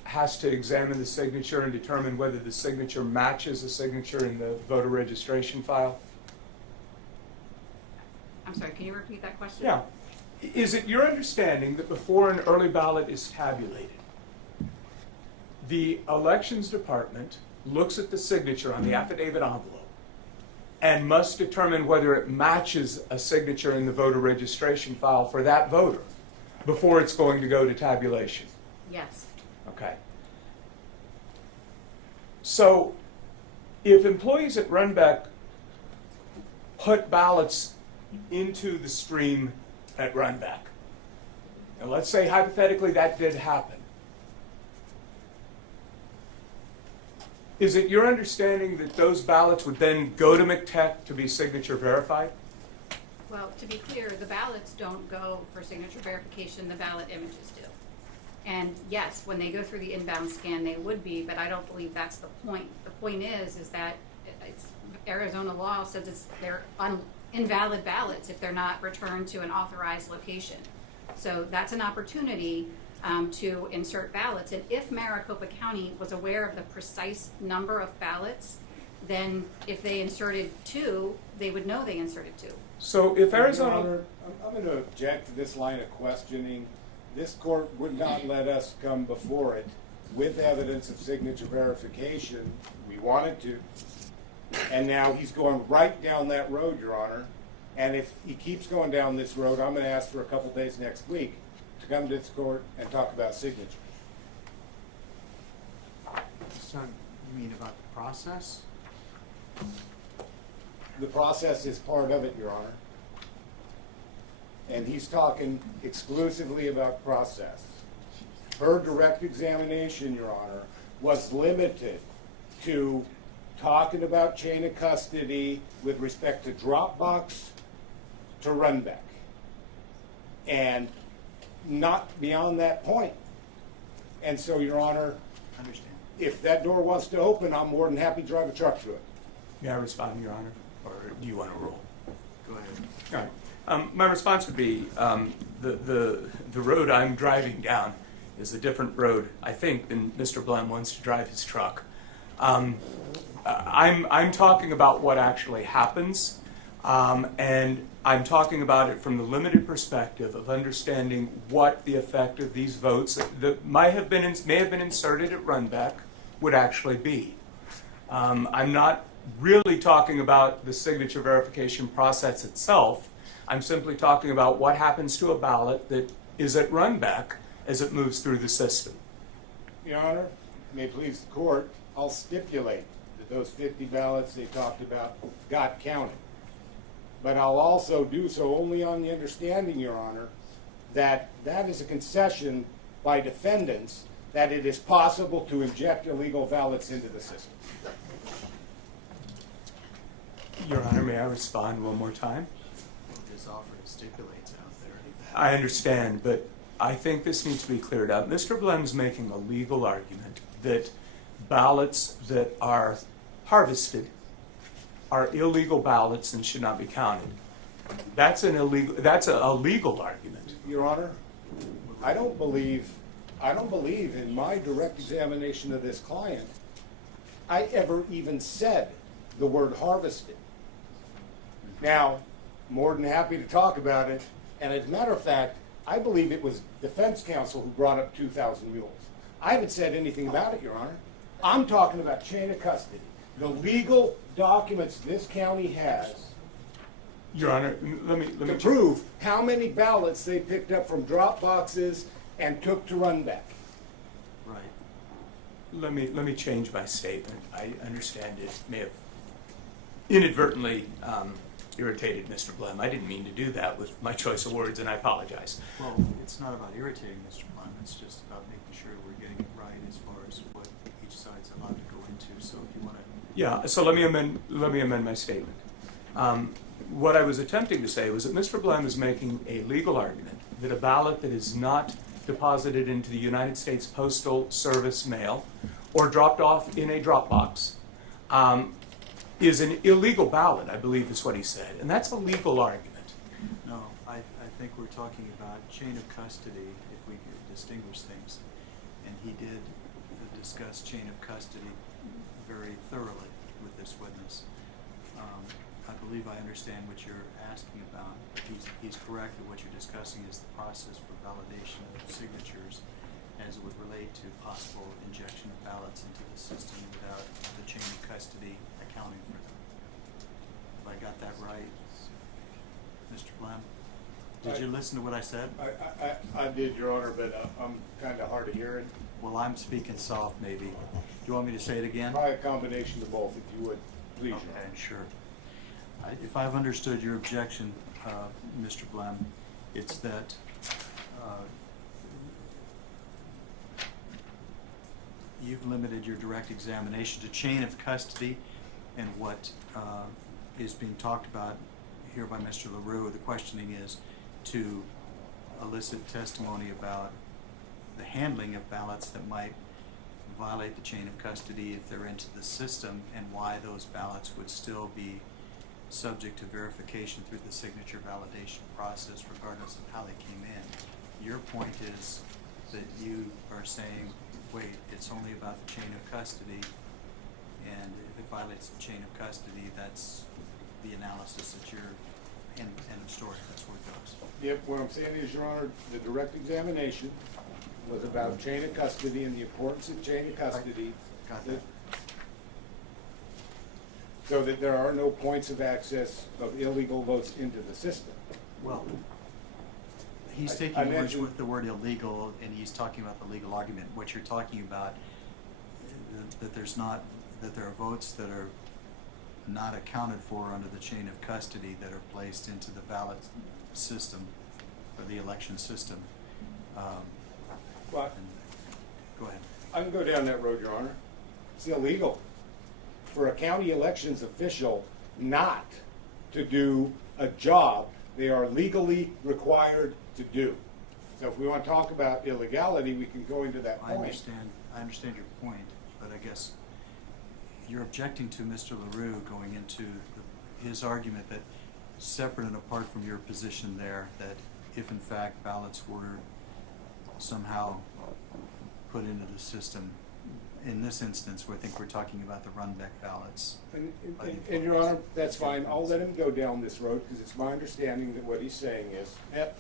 has to examine the signature and determine whether the signature matches a signature in the voter registration file? I'm sorry, can you repeat that question? Yeah. Is it your understanding that before an early ballot is tabulated, the elections department looks at the signature on the affidavit envelope and must determine whether it matches a signature in the voter registration file for that voter before it's going to go to tabulation? Yes. Okay. So if employees at Runbeck put ballots into the stream at Runbeck, and let's say hypothetically that did happen, is it your understanding that those ballots would then go to McTech to be signature verified? Well, to be clear, the ballots don't go for signature verification, the ballot images do. And yes, when they go through the inbound scan, they would be, but I don't believe that's the point. The point is that Arizona law says they're invalid ballots if they're not returned to an authorized location. So that's an opportunity to insert ballots. And if Maricopa County was aware of the precise number of ballots, then if they inserted 2, they would know they inserted 2. So if Your Arizona... Honor, I'm going to object to this line of questioning. This court would not let us come before it with evidence of signature verification. We wanted to. And now he's going right down that road, Your Honor. And if he keeps going down this road, I'm going to ask for a couple days next week to come to this court and talk about signature. So you mean about the process? The process is part of it, Your Honor. And he's talking exclusively about process. Her direct examination, Your Honor, was limited to talking about chain of custody with respect to Dropbox to Runbeck. And not beyond that point. And so, Your Honor, Understand. if that door wants to open, I'm more than happy to drive a truck through it. May I respond, Your Honor? Or do you want to rule? Go ahead. All right. My response would be the road I'm driving down is a different road, I think, than Mr. Blem wants to drive his truck. I'm talking about what actually happens, and I'm talking about it from the limited perspective of understanding what the effect of these votes that may have been inserted at Runbeck would actually be. I'm not really talking about the signature verification process itself. I'm simply talking about what happens to a ballot that is at Runbeck as it moves through the system. Your Honor, may it please the court, I'll stipulate that those 50 ballots they talked about got counted. But I'll also do so only on the understanding, Your Honor, that that is a concession by defendants that it is possible to inject illegal ballots into the system. Your Honor, may I respond one more time? This offer stipulates out there. I understand, but I think this needs to be cleared up. Mr. Blem's making a legal argument that ballots that are harvested are illegal ballots and should not be counted. That's a legal argument. Your Honor, I don't believe in my direct examination of this client, I ever even said the word harvested. Now, more than happy to talk about it, and as a matter of fact, I believe it was defense counsel who brought up 2,000 mules. I haven't said anything about it, Your Honor. I'm talking about chain of custody. The legal documents this county has Your Honor, let me to prove how many ballots they picked up from drop boxes and took to run back. Right. Let me change my statement. I understand it may have inadvertently irritated Mr. Blem. I didn't mean to do that with my choice of words, and I apologize. Well, it's not about irritating Mr. Blem. It's just about making sure we're getting it right as far as what each side's allowed to go into. So if you want to. Yeah. So let me amend my statement. What I was attempting to say was that Mr. Blem is making a legal argument that a ballot that is not deposited into the United States Postal Service mail or dropped off in a drop box is an illegal ballot, I believe is what he said. And that's a legal argument. No, I think we're talking about chain of custody, if we could distinguish things. And he did discuss chain of custody very thoroughly with this witness. I believe I understand what you're asking about. He's correct that what you're discussing is the process for validation of signatures as it would relate to possible injection of ballots into the system without the chain of custody accounting for them. Have I got that right, Mr. Blem? Did you listen to what I said? I did, Your Honor, but I'm kind of hard of hearing. Well, I'm speaking soft, maybe. Do you want me to say it again? Try a combination of both, if you would, please, Your Okay, Honor. sure. If I've understood your objection, Mr. Blem, it's that you've limited your direct examination to chain of custody, and what is being talked about here by Mr. LaRue, the questioning is to elicit testimony about the handling of ballots that might violate the chain of custody if they're into the system, and why those ballots would still be subject to verification through the signature validation process regardless of how they came in. Your point is that you are saying, wait, it's only about the chain of custody, and if it violates the chain of custody, that's the analysis that you're end of story, that's where it goes. Yep, what I'm saying is, Your Honor, the direct examination was about chain of custody and the importance of chain of custody. Got that. So that there are no points of access of illegal votes into the system. Well, he's I taking words mentioned- with the word illegal, and he's talking about the legal argument. What you're talking about, that there are votes that are not accounted for under the chain of custody that are placed into the ballot system, or the election system. But Go ahead. I can go down that road, Your Honor. It's illegal for a county elections official not to do a job they are legally required to do. So if we want to talk about illegality, we can go into that I point. understand your point, but I guess you're objecting to Mr. LaRue going into his argument that separate and apart from your position there, that if in fact ballots were somehow put into the system, in this instance, I think we're talking about the run-back ballots. And Your Honor, that's fine. I'll let him go down this road because it's my understanding that what he's saying is, it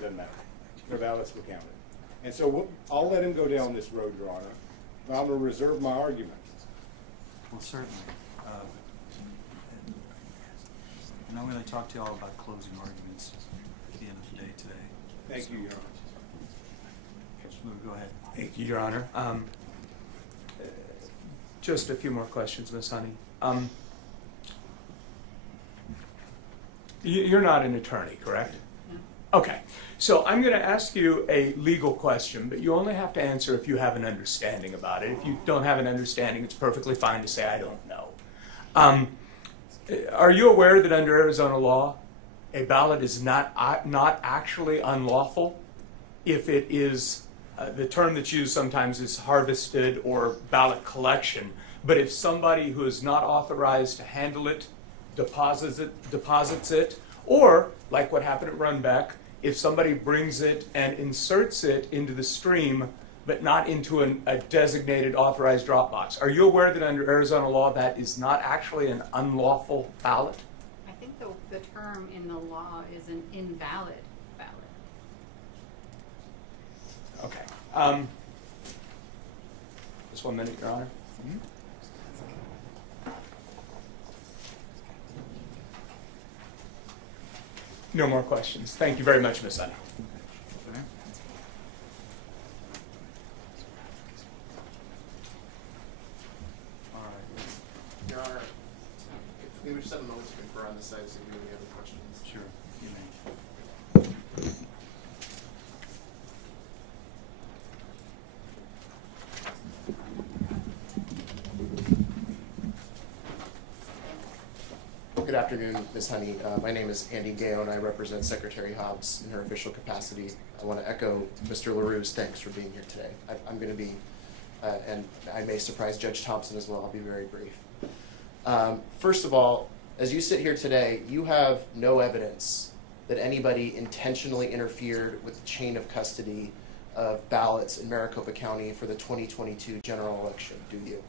doesn't matter. The ballots were counted. And so I'll let him go down this road, Your Honor. But I'm going to reserve my argument. Well, certainly. And I'm going to talk to you all about closing arguments at the end of the day today. Thank you, Your Honor. Go ahead. Thank you, Your Honor. Just a few more questions, Ms. Honey. You're not an attorney, correct? No. Okay. So I'm going to ask you a legal question, but you only have to answer if you have an understanding about it. If you don't have an understanding, it's perfectly fine to say, I don't know. Are you aware that under Arizona law, a ballot is not actually unlawful if it is the term that's used sometimes is harvested or ballot collection. But if somebody who is not authorized to handle it deposits it, or like what happened at Runbeck, if somebody brings it and inserts it into the stream, but not into a designated authorized drop box. Are you aware that under Arizona law that is not actually an unlawful ballot? I think the term in the law is an invalid ballot. Okay. Just 1 minute, Your Honor. No more questions. Thank you very much, Ms. Sonny. All right. Your Honor, if we would just have a moment to confer on the side, see if we have any other questions. Sure. You may. Good afternoon, Ms. Honey. My name is Andy Gao, and I represent Secretary Hobbs in her official capacity. I want to echo Mr. LaRue's thanks for being here today. I'm going to be, and I may surprise Judge Thompson as well, I'll be very brief. First of all, as you sit here today, you have no evidence that anybody intentionally interfered with the chain of custody of ballots in Maricopa County for the 2022 general election, do you?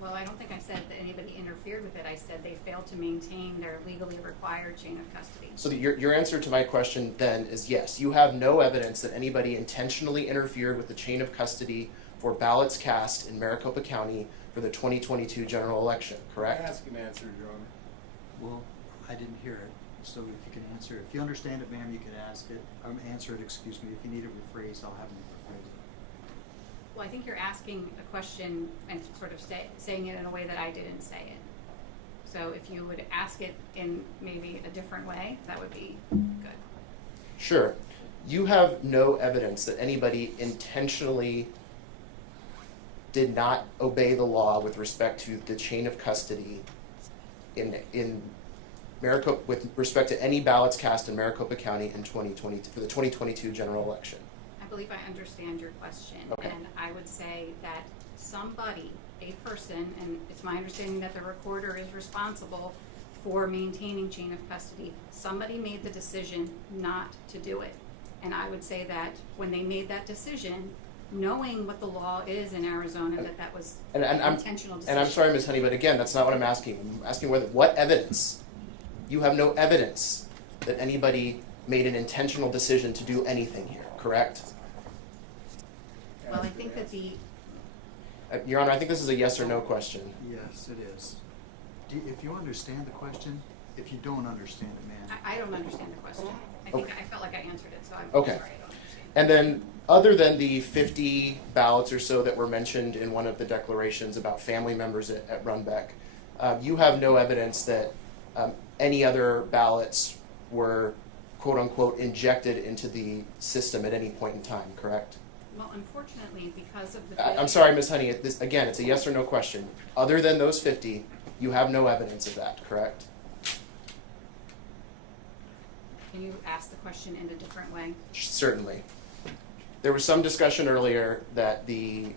Well, I don't think I said that anybody interfered with it. I said they failed to maintain their legally required chain of custody. So your answer to my question then is yes, you have no evidence that anybody intentionally interfered with the chain of custody for ballots cast in Maricopa County for the 2022 general election, correct? Ask and answer, Your Honor. Well, I didn't hear it, so if you can answer it. If you understand it, ma'am, you can ask it. Answer it, excuse me. If you need it rephrased, I'll have them rephrase it. Well, I think you're asking a question and sort of saying it in a way that I didn't say it. So if you would ask it in maybe a different way, that would be good. Sure. You have no evidence that anybody intentionally did not obey the law with respect to the chain of custody in Maricopa, with respect to any ballots cast in Maricopa County in 2022 for the 2022 general election. I believe I understand your question. Okay. And I would say that somebody, a person, and it's my understanding that the recorder is responsible for maintaining chain of custody. Somebody made the decision not to do it. And I would say that when they made that decision, knowing what the law is in Arizona, that was an intentional decision. And I'm sorry, Ms. Honey, but again, that's not what I'm asking. I'm asking what evidence. You have no evidence that anybody made an intentional decision to do anything here, correct? Well, I think that Your Honor, I think this is a yes or no question. Yes, it is. If you understand the question, if you don't understand it, ma'am. I don't understand the question. I think I felt like I answered it, so I'm Okay. sorry, I don't understand. And then, other than the 50 ballots or so that were mentioned in one of the declarations about family members at Runbeck, you have no evidence that any other ballots were, quote unquote, injected into the system at any point in time, correct? Well, unfortunately, because of the I'm sorry, Ms. Honey, again, it's a yes or no question. Other than those 50, you have no evidence of that, correct? Can you ask the question in a different way? Certainly. There was some discussion earlier that the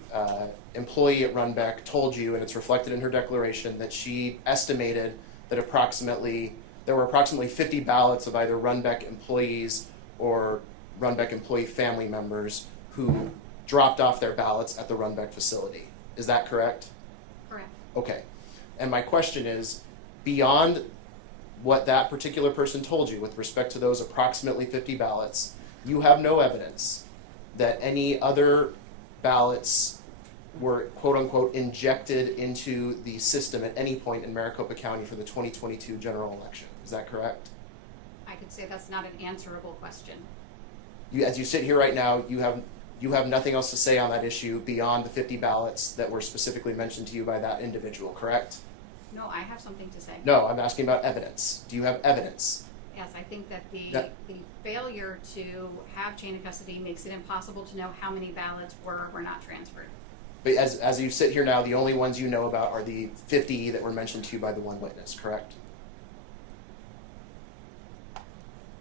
employee at Runbeck told you, and it's reflected in her declaration, that she estimated that there were approximately 50 ballots of either Runbeck employees or Runbeck employee family members who dropped off their ballots at the Runbeck facility. Is that correct? Correct. Okay. And my question is, beyond what that particular person told you with respect to those approximately 50 ballots, you have no evidence that any other ballots were, quote unquote, injected into the system at any point in Maricopa County for the 2022 general election. Is that correct? I could say that's not an answerable question. As you sit here right now, you have nothing else to say on that issue beyond the 50 ballots that were specifically mentioned to you by that individual, correct? No, I have something to say. No, I'm asking about evidence. Do you have evidence? Yes, I think that the failure to have chain of custody makes it impossible to know how many ballots were or were not transferred. But as you sit here now, the only ones you know about are the 50 that were mentioned to you by the one witness, correct?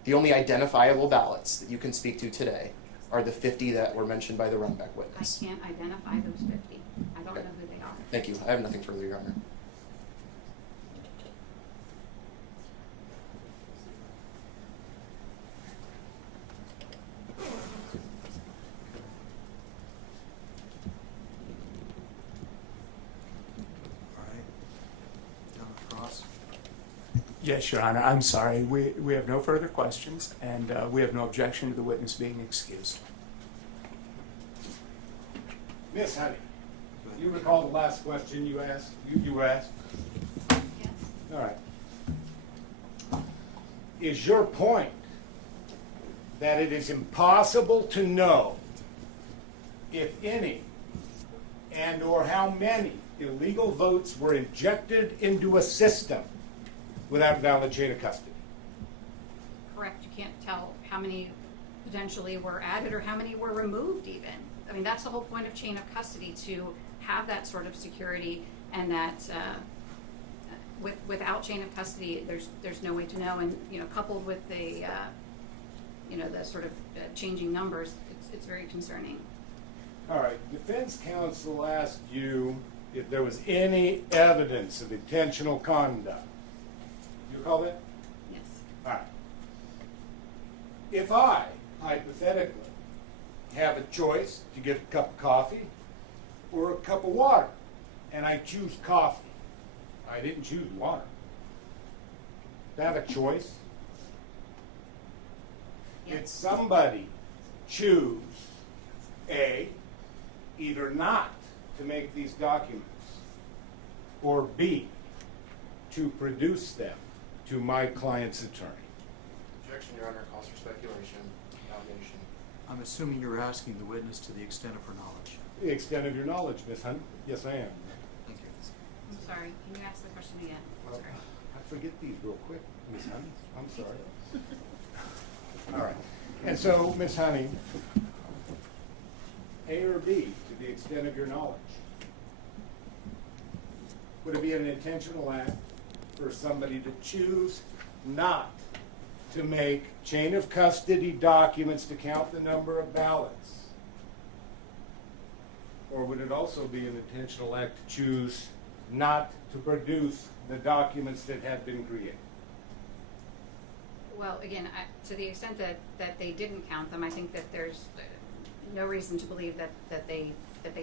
The only identifiable ballots that you can speak to today are the 50 that were mentioned by the runback I witness. can't identify those 50. I don't know who they are. Thank you. I have nothing further, Your Honor. All right. Down across. Yes, Your Honor, I'm sorry. We have no further questions, and we have no objection to the witness being excused. Miss Honey, you recall the last question you asked? You were asked? Yes. All right. Is your point that it is impossible to know if any and or how many illegal votes were injected into a system without valid chain of custody? Correct. You can't tell how many potentially were added or how many were removed even. I mean, that's the whole point of chain of custody, to have that sort of security, and that without chain of custody, there's no way to know. And coupled with the the sort of changing numbers, it's very concerning. All right. Defense counsel asked you if there was any evidence of intentional conduct. You recall that? Yes. All right. If I, hypothetically, have a choice to get a cup of coffee or a cup of water, and I choose coffee, I didn't choose water. Do I have a choice? Did somebody choose, A, either not to make these documents, or B, to produce them to my client's attorney? Objection, Your Honor, calls for speculation, allegation. I'm assuming you're asking the witness to the extent of her knowledge. The extent of your knowledge, Miss Hunt. Yes, I am. Thank you. I'm sorry. Can you ask the question again? Well, Sorry. I forget these real quick, Miss Honey. I'm sorry. All right. And so, Miss Honey, A or B, to the extent of your knowledge, would it be an intentional act for somebody to choose not to make chain of custody documents to count the number of ballots? Or would it also be an intentional act to choose not to produce the documents that have been created? Well, again, to the extent that they didn't count them, I think that there's no reason to believe that they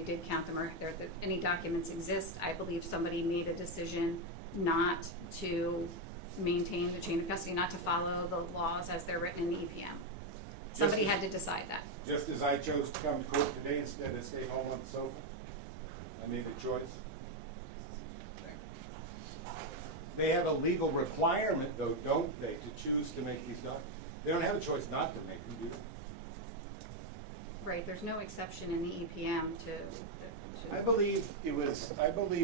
did count them, or that any documents exist. I believe somebody made a decision not to maintain the chain of custody, not to follow the laws as they're written in the EPM. Somebody had to decide that. Just as I chose to come to court today instead of stay home on the sofa, I made a choice. They have a legal requirement, though, don't they, to choose to make these documents? They don't have a choice not to make them, do they? Right, there's no exception in the EPM to I believe,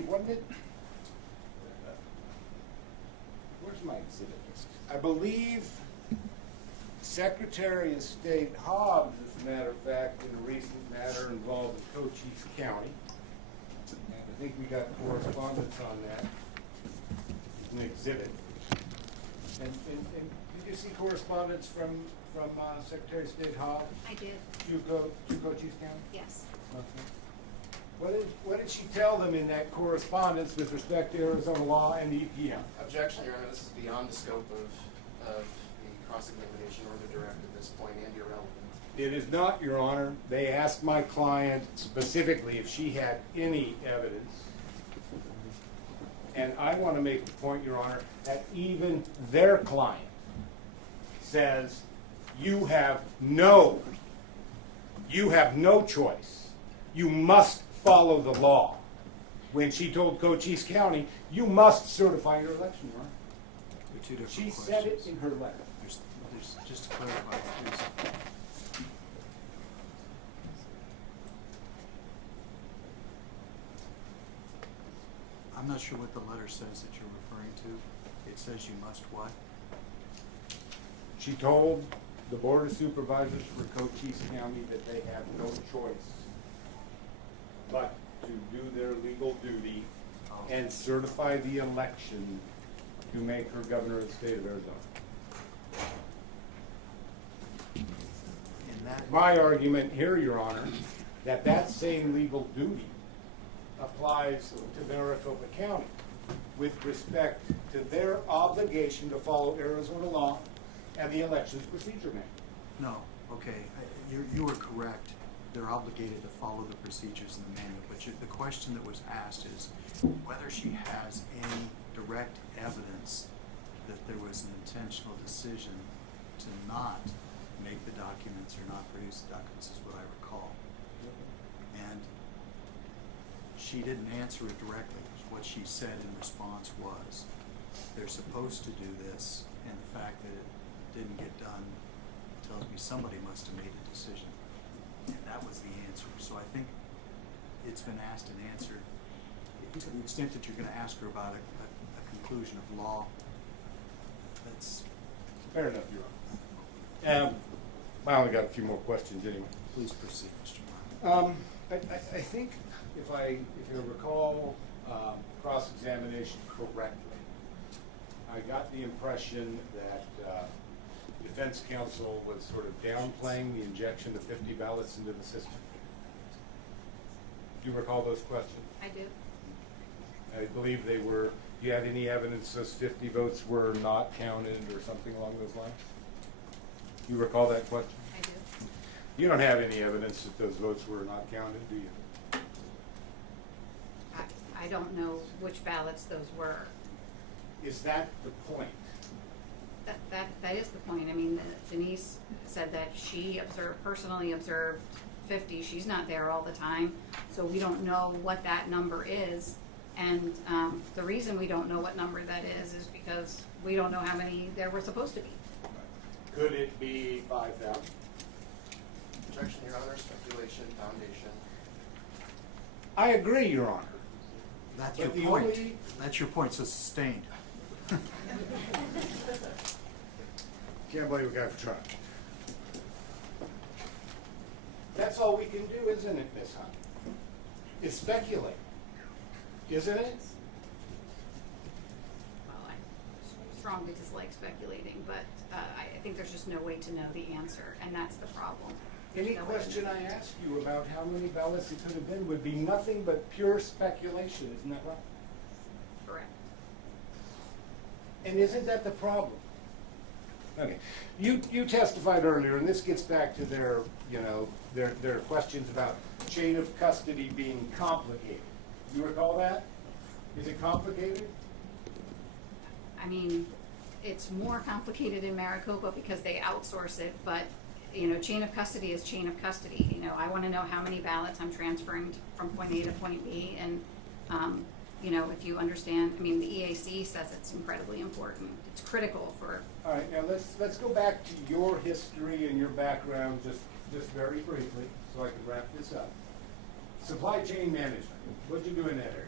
wasn't it? Where's my exhibit list? I believe Secretary of State Hobbs, as a matter of fact, in a recent matter involving Cochise County. And I think we got correspondence on that. It's an exhibit. And did you see correspondence from Secretary of State Hobbs I did, to Cochise County? yes. Okay. What did she tell them in that correspondence with respect to Arizona law and the EPM? Objection, Your Honor, this is beyond the scope of the cross-examination or the direct at this point, and irrelevant. It is not, Your Honor. They asked my client specifically if she had any evidence. And I want to make the point, Your Honor, that even their client says you have no choice. You must follow the law. When she told Cochise County, you must certify your election, Your Honor. They're two different She questions. said it in her letter. There's just to clarify, please. I'm not sure what the letter says that you're referring to. It says you must what? She told the Board of Supervisors for Cochise County that they have no choice but to do their legal duty and certify the election to make her governor of the state of Arizona. And And that, My argument here, Your Honor, that same legal duty applies to Maricopa County with respect to their obligation to follow Arizona law and the Elections Procedure Manual. no, okay, you were correct. They're obligated to follow the procedures in the manual, but the question that was asked is whether she has any direct evidence that there was an intentional decision to not make the documents or not produce the documents, is what I recall. And she didn't answer it directly. What she said in response was, they're supposed to do this, and the fact that it didn't get done tells me somebody must have made a decision. And that was the answer. So I think it's been asked and answered. To the extent that you're going to ask her about a conclusion of law, that's... Fair enough, Your Honor. I only got a few more questions anyway. Please proceed, Mr. Martin. I think if you recall cross-examination correctly, I got the impression that defense counsel was sort of downplaying the injection of 50 ballots into the system. Do you recall those questions? I do. I believe they were, do you have any evidence those 50 votes were not counted or something along those lines? You recall that question? I do. You don't have any evidence that those votes were not counted, do you? I don't know which ballots those were. Is that the point? That is the point. I mean, Denise said that she personally observed 50. She's not there all the time, so we don't know what that number is. And the reason we don't know what number that is because we don't know how many there were supposed to be. Could it be 5,000? Objection, Your Honor, speculation, foundation. I agree, Your Honor. That's But your the point. only- That's your point, so sustained. Can't blame a guy for trying. That's all we can do, isn't it, Miss Hunt? Is speculate. Isn't it? Well, I strongly dislike speculating, but I think there's just no way to know the answer, and that's the problem. There's Any no way to question know. I ask you about how many ballots it could have been would be nothing but pure speculation, isn't that right? Correct. And isn't that the problem? Okay, you testified earlier, and this gets back to their questions about chain of custody being complicated. You recall that? Is it complicated? I mean, it's more complicated in Maricopa because they outsource it, but, you know, chain of custody is chain of custody. You know, I want to know how many ballots I'm transferring from point A to point B, and, you know, if you understand, I mean, the EAC says it's incredibly important. It's critical for... All right, now let's go back to your history and your background just very briefly, so I can wrap this up. Supply chain management, what'd you do in that area?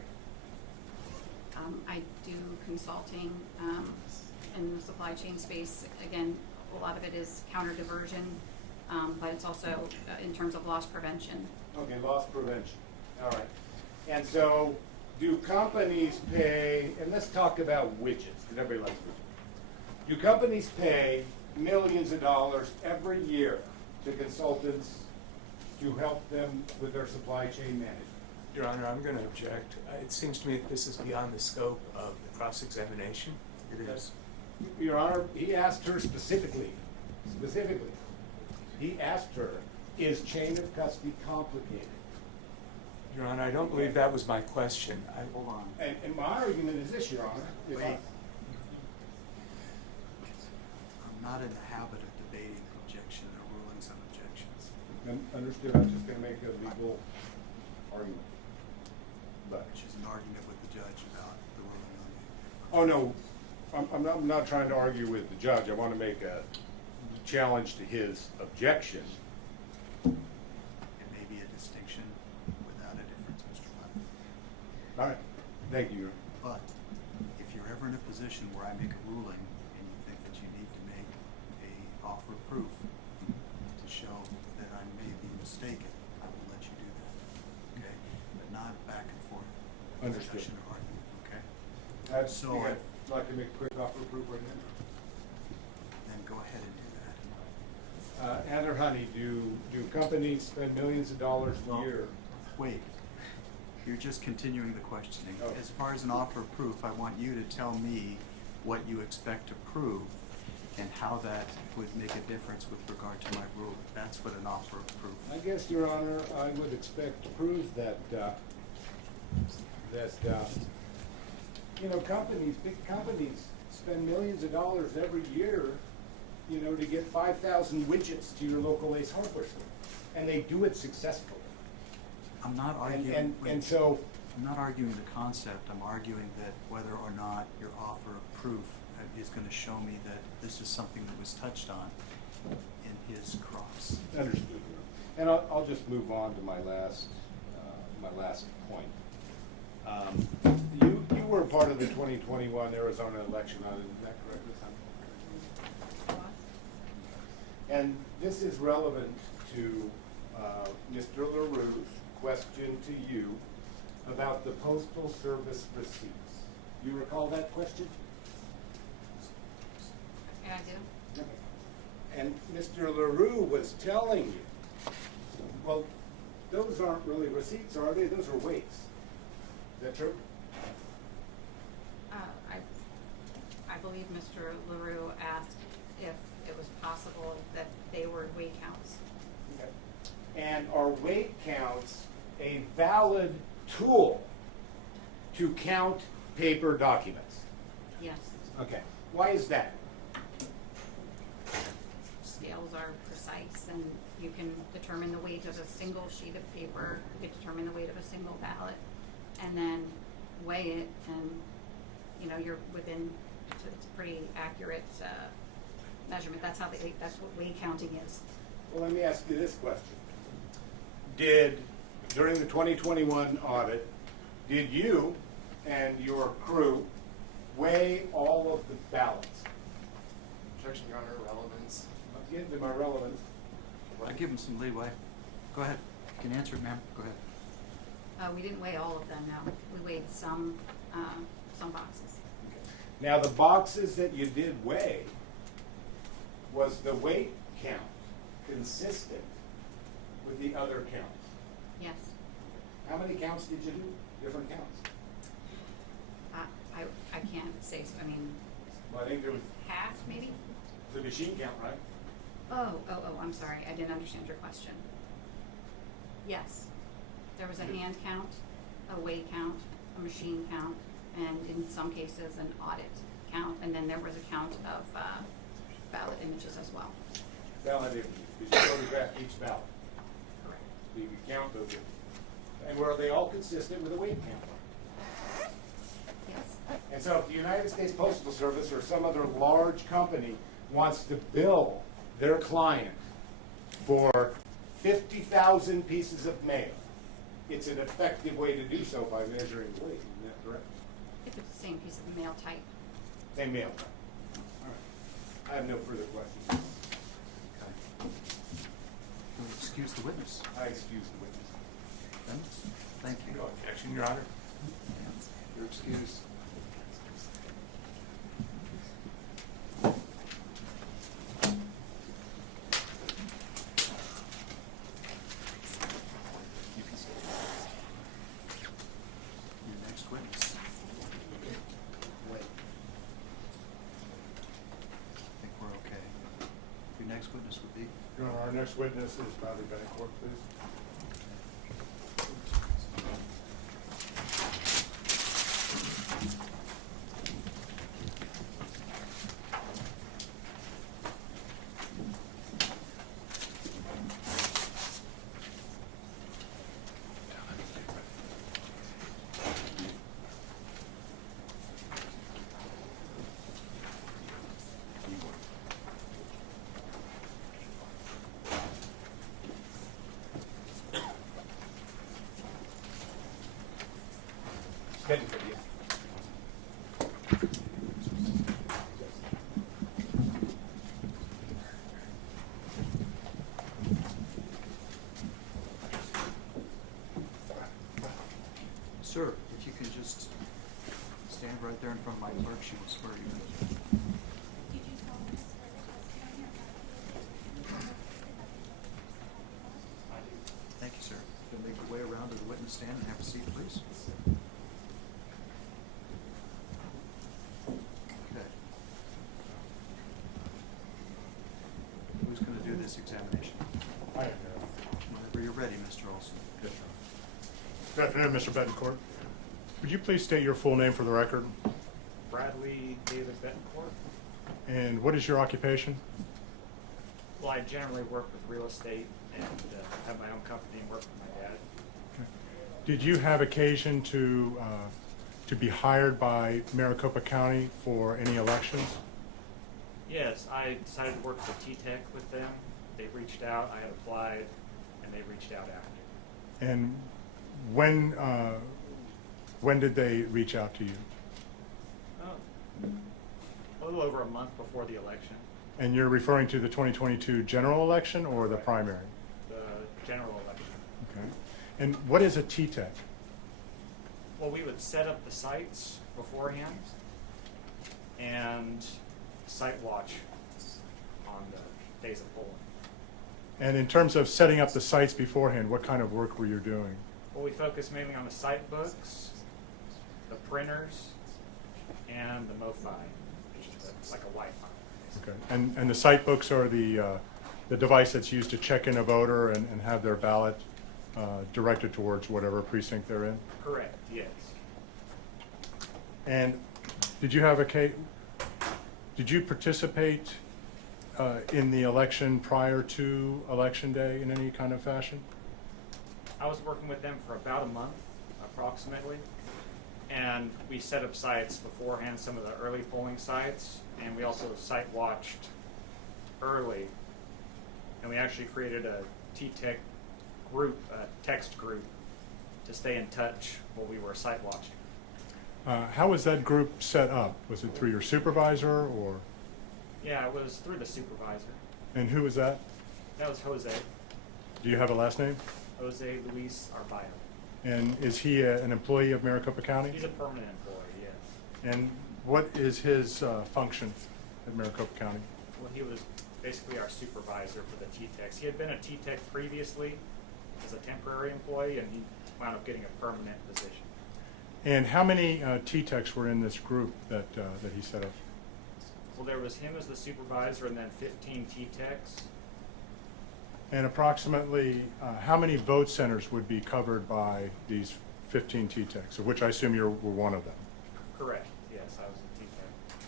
I do consulting in the supply chain space. Again, a lot of it is counter diversion, but it's also in terms of loss prevention. Okay, loss prevention, all right. And so, do companies pay, and let's talk about widgets, because everybody likes widgets. Do companies pay millions of dollars every year to consultants to help them with their supply chain management? Your Honor, I'm going to object. It seems to me that this is beyond the scope of the cross-examination. It is. Your Honor, he asked her specifically, he asked her, is chain of custody complicated? Your Honor, I don't believe that was my question. Hold on. And my argument is this, Your Honor. if I- Wait. I'm not in the habit of debating objection or rulings on objections. Understood, I'm just gonna make a legal argument. But, Which is an argument with the judge about the ruling on the... oh no, I'm not trying to argue with the judge, I wanna make a challenge to his objection. It may be a distinction without a difference, Mr. Button. All right, thank you, Your Honor. But if you're ever in a position where I make a ruling and you think that you need to make a offer of proof to show that I may be mistaken, I will let you do that, okay? But not back and forth. Understood. Discussion or argument, okay? So I'd like to make a quick offer of proof right now. Then go ahead and do that. Ann or Honey, do companies spend millions of dollars a Well, year? Wait, you're just continuing the questioning. Oh. As far as an offer of proof, I want you to tell me what you expect to prove and how that would make a difference with regard to my rule. That's what an offer of proof. I guess, Your Honor, I would expect to prove that, you know, big companies spend millions of dollars every year, you know, to get 5,000 widgets to your local Ace Hardware store. And they do it successfully. I'm not arguing. And so, I'm not arguing the concept. I'm arguing that whether or not your offer of proof is going to show me that this is something that was touched on in his cross. understood, Your Honor. And I'll just move on to my last point. You were part of the 2021 Arizona election, is that correct, Ms. Hunt? And this is relevant to Mr. LaRue's question to you about the Postal Service receipts. You recall that question? Yeah, I do. And Mr. LaRue was telling you, well, those aren't really receipts, are they? Those are weights. Is that true? I believe Mr. LaRue asked if it was possible that they were weight counts. Okay. And are weight counts a valid tool to count paper documents? Yes. Okay. Why is that? Scales are precise, and you can determine the weight of a single sheet of paper, you can determine the weight of a single ballot, and then weigh it, and, you know, you're within, it's a pretty accurate measurement. That's what weight counting is. Well, let me ask you this question. During the 2021 audit, did you and your crew weigh all of the ballots? Objection, Your Honor, relevance. I'll get to my relevance. I give him some leeway. Go ahead. You can answer it, ma'am. Go ahead. We didn't weigh all of them, no. We weighed some boxes. Now, the boxes that you did weigh, was the weight count consistent with the other counts? Yes. How many counts did you do? Different counts? I can't say, I mean, Well, I think there was half, maybe? the machine count, right? Oh, I'm sorry, I didn't understand your question. Yes, there was a hand count, a weight count, a machine count, and in some cases, an audit count, and then there was a count of ballot images as well. Ballot images, because you photographed each ballot. Correct. So you could count those. And were they all consistent with the weight count? Yes. And so if the United States Postal Service or some other large company wants to bill their client for 50,000 pieces of mail, it's an effective way to do so by measuring weight, isn't that correct? If it's the same piece of mail type. Same mail type. All right. I have no further questions. Okay. You'll excuse the witness. I excuse the witness. Then, thank you. No objection, Your Honor. You're excused. You can sit. Your next witness. Wait. I think we're okay. Your next witness would be? Your Honor, our next witness is Bettencourt, please. Bettencourt, yes. Sir, if you could just stand right there in front of my clerk, she will swear you in. please. Okay. Who's going to do this examination? I am. Whenever you're ready, Mr. Olson. Yes, sir. Good afternoon, Mr. Bettencourt. Would you please state your full name for the record? Bradley David Bettencourt. And what is your occupation? Well, I generally work with real estate and have my own company and work with my dad. Did you have occasion to be hired by Maricopa County for any elections? Yes, I decided to work for T-Tech with them. They reached out, I had applied, and they reached out after. And when did they reach out to you? Oh, a little over a month before the election, And you're referring to the 2022 general election or the primary? the general election. Okay. And what is a T-Tech? Well, we would set up the sites beforehand and site watch on the days of polling. And in terms of setting up the sites beforehand, what kind of work were you doing? Well, we focus mainly on the site books, the printers, and the MoFi, which is like a Wi-Fi. Okay. And the site books are the device that's used to check in a voter and have their ballot directed towards whatever precinct they're in? Correct, yes. And did you participate in the election prior to Election Day in any kind of fashion? I was working with them for about a month, approximately, and we set up sites beforehand, some of the early polling sites, and we also site watched early, and we actually created a T-Tech group, a text group, to stay in touch while we were site watching. How was that group set up? Was it through your supervisor or? Yeah, it was through the supervisor. And who was that? That was Jose. Do you have a last name? Jose Luis Arbayo. And is he an employee of Maricopa County? He's a permanent employee, yes. And what is his function at Maricopa County? Well, he was basically our supervisor for the T-Techs. He had been a T-Tech previously as a temporary employee, and he wound up getting a permanent position. And how many T-Techs were in this group that he set up? Well, there was him as the supervisor and then 15 T-Techs. And approximately how many vote centers would be covered by these 15 T-Techs, of which I assume you were one of them? Correct, yes, I was a T-Tech.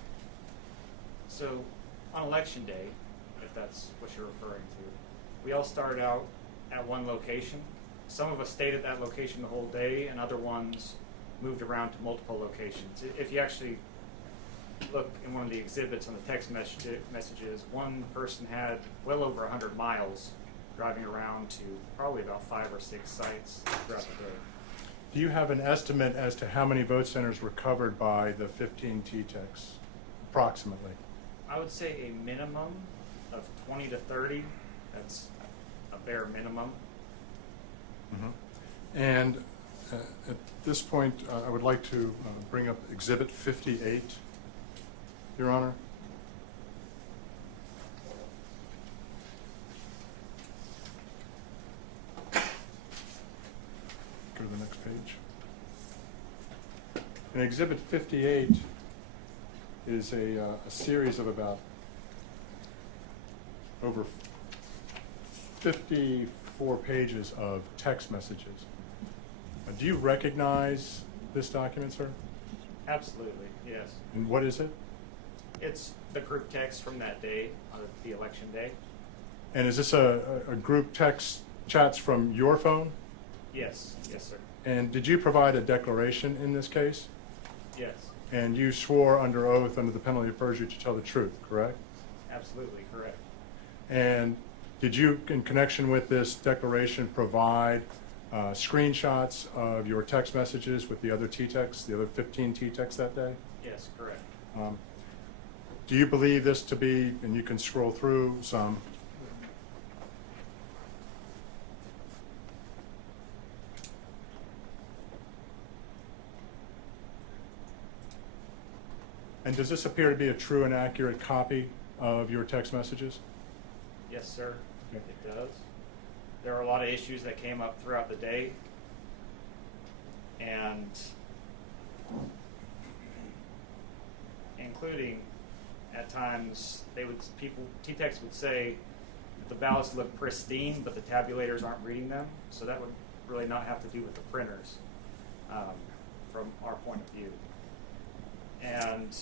So on election day, if that's what you're referring to, we all started out at one location. Some of us stayed at that location the whole day, and other ones moved around to multiple locations. If you actually look in one of the exhibits on the text messages, one person had well over 100 miles driving around to probably about 5 or 6 sites throughout the day. Do you have an estimate as to how many vote centers were covered by the 15 T-Techs, approximately? I would say a minimum of 20 to 30. That's a bare minimum. Mm-hmm. And at this point, I would like to bring up Exhibit 58, Your Honor. Go to the next page. And Exhibit 58 is a series of about over 54 pages of text messages. Do you recognize this document, sir? Absolutely, yes. And what is it? It's the group text from that day, the election day. And is this a group text chats from your phone? Yes, yes, sir. And did you provide a declaration in this case? Yes, And you swore under oath under the penalty of perjury to tell the truth, correct? absolutely correct. And did you, in connection with this declaration, provide screenshots of your text messages with the other T-Techs, the other 15 T-Techs that day? Yes, correct. Do you believe this to be, and you can scroll through some, and does this appear to be a true and accurate copy of your text messages? Yes, sir, Okay. it does. There are a lot of issues that came up throughout the day. and including at times T-Techs would say that the ballots look pristine, but the tabulators aren't reading them. So that would really not have to do with the printers from our point of view. And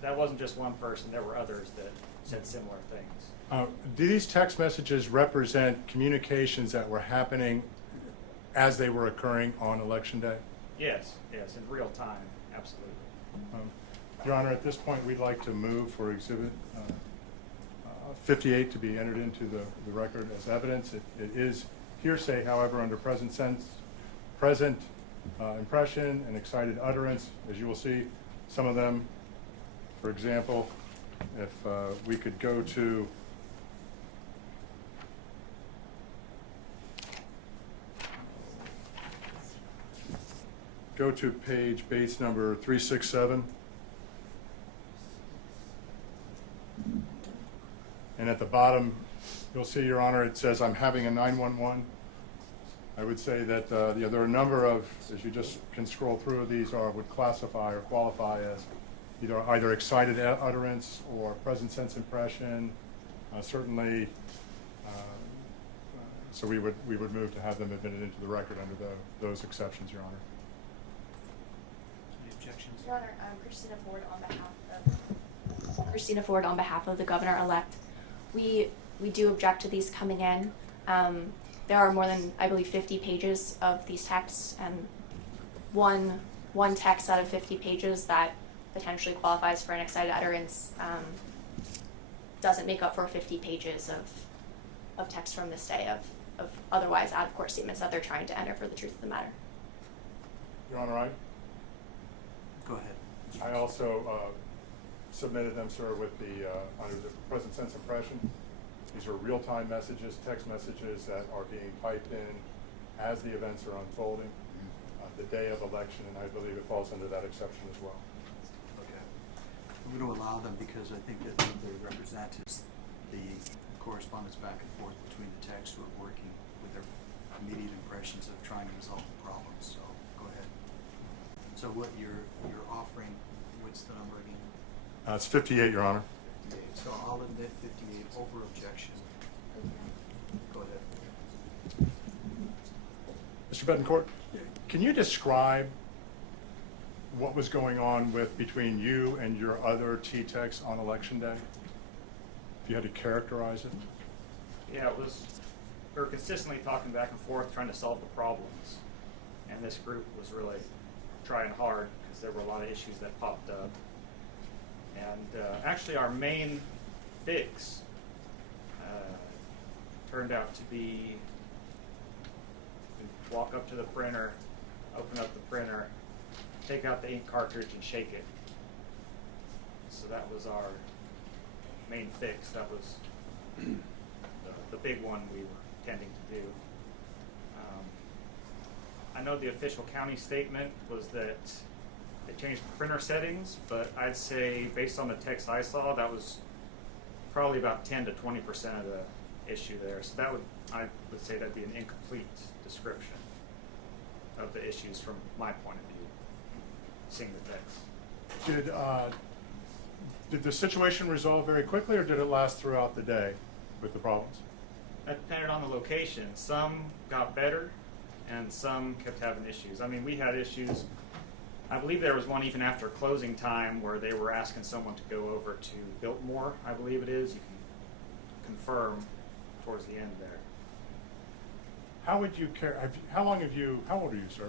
that wasn't just one person, there were others that said similar things. Do these text messages represent communications that were happening as they were occurring on Election Day? Yes, in real time, absolutely. Your Honor, at this point, we'd like to move for Exhibit 58 to be entered into the record as evidence. It is hearsay, however, under present impression and excited utterance. As you will see, some of them, for example, if we could go to page base number 367. And at the bottom, you'll see, Your Honor, it says, "I'm having a 911." I would say that there are a number of, as you just can scroll through, these would classify or qualify as either excited utterance or present sense impression. Certainly, so we would move to have them admitted into the record under those exceptions, Your Honor. Any objections? Your Honor, Christina Ford on behalf of the governor-elect. We do object to these coming in. There are more than, I believe, 50 pages of these texts, and one text out of 50 pages that potentially qualifies for an excited utterance doesn't make up for 50 pages of text from this day of otherwise out-of-court statements that they're trying to enter for the truth of the matter. Your Honor, Go ahead. I also submitted them, sir, with under the present sense impression. These are real-time messages, text messages that are being typed in as the events are unfolding, the day of election, and I believe it falls under that exception as well. Okay. I'm going to allow them because I think that what they represent is the correspondence back and forth between the techs who are working with their immediate impressions of trying to resolve the problem. So go ahead. So what you're offering, what's the number again? It's 58, Your Honor. 58. So I'll admit 58 over objection. Go ahead. Mr. Bettencourt, can you describe what was going on between you and your other T-Techs on Election Day? If you had to characterize it. Yeah, we were consistently talking back and forth trying to solve the problems, and this group was really trying hard because there were a lot of issues that popped up. And actually our main fix turned out to be walk up to the printer, open up the printer, take out the ink cartridge and shake it. So that was our main fix. That was the big one we were tending to do. I know the official county statement was that they changed the printer settings, but I'd say based on the text I saw, that was probably about 10 to 20% of the issue there. So I would say that'd be an incomplete description of the issues from my point of view, seeing the text. Did the situation resolve very quickly, or did it last throughout the day with the problems? That depended on the location. Some got better, and some kept having issues. I mean, we had issues. I believe there was one even after closing time where they were asking someone to go over to Biltmore, I believe it is. You can confirm towards the end there. How would you how old are you, sir?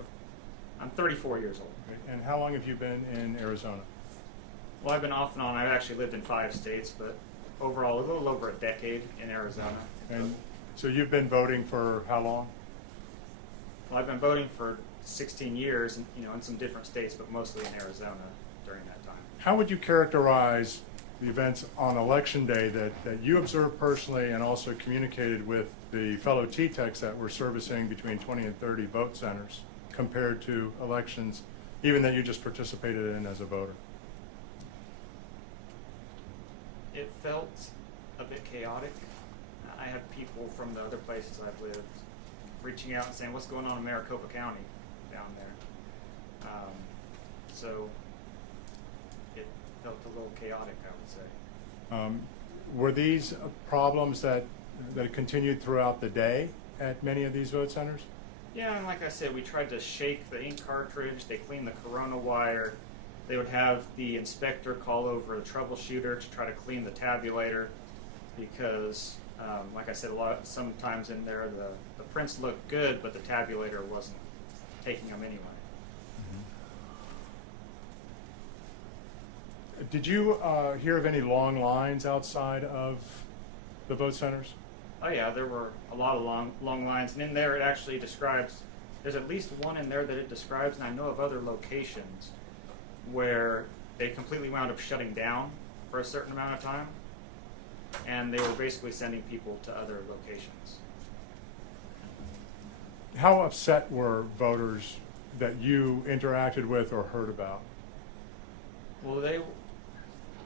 I'm 34 years old. Okay. And how long have you been in Arizona? Well, I've been off and on. I've actually lived in 5 states, but overall, a little over a decade in Arizona. And so you've been voting for how long? Well, I've been voting for 16 years, and, in some different states, but mostly in Arizona during that time. How would you characterize the events on Election Day that you observed personally and also communicated with the fellow T-Techs that were servicing between 20 and 30 vote centers compared to elections, even that you just participated in as a voter? It felt a bit chaotic. I had people from the other places I've lived reaching out and saying, "What's going on in Maricopa County?" down there. So it felt a little chaotic, I would say. Were these problems that continued throughout the day at many of these vote centers? Yeah, and like I said, we tried to shake the ink cartridge. They cleaned the corona wire. They would have the inspector call over the troubleshooter to try to clean the tabulator because, like I said, sometimes in there the prints looked good, but the tabulator wasn't taking them anyway. Did you hear of any long lines outside of the vote centers? Oh yeah, there were a lot of long lines, and in there it actually describes, there's at least one in there that it describes, and I know of other locations where they completely wound up shutting down for a certain amount of time, and they were basically sending people to other locations. How upset were voters that you interacted with or heard about? Well,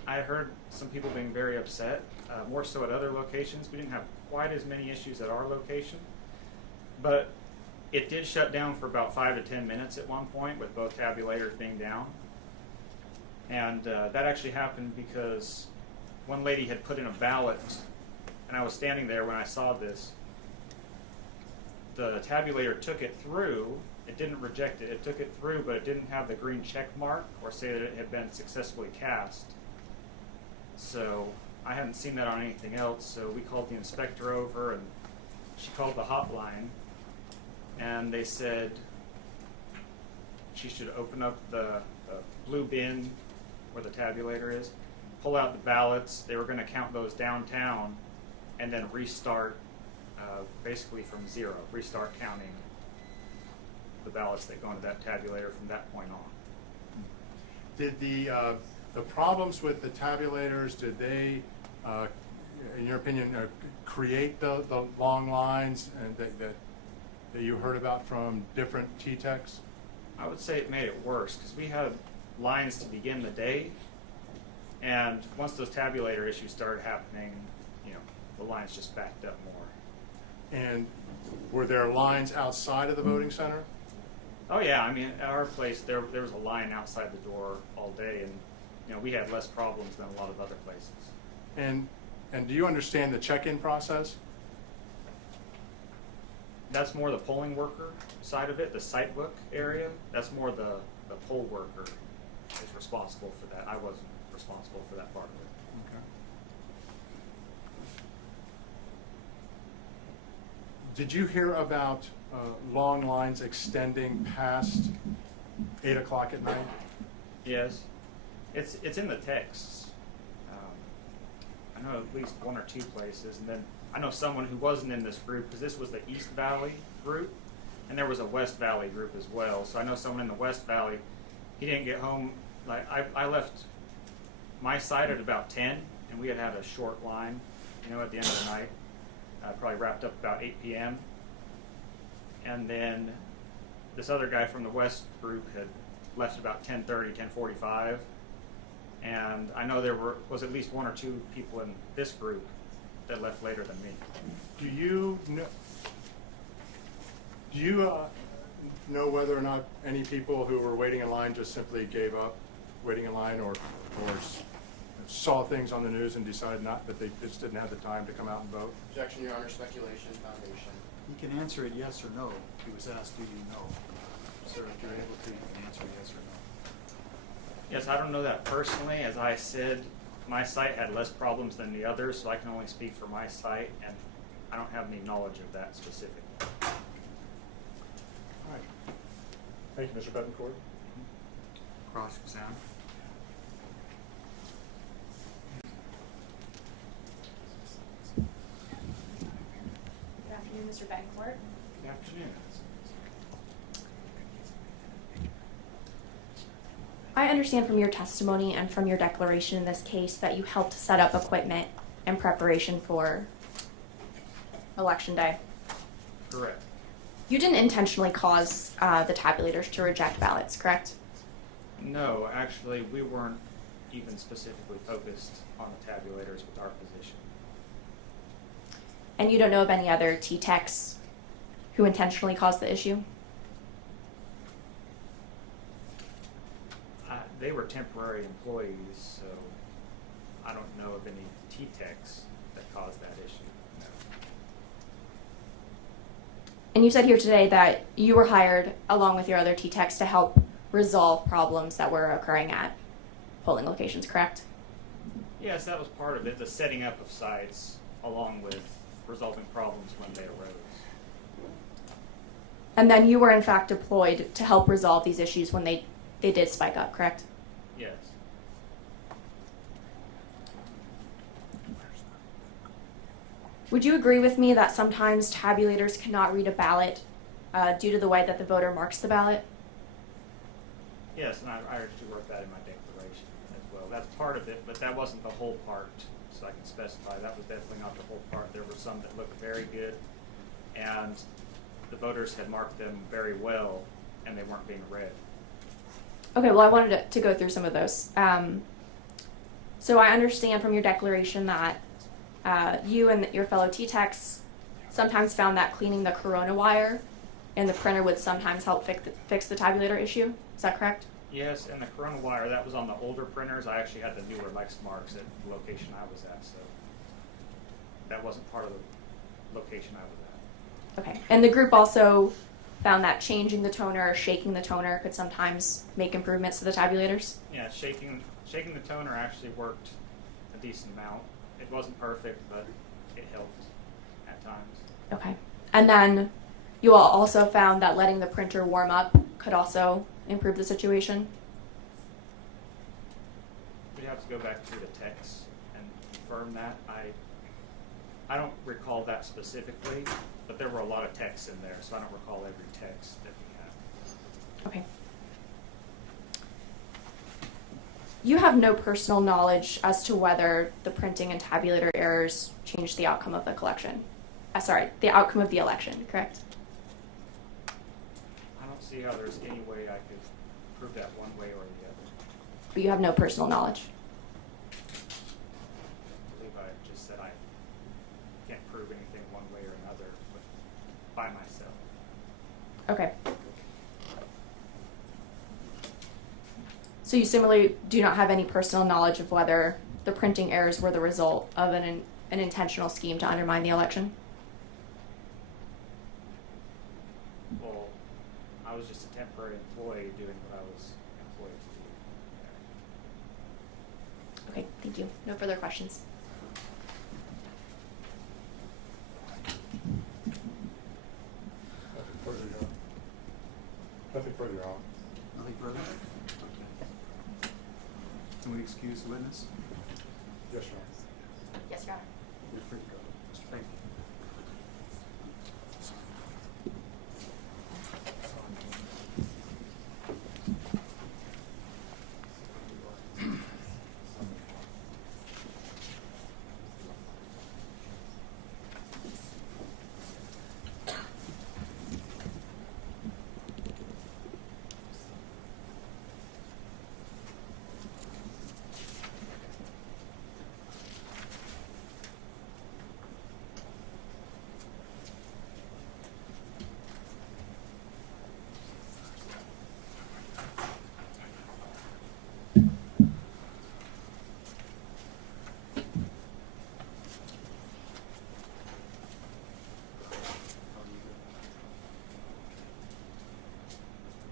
I heard some people being very upset, more so at other locations. We didn't have quite as many issues at our location, but it did shut down for about 5 to 10 minutes at one point with both tabulators being down. And that actually happened because one lady had put in a ballot, and I was standing there when I saw this. The tabulator took it through. It didn't reject it. It took it through, but it didn't have the green check mark or say that it had been successfully cast. So I hadn't seen that on anything else, so we called the inspector over, and she called the hotline, and they said she should open up the blue bin where the tabulator is, pull out the ballots. They were going to count those downtown, and then restart basically from zero, restart counting the ballots that go into that tabulator from that point on. Did the problems with the tabulators, did they, in your opinion, create the long lines and that you heard about from different T-Techs? I would say it made it worse because we had lines to begin the day, and once those tabulator issues started happening, the lines just backed up more. And were there lines outside of the voting center? Oh yeah, I mean, at our place there was a line outside the door all day, and we had less problems than a lot of other places. And do you understand the check-in process? That's more the polling worker side of it, the site book area. That's more the poll worker is responsible for that. I wasn't responsible for that part of it. Okay. Did you hear about long lines extending past 8 o'clock at night? Yes, it's in the texts. I know at least one or two places, and then I know someone who wasn't in this group because this was the East Valley group, and there was a West Valley group as well. So I know someone in the West Valley. He didn't get home. Like I left my site at about 10, and we had a short line, at the end of the night. Probably wrapped up about 8 p.m. And then this other guy from the West group had left about 10:30, 10:45. And I know there was at least one or two people in this group that left later than me. Do you know whether or not any people who were waiting in line just simply gave up waiting in line, or saw things on the news and decided that they just didn't have the time to come out and vote? Objection, Your Honor. Speculation, foundation. You can answer it yes or no. He was asked, do you know? Sir, if you're able to, you can answer yes or no. Yes, I don't know that personally. As I said, my site had less problems than the others, so I can only speak for my site, and I don't have any knowledge of that specifically. All right. Thank you, Mr. Bettencourt. Cross-examine. Good afternoon, Mr. Bettencourt. Good afternoon. I understand from your testimony and from your declaration in this case that you helped set up equipment in preparation for Election Day. Correct. You didn't intentionally cause the tabulators to reject ballots, correct? No, actually, we weren't even specifically focused on the tabulators with our position. And you don't know of any other T-Techs who intentionally caused the issue? they were temporary employees, so I don't know of any T-techs that caused that issue. And you said here today that you were hired along with your other T-techs to help resolve problems that were occurring at polling locations, correct? Yes, that was part of it, the setting up of sites along with resolving problems when they arose. And then you were in fact deployed to help resolve these issues when they did spike up, correct? Yes. Would you agree with me that sometimes tabulators cannot read a ballot due to the way that the voter marks the ballot? Yes, and I actually wrote that in my declaration as well. That's part of it, but that wasn't the whole part, so I can specify. That was definitely not the whole part. There were some that looked very good, and the voters had marked them very well, and they weren't being read. Okay, well, I wanted to go through some of those. So I understand from your declaration that you and your fellow T-techs sometimes found that cleaning the corona wire and the printer would sometimes help fix the tabulator issue. Is that correct? Yes, and the corona wire, that was on the older printers. I actually had the newer Lexmarks at the location I was at, so that wasn't part of the location I was at. Okay. And the group also found that changing the toner or shaking the toner could sometimes make improvements to the tabulators? Yeah, shaking the toner actually worked a decent amount. It wasn't perfect, but it helped at times. Okay. And then you all also found that letting the printer warm up could also improve the situation? We'd have to go back through the text and confirm that. I don't recall that specifically, but there were a lot of texts in there, so I don't recall every text that we had. Okay. You have no personal knowledge as to whether the printing and tabulator errors changed the outcome of the collection. The outcome of the election, correct? I don't see how there's any way I could prove that one way or the other. But you have no personal knowledge. I believe I just said I can't prove anything one way or another by myself. Okay. So you similarly do not have any personal knowledge of whether the printing errors were the result of an intentional scheme to undermine the election? Well, I was just a temporary employee doing what I was employed to do. Okay, thank you. No further questions. Nothing further, Your Honor. Nothing further, Your Honor. Nothing further? Okay. Can we excuse the witness? Yes, Your Honor. Yes, Your Honor. You're free to go. Mr. Parikh.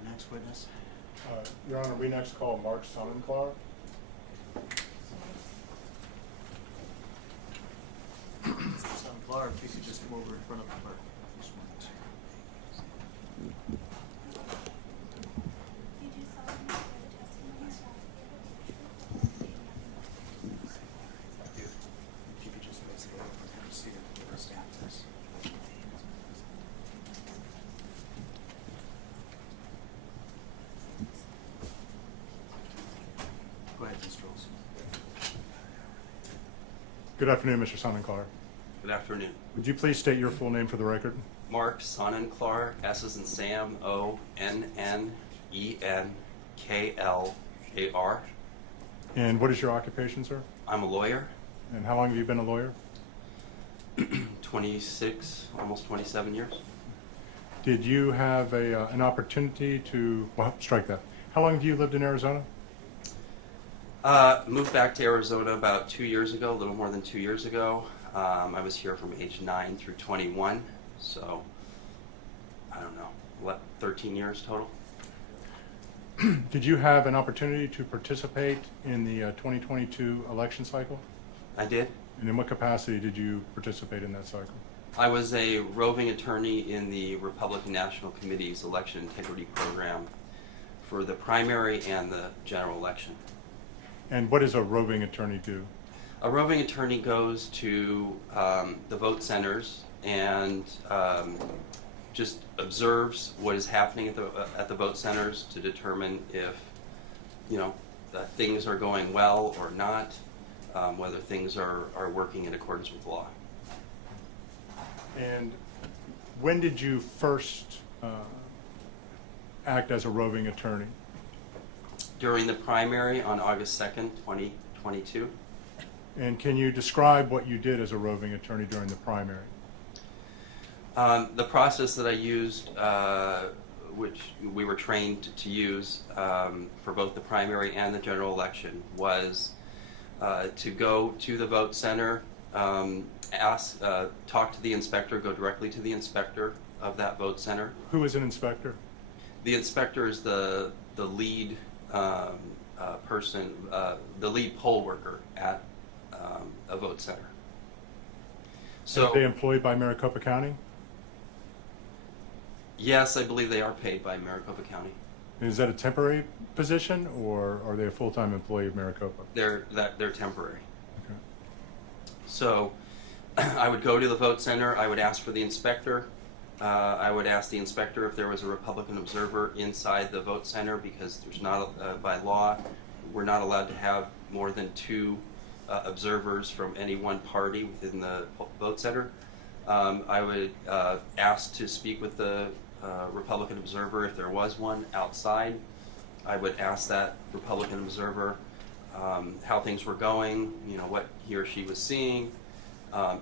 Next witness. Your Honor, we next call Mark Sonnenklar. Mr. Sonnenklar, if you could just come over in front of the clerk. Just one, two. If you could just basically have a seat and give us access. Go ahead, Mr. Olson. Good afternoon, Mr. Sonnenklar. Good afternoon. Would you please state your full name for the record? Mark Sonnenklar, S as in Sam, O-N-N-E-N-K-L-A-R. And what is your occupation, sir? I'm a lawyer, And how long have you been a lawyer? 26, almost 27 years. Did you have an opportunity to, well, strike that. How long have you lived in Arizona? Moved back to Arizona about 2 years ago, a little more than 2 years ago. I was here from age 9 through 21, so I don't know, what, 13 years total? Did you have an opportunity to participate in the 2022 election cycle? I did. And in what capacity did you participate in that cycle? I was a roving attorney in the Republican National Committee's election integrity program for the primary and the general election. And what does a roving attorney do? A roving attorney goes to the vote centers and just observes what is happening at the vote centers to determine if, you know, things are going well or not, whether things are working in accordance with law. And when did you first act as a roving attorney? During the primary on August 2nd, 2022. And can you describe what you did as a roving attorney during the primary? The process that I used, which we were trained to use for both the primary and the general election, was to go to the vote center, talk to the inspector, go directly to the inspector of that vote center. Who is an inspector? The inspector is the lead person, the lead poll worker at a vote center. So, are they employed by Maricopa County? Yes, I believe they are paid by Maricopa County. Is that a temporary position, or are they a full-time employee of Maricopa? They're temporary. Okay. So I would go to the vote center, I would ask for the inspector. I would ask the inspector if there was a Republican observer inside the vote center, because there's not, by law, we're not allowed to have more than 2 observers from any one party within the vote center. I would ask to speak with the Republican observer if there was one outside. I would ask that Republican observer how things were going, you know, what he or she was seeing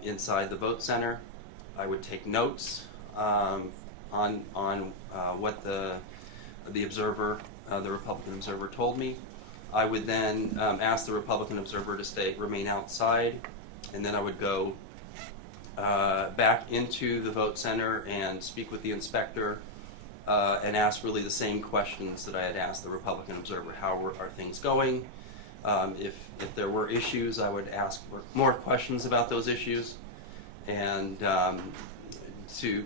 inside the vote center. I would take notes on what the observer, the Republican observer, told me. I would then ask the Republican observer to remain outside, and then I would go back into the vote center and speak with the inspector and ask really the same questions that I had asked the Republican observer. How are things going? If there were issues, I would ask more questions about those issues, and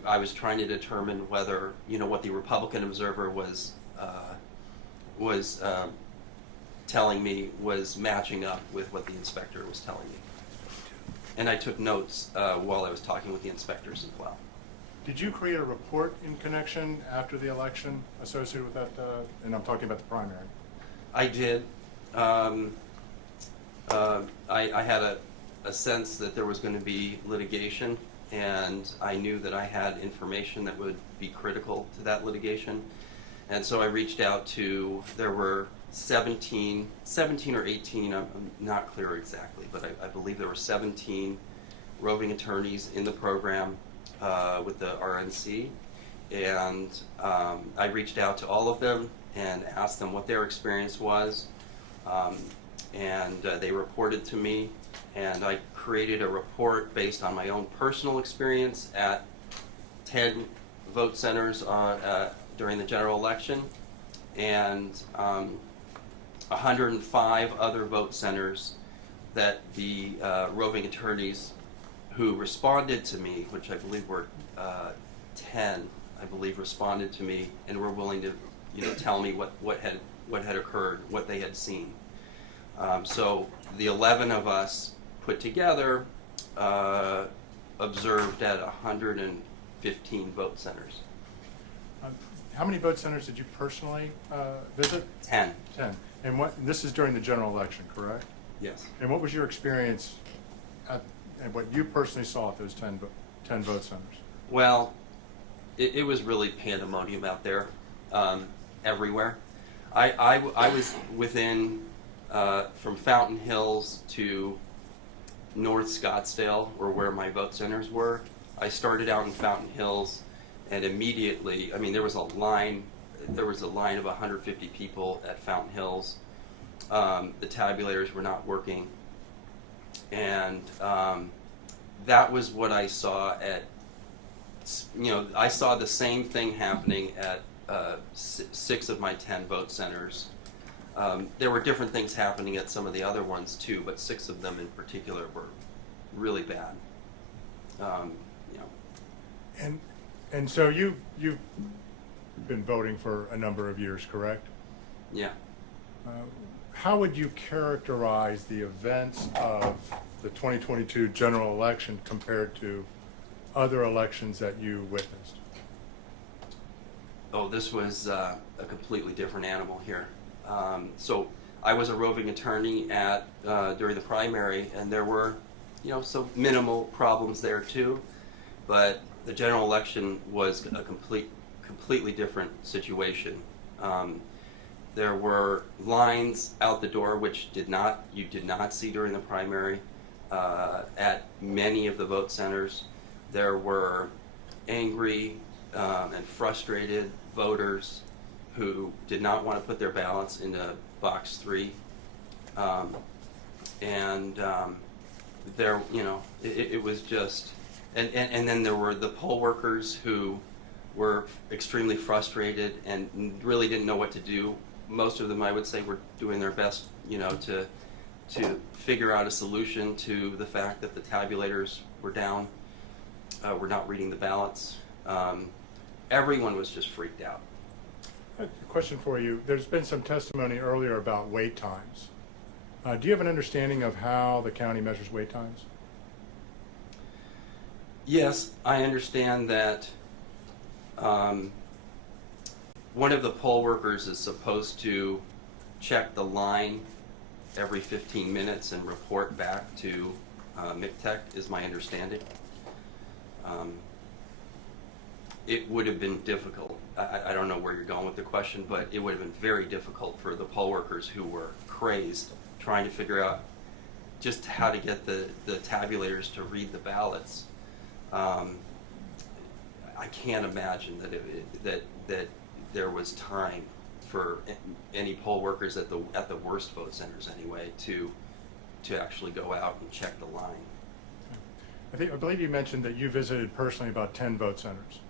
I was trying to determine whether, you know, what the Republican observer was telling me was matching up with what the inspector was telling me. And I took notes while I was talking with the inspectors as well. Did you create a report in connection after the election associated with that, and I'm talking about the primary? I did. I had a sense that there was going to be litigation, and I knew that I had information that would be critical to that litigation. And so I reached out to, there were 17 or 18, I'm not clear exactly, but I believe there were 17 roving attorneys in the program with the RNC. And I reached out to all of them and asked them what their experience was. And they reported to me, and I created a report based on my own personal experience at 10 vote centers during the general election, and 105 other vote centers that the roving attorneys who responded to me, which I believe were 10, I believe, responded to me and were willing to, you know, tell me what had occurred, what they had seen. So the 11 of us put together observed at 115 vote centers. How many vote centers did you personally visit? 10. 10. And this is during the general election, correct? Yes. And what was your experience and what you personally saw at those 10 vote centers? Well, it was really pandemonium out there, everywhere. I was within, from Fountain Hills to North Scottsdale, or where my vote centers were. I started out in Fountain Hills, and immediately, I mean, there was a line of 150 people at Fountain Hills. the tabulators were not working, and that was what I saw at, I saw the same thing happening at 6 of my 10 vote centers. There were different things happening at some of the other ones too, but 6 of them in particular were really bad. And so you've been voting for a number of years, correct? Yeah. How would you characterize the events of the 2022 general election compared to other elections that you witnessed? Oh, this was a completely different animal here. So I was a roving attorney at during the primary, and there were, some minimal problems there too. But the general election was a completely different situation. There were lines out the door which you did not see during the primary at many of the vote centers. There were angry and frustrated voters who did not want to put their ballots into box 3, there, it was just, and then there were the poll workers who were extremely frustrated and really didn't know what to do. Most of them, I would say, were doing their best, to figure out a solution to the fact that the tabulators were down, were not reading the ballots. Everyone was just freaked out. A question for you. There's been some testimony earlier about wait times. Do you have an understanding of how the county measures wait times? Yes, I understand that one of the poll workers is supposed to check the line every 15 minutes and report back to MCTEC, is my understanding. It would have been difficult. I don't know where you're going with the question, but it would have been very difficult for the poll workers who were crazed trying to figure out just how to get the tabulators to read the ballots. I can't imagine that there was time for any poll workers at the worst vote centers anyway to actually go out and check the line. I believe you mentioned that you visited personally about 10 vote centers.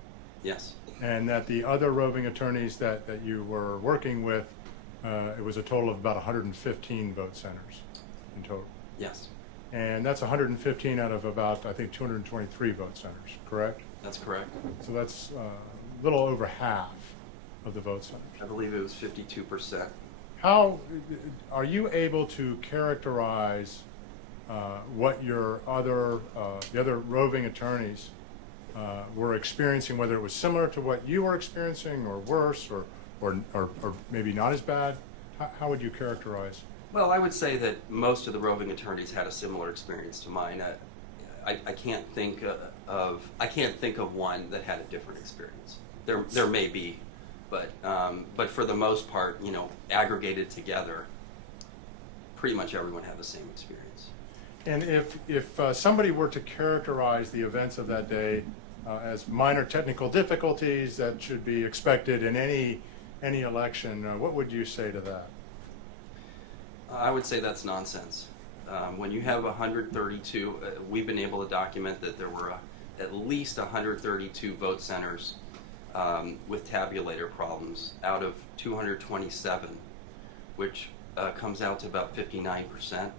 Yes. And that the other roving attorneys that you were working with, it was a total of about 115 vote centers in total. Yes. And that's 115 out of about, I think, 223 vote centers, correct? That's correct. So that's a little over half of the vote centers. I believe it was 52%. How are you able to characterize what your the other roving attorneys were experiencing, whether it was similar to what you were experiencing or worse or maybe not as bad? How would you characterize? Well, I would say that most of the roving attorneys had a similar experience to mine. I can't think of one that had a different experience. There may be, but for the most part, aggregated together, pretty much everyone had the same experience. And if somebody were to characterize the events of that day as minor technical difficulties that should be expected in any election, what would you say to that? I would say that's nonsense. When you have 132, we've been able to document that there were at least 132 vote centers with tabulator problems out of 227, which comes out to about 59%.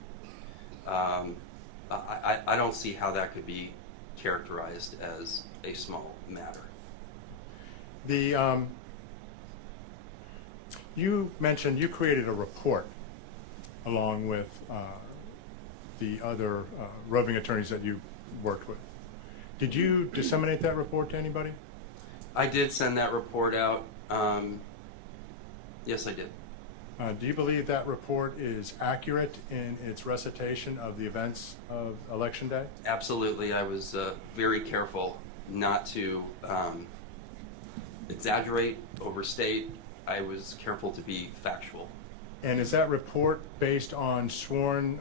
I don't see how that could be characterized as a small matter. You mentioned you created a report along with the other roving attorneys that you worked with. Did you disseminate that report to anybody? I did send that report out. Yes, I did. Do you believe that report is accurate in its recitation of the events of Election Day? Absolutely. I was very careful not to exaggerate, overstate. I was careful to be factual. And is that report based on sworn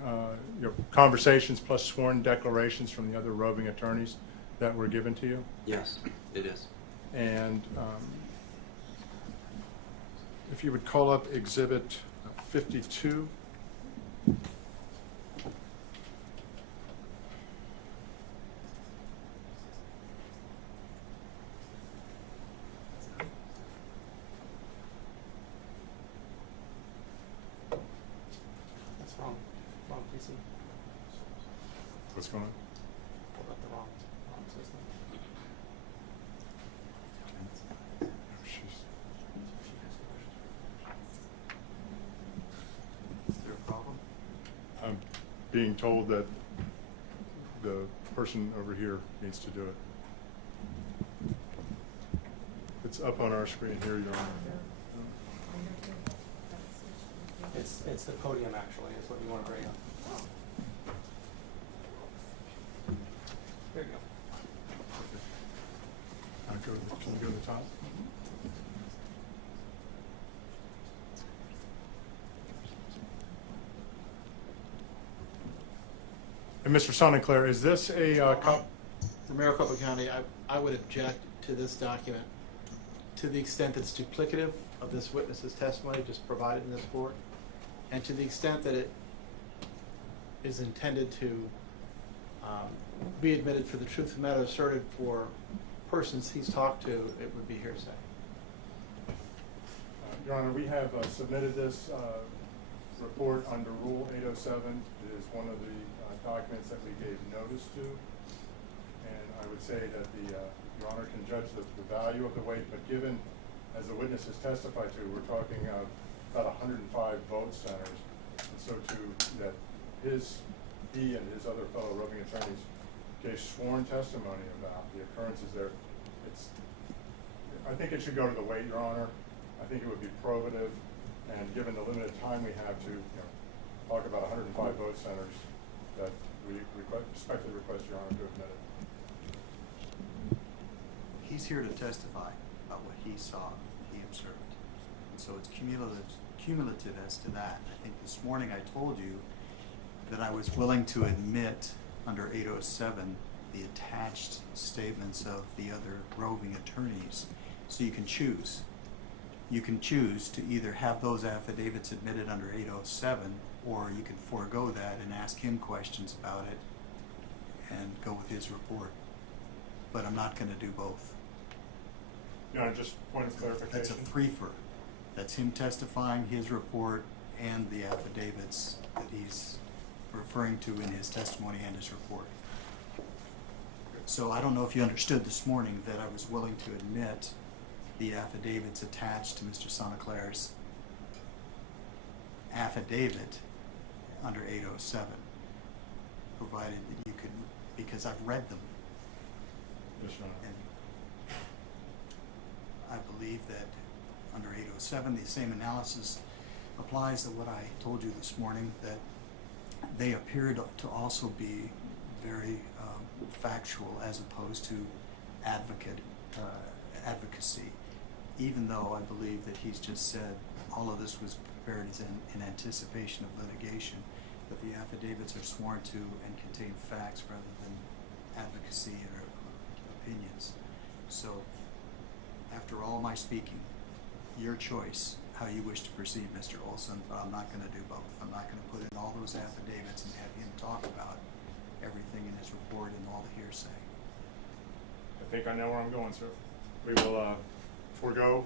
conversations plus sworn declarations from the other roving attorneys that were given to you? Yes, it is. And if you would call up Exhibit 52. see. What's going on? Pulled up the wrong system. Is there a problem? I'm being told that the person over here needs to do it. It's up on our screen here, Your Honor. It's the podium actually, is what you want to bring up. There you go. Can you go to the top? And Mr. Sonnenklar, is this a The Maricopa County, I would object to this document to the extent that it's duplicative of this witness's testimony just provided in this court, and to the extent that it is intended to be admitted for the truth of the matter asserted for persons he's talked to, it would be hearsay. Your Honor, we have submitted this report under Rule 807. It is one of the documents that we gave notice to. And I would say that Your Honor can judge the value of the weight, but given, as the witness has testified to, we're talking about 105 vote centers. And so that he and his other fellow roving attorneys gave sworn testimony about the occurrences there. I think it should go to the weight, Your Honor. I think it would be probative, and given the limited time we have to talk about 105 vote centers, that we respectfully request Your Honor to admit it. He's here to testify about what he saw, he observed. And so it's cumulative as to that. I think this morning I told you that I was willing to admit under 807 the attached statements of the other roving attorneys. So you can choose. You can choose to either have those affidavits admitted under 807, or you can forego that and ask him questions about it and go with his report. But I'm not going to do both. Your Honor, just point of clarification. That's a free-for. That's him testifying, his report, and the affidavits that he's referring to in his testimony and his report. So I don't know if you understood this morning that I was willing to admit the affidavits attached to Mr. Sonnenklar's affidavit under 807, provided that you could, because I've read them. Yes, Your Honor. And I believe that under 807, the same analysis applies to what I told you this morning, that they appeared to also be very factual as opposed to advocacy, even though I believe that he's just said all of this was prepared as in anticipation of litigation, that the affidavits are sworn to and contain facts rather than advocacy or opinions. So after all my speaking, your choice how you wish to proceed, Mr. Olson, but I'm not going to do both. I'm not going to put in all those affidavits and have him talk about everything in his report and all the hearsay. I think I know where I'm going, sir. We will forego.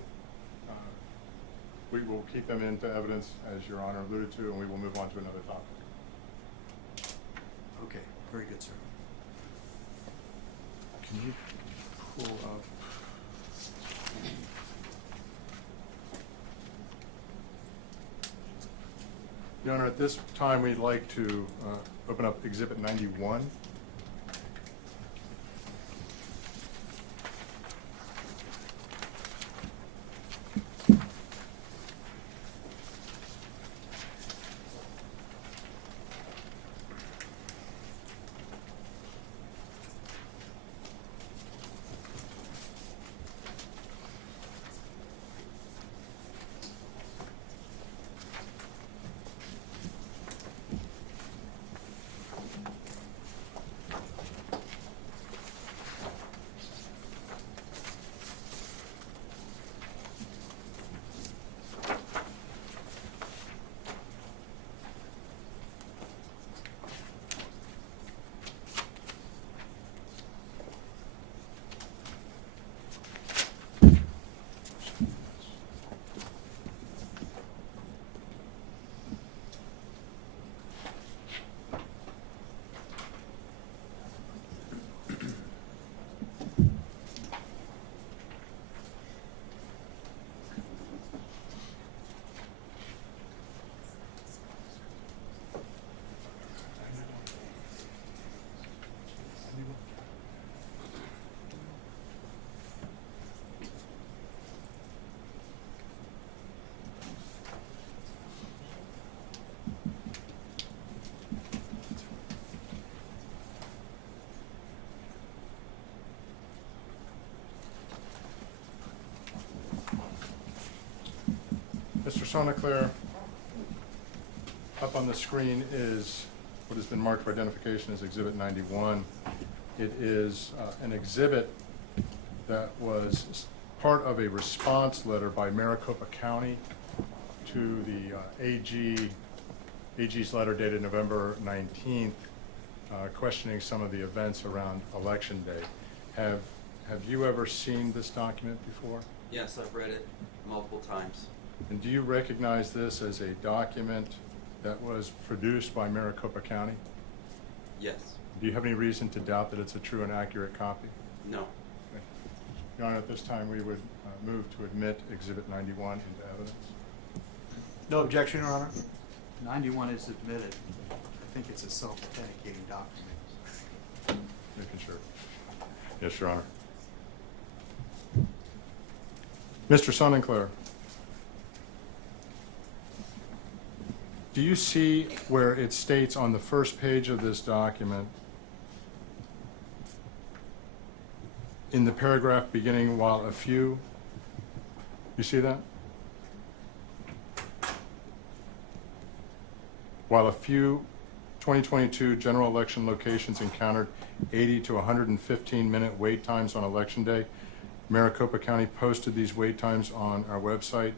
We will keep them into evidence, as Your Honor alluded to, and we will move on to another topic. Okay, very good, sir. Can you pull up? Your Honor, at this time, we'd like to open up Exhibit 91. Sonnenklar, up on the screen is what has been marked for identification as Exhibit 91. It is an exhibit that was part of a response letter by Maricopa County to the AG's letter dated November 19th, questioning some of the events around Election Day. Have you ever seen this document before? Yes, I've read it multiple times. And do you recognize this as a document that was produced by Maricopa County? Yes. Do you have any reason to doubt that it's a true and accurate copy? No. Okay. Your Honor, at this time we would move to admit Exhibit 91 into evidence. No objection, Your Honor. 91 is admitted. I think it's a self-authenticating document. Making sure. Yes, Your Honor. Mr. Sonnenklar, do you see where it states on the first page of this document, in the paragraph beginning, while a few, you see that? While a few 2022 general election locations encountered 80 to 115-minute wait times on Election Day, Maricopa County posted these wait times on our website,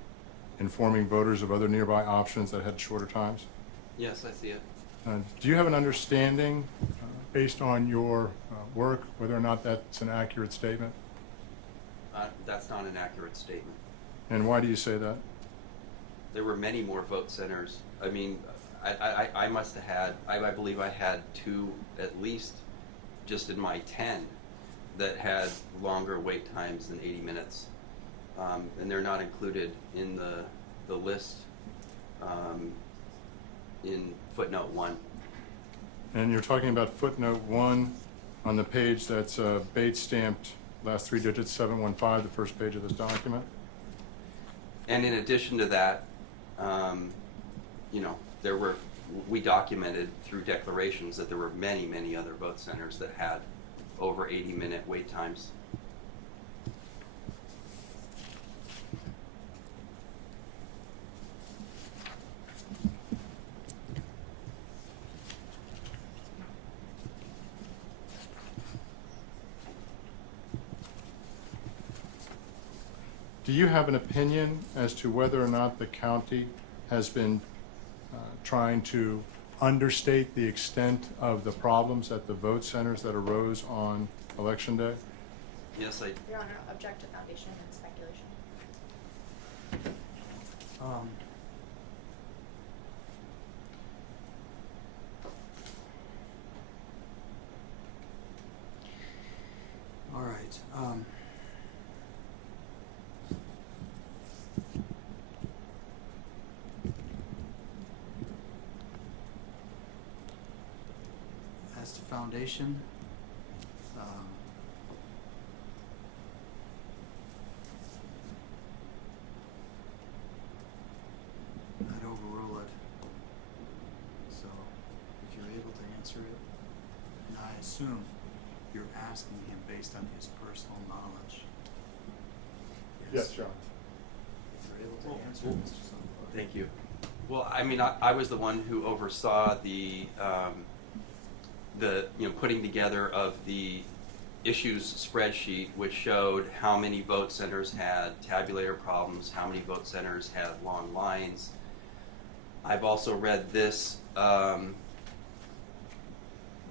informing voters of other nearby options that had shorter times. Yes, I see it. Do you have an understanding, based on your work, whether or not that's an accurate statement? That's not an accurate statement. And why do you say that? There were many more vote centers. I mean, I must have had, I believe I had 2 at least, just in my 10, that had longer wait times than 80 minutes. And they're not included in the list in footnote 1. And you're talking about footnote 1 on the page that's Bates stamped, last 3 digits, 715, the first page of this document? And in addition to that, you know, we documented through declarations that there were many, many other vote centers that had over 80-minute wait times. Do you have an opinion as to whether or not the county has been trying to understate the extent of the problems at the vote centers that arose on Election Day? Yes, Your Honor, object to foundation and speculation. All right. As to foundation, I'd overrule it. So, if you're able to answer it, and I assume you're asking him based on his personal knowledge. Yes, Your Honor. If you're able to answer it, Mr. Sonnenklar. thank you. Well, I mean, I was the one who oversaw the putting together of the issues spreadsheet, which showed how many vote centers had tabulator problems, how many vote centers had long lines. I've also read this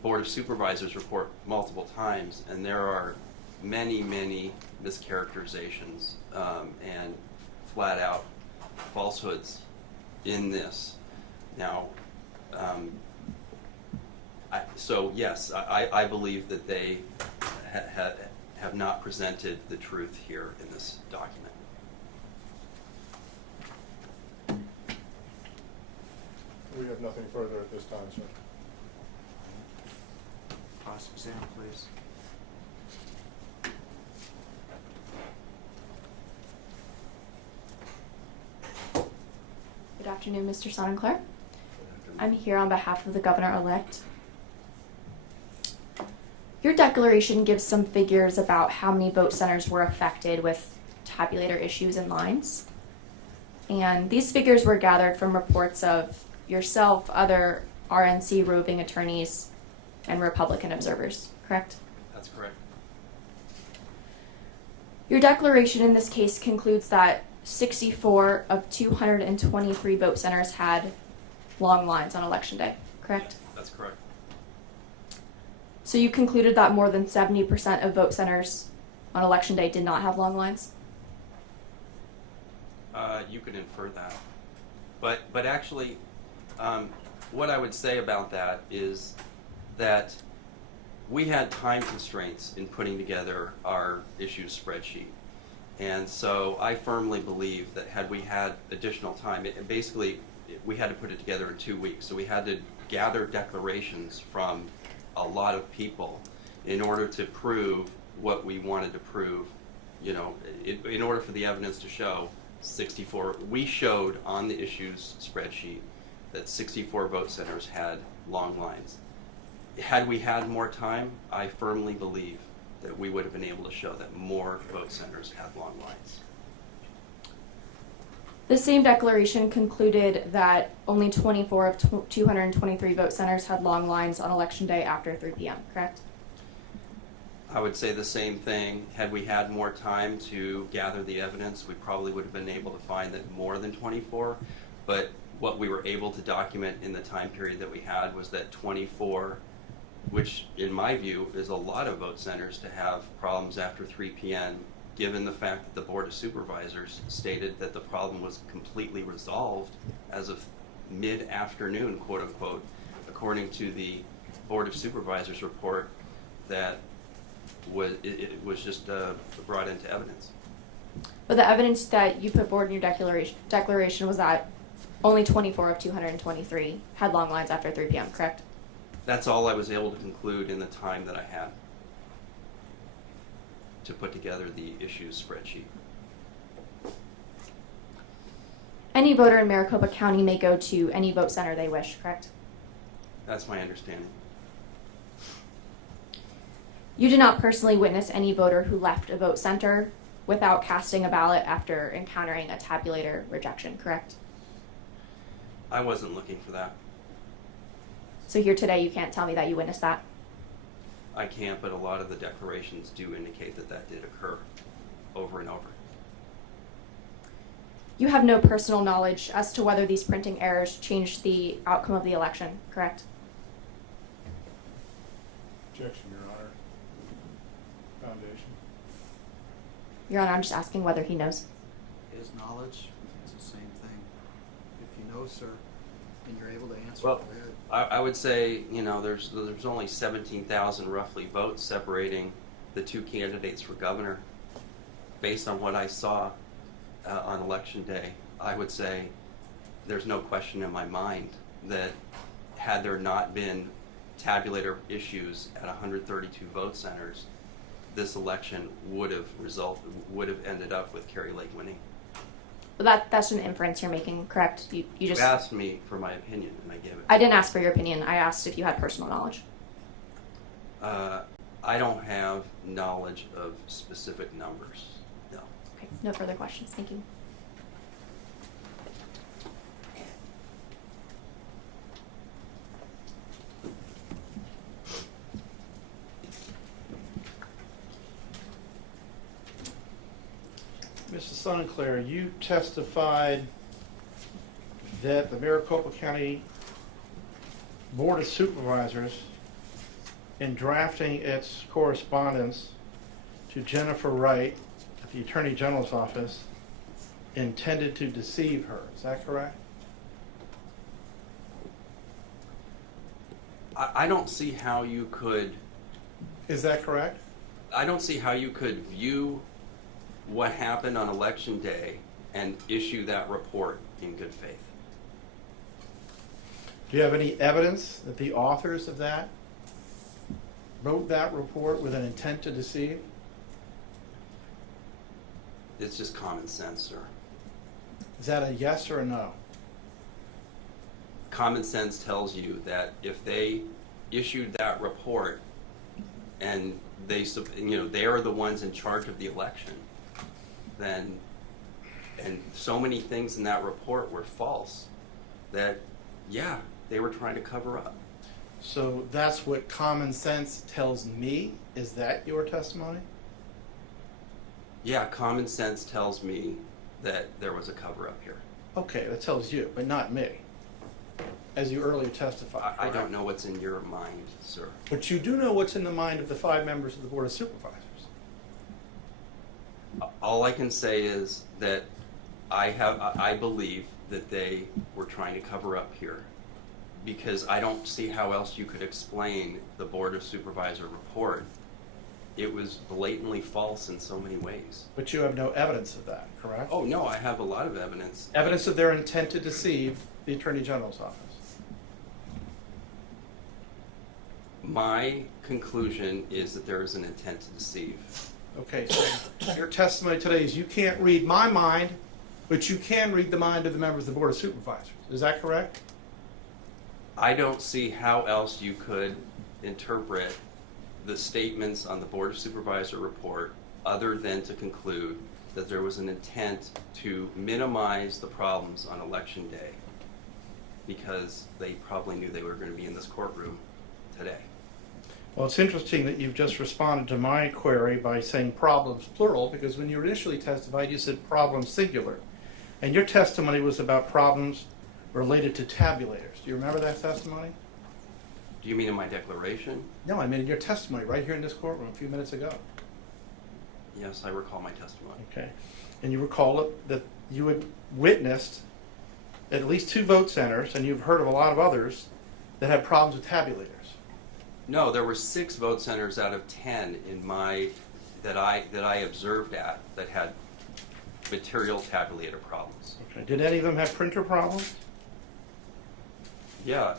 Board of Supervisors report multiple times, and there are many, many mischaracterizations and flat-out falsehoods in this. Now, so yes, I believe that they have not presented the truth here in this document. We have nothing further at this time, sir. Cross-exam, please. Good afternoon, Mr. Sonnenklar. I'm here on behalf of the governor-elect. Your declaration gives some figures about how many vote centers were affected with tabulator issues and lines. And these figures were gathered from reports of yourself, other RNC roving attorneys, and Republican observers, correct? That's correct. Your declaration in this case concludes that 64 of 223 vote centers had long lines on election day, correct? That's correct. So you concluded that more than 70% of vote centers on election day did not have long lines? You could infer that. But actually, what I would say about that is that we had time constraints in putting together our issues spreadsheet. And so I firmly believe that had we had additional time, we had to put it together in 2 weeks. So we had to gather declarations from a lot of people in order to prove what we wanted to prove. You know, in order for the evidence to show 64, we showed on the issues spreadsheet that 64 vote centers had long lines. Had we had more time, I firmly believe that we would have been able to show that more vote centers had long lines. The same declaration concluded that only 24 of 223 vote centers had long lines on election day after 3 p.m., correct? I would say the same thing. Had we had more time to gather the evidence, we probably would have been able to find that more than 24, but what we were able to document in the time period that we had was that 24, which in my view is a lot of vote centers to have problems after 3 p.m., given the fact that the Board of Supervisors stated that the problem was completely resolved as of mid-afternoon, quote unquote, according to the Board of Supervisors report that it was just brought into evidence. But the evidence that you put forward in your declaration was that only 24 of 223 had long lines after 3 p.m., correct? That's all I was able to conclude in the time that I had to put together the issues spreadsheet. Any voter in Maricopa County may go to any vote center they wish, correct? That's my understanding. You did not personally witness any voter who left a vote center without casting a ballot after encountering a tabulator rejection, correct? I wasn't looking for that. So here today you can't tell me that you witnessed that? I can't, but a lot of the declarations do indicate that that did occur over and over. You have no personal knowledge as to whether these printing errors changed the outcome of the election, correct? Objection, Your Honor. Foundation. Your Honor, I'm just asking whether he knows. His knowledge is the same thing. If you know, sir, and you're able to answer, Well, go ahead. I would say, you know, there's only 17,000 roughly votes separating the two candidates for governor. Based on what I saw on election day, I would say there's no question in my mind that had there not been tabulator issues at 132 vote centers, this election would have ended up with Kari Lake winning. Well, that's an inference you're making, correct? You just asked me for my opinion, and I gave it. I didn't ask for your opinion. I asked if you had personal knowledge. I don't have knowledge of specific numbers. No. Okay, no further questions. Thank you. Mr. Sonnenklar, you testified that the Maricopa County Board of Supervisors, in drafting its correspondence to Jennifer Wright at the Attorney General's office, intended to deceive her. Is that correct? I don't see how you could. Is that correct? I don't see how you could view what happened on election day and issue that report in good faith. Do you have any evidence that the authors of that wrote that report with an intent to deceive? It's just common sense, sir. Is that a yes or a no? Common sense tells you that if they issued that report and they are the ones in charge of the election, then And so many things in that report were false that, yeah, they were trying to cover up. So that's what common sense tells me? Is that your testimony? Yeah, common sense tells me that there was a cover up here. Okay, that tells you, but not me, as you earlier testified. I don't correct? know what's in your mind, sir. But you do know what's in the mind of the 5 members of the Board of Supervisors. All I can say is that I believe that they were trying to cover up here, because I don't see how else you could explain the Board of Supervisor report. It was blatantly false in so many ways. But you have no evidence of that, correct? Oh, no, I have a lot of evidence. Evidence of their intent to deceive the Attorney General's office. My conclusion is that there is an intent to deceive. Okay, so your testimony today is you can't read my mind, but you can read the mind of the members of the Board of Supervisors. Is that correct? I don't see how else you could interpret the statements on the Board of Supervisor report other than to conclude that there was an intent to minimize the problems on election day, because they probably knew they were going to be in this courtroom today. Well, it's interesting that you've just responded to my query by saying problems plural, because when you initially testified, you said problems singular. And your testimony was about problems related to tabulators. Do you remember that testimony? Do you mean in my declaration? No, I mean in your testimony right here in this courtroom a few minutes ago. Yes, I recall my testimony. Okay. And you recall that you had witnessed at least 2 vote centers, and you've heard of a lot of others that had problems with tabulators. No, there were 6 vote centers out of 10 in my that I observed at that had material tabulator problems. Okay. Did any of them have printer problems? Yeah,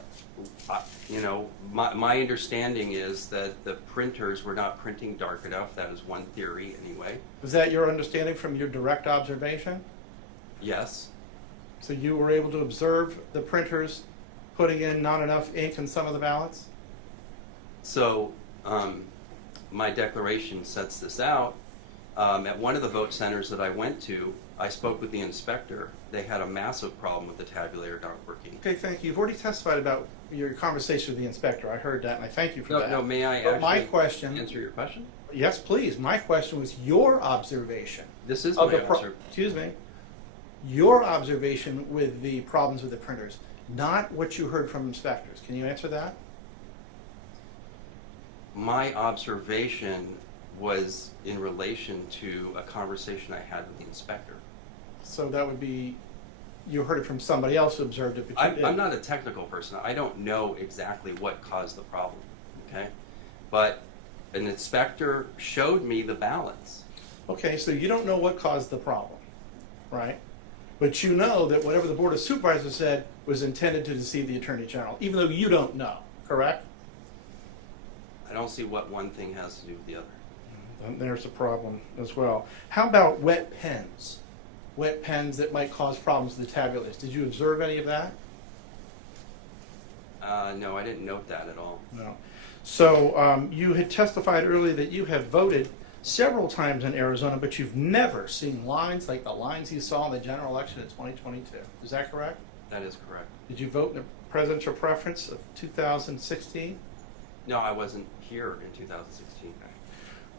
my understanding is that the printers were not printing dark enough. That is one theory, anyway. Was that your understanding from your direct observation? Yes. So you were able to observe the printers putting in not enough ink in some of the ballots? So my declaration sets this out. At one of the vote centers that I went to, I spoke with the inspector. They had a massive problem with the tabulator not working. Okay, thank you. You've already testified about your conversation with the inspector. I heard that, and I thank you for that. No, may I But actually my question, answer your question? yes, please. My question was your observation. This is of my the answer. Excuse me. Your observation with the problems with the printers, not what you heard from inspectors. Can you answer that? My observation was in relation to a conversation I had with the inspector. So that would be, you heard it from somebody else who observed it, but you didn't. I'm not a technical person. I don't know exactly what caused the problem, okay? But an inspector showed me the ballots. Okay, so you don't know what caused the problem, right? But you know that whatever the Board of Supervisors said was intended to deceive the Attorney General, even though you don't know, correct? I don't see what one thing has to do with the other. And there's a problem as well. How about wet pens? Wet pens that might cause problems with the tabulators. Did you observe any of that? No, I didn't note that at all. No. So you had testified earlier that you have voted several times in Arizona, but you've never seen lines like the lines you saw in the general election in 2022. Is that correct? That is correct. Did you vote in the presidential preference of 2016? No, I wasn't here in 2016.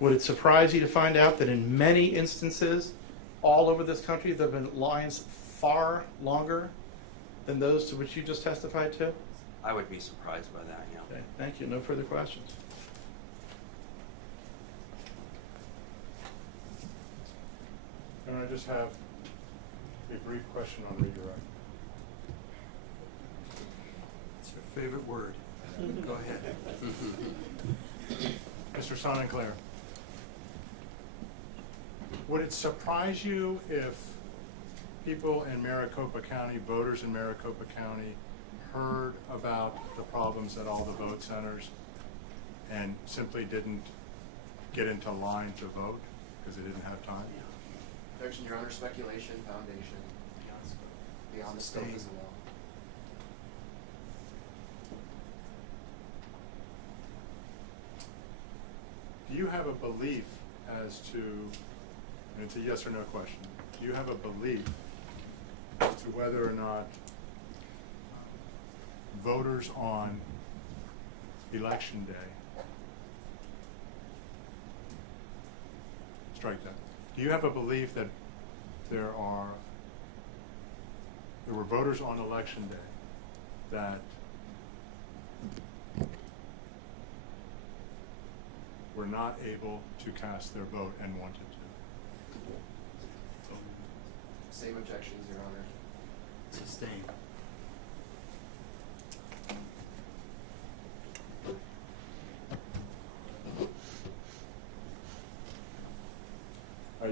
Would it surprise you to find out that in many instances, all over this country, there have been lines far longer than those to which you just testified to? I would be surprised by that, yeah. Okay, thank you. No further questions. Can I just have a brief question on redirect? It's your favorite word. Go ahead. Mr. Sonnenklar, would it surprise you if people in Maricopa County, voters in Maricopa County, heard about the problems at all the vote centers and simply didn't get into line to vote because they didn't have time? Objection, Your Honor. Speculation, foundation, beyond the scope as well. Do you have a belief as to and it's a yes or no question, do you have a belief as to whether or not voters on election day, strike that, do you have a belief that there were voters on election day that were not able to cast their vote and wanted to? Same objections, Your Honor. Sustained.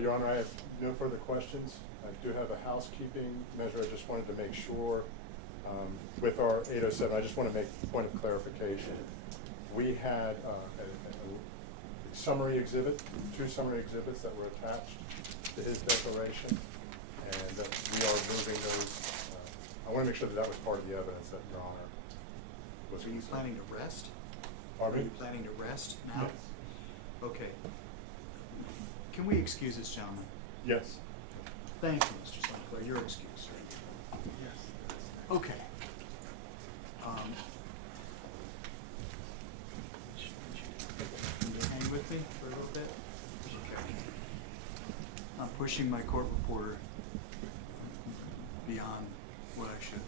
Your Honor, I have no further questions. I do have a housekeeping measure. I just wanted to make sure with our 807, I just want to make a point of clarification. We had a summary exhibit, 2 summary exhibits that were attached to his declaration, and we are moving those. I want to make sure that that was part of the evidence that Your Honor was. Are you planning to rest? Pardon me? Are you planning to rest now? Yes. Okay. Can we excuse this gentleman? Yes. Thank you, Mr. Sonnenklar. You're excused. Yes. Okay. Can you hang with me for a little bit? Okay. I'm pushing my court reporter beyond what I should.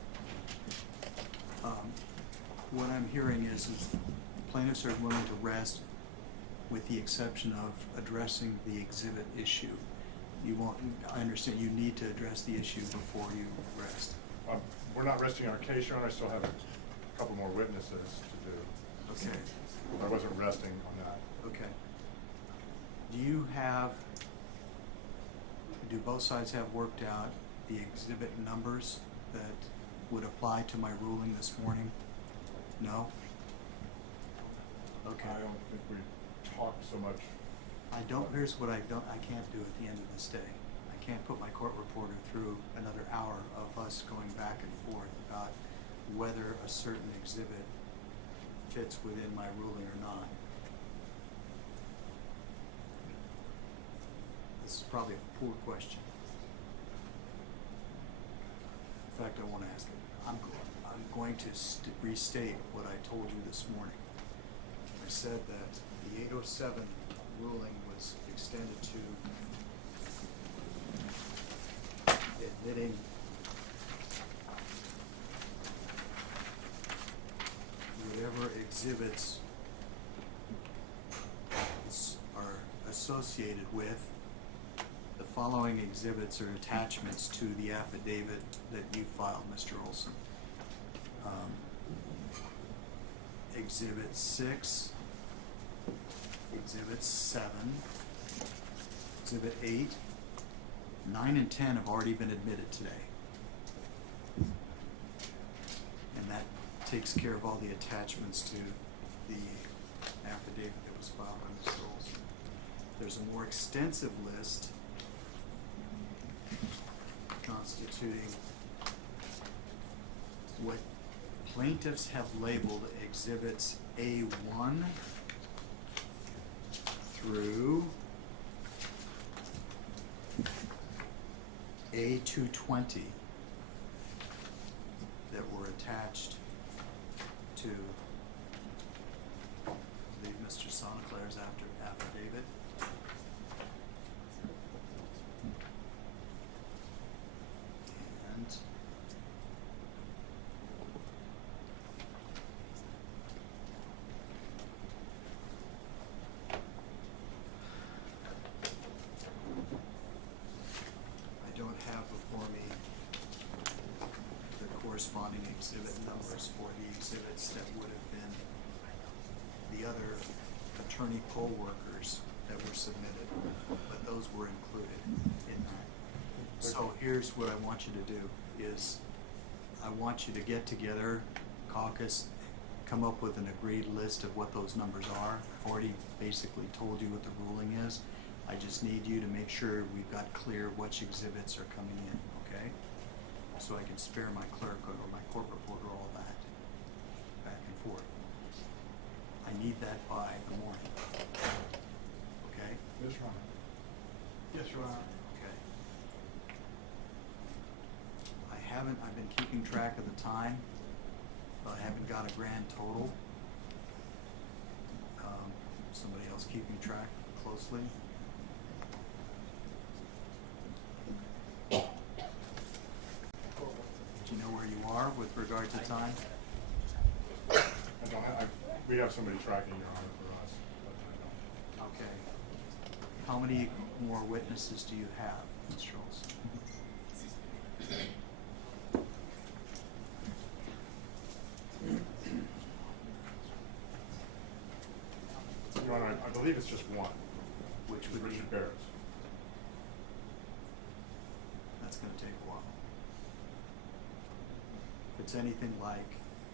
What I'm hearing is plaintiffs are willing to rest with the exception of addressing the exhibit issue. You won't, I understand you need to address the issue before you rest. We're not resting our case, Your Honor. I still have a couple more witnesses to do. Okay. I wasn't resting on that. Okay. Do both sides have worked out the exhibit numbers that would apply to my ruling this morning? No? Okay. I don't think we talked so much. Here's what I can't do at the end of this day. I can't put my court reporter through another hour of us going back and forth about whether a certain exhibit fits within my ruling or not. This is probably a poor question. In fact, I won't ask it. I'm going to restate what I told you this morning. I said that the 807 ruling was extended to admitting whatever exhibits are associated with. The following exhibits are attachments to the affidavit that you filed, Mr. Olson. Exhibit 6, Exhibit 7, Exhibit 8, 9 and 10 have already been admitted today. And that takes care of all the attachments to the affidavit that was filed by Mr. Olson. There's a more extensive list constituting what plaintiffs have labeled exhibits A1 through A220 that were attached to, I believe, Mr. Sonnenklar's affidavit. And I don't have before me the corresponding exhibit numbers for the exhibits that would have been the other attorney poll workers that were submitted, but those were included in that. So here's what I want you to do is I want you to get together, caucus, come up with an agreed list of what those numbers are. I've already basically told you what the ruling is. I just need you to make sure we've got clear which exhibits are coming in, okay? So I can spare my clerk or my court reporter all that back and forth. I need that by the morning, okay? Yes, Your Honor. Yes, Your Honor. Okay. I've been keeping track of the time, but I haven't got a grand total. Somebody else keeping track closely? Do you know where you are with regard to time? We have somebody tracking, Your Honor, for us, but I don't. Okay. How many more witnesses do you have, Ms. Schultz? Your Honor, I believe it's just one. Which would be? Richard Barris. That's going to take a while. If it's anything like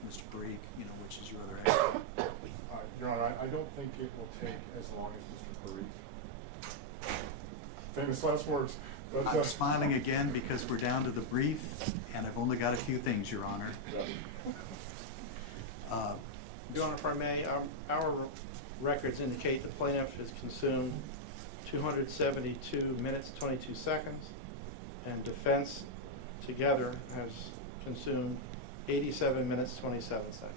Mr. Parikh, which is your other expert. Your Honor, I don't think it will take as long as Mr. Parikh. Famous last words. But, I'm smiling again because we're down to the brief, and I've only got a few things, Your Honor. Your Honor, if I may, our records indicate the plaintiff has consumed 272 minutes, 22 seconds, and defense together has consumed 87 minutes, 27 seconds.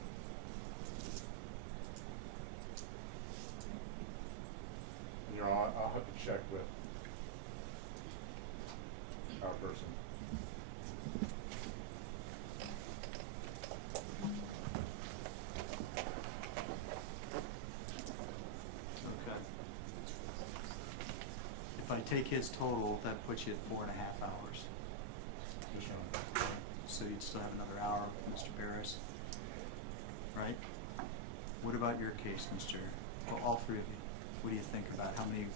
And Your Honor, I'll have to check with our person. Okay. If I take his total, that puts you at 4.5 hours. Yes, Your Honor. So you'd still have another hour with Mr. Barris, right? What about your case, well, all three of you? What do you think about how many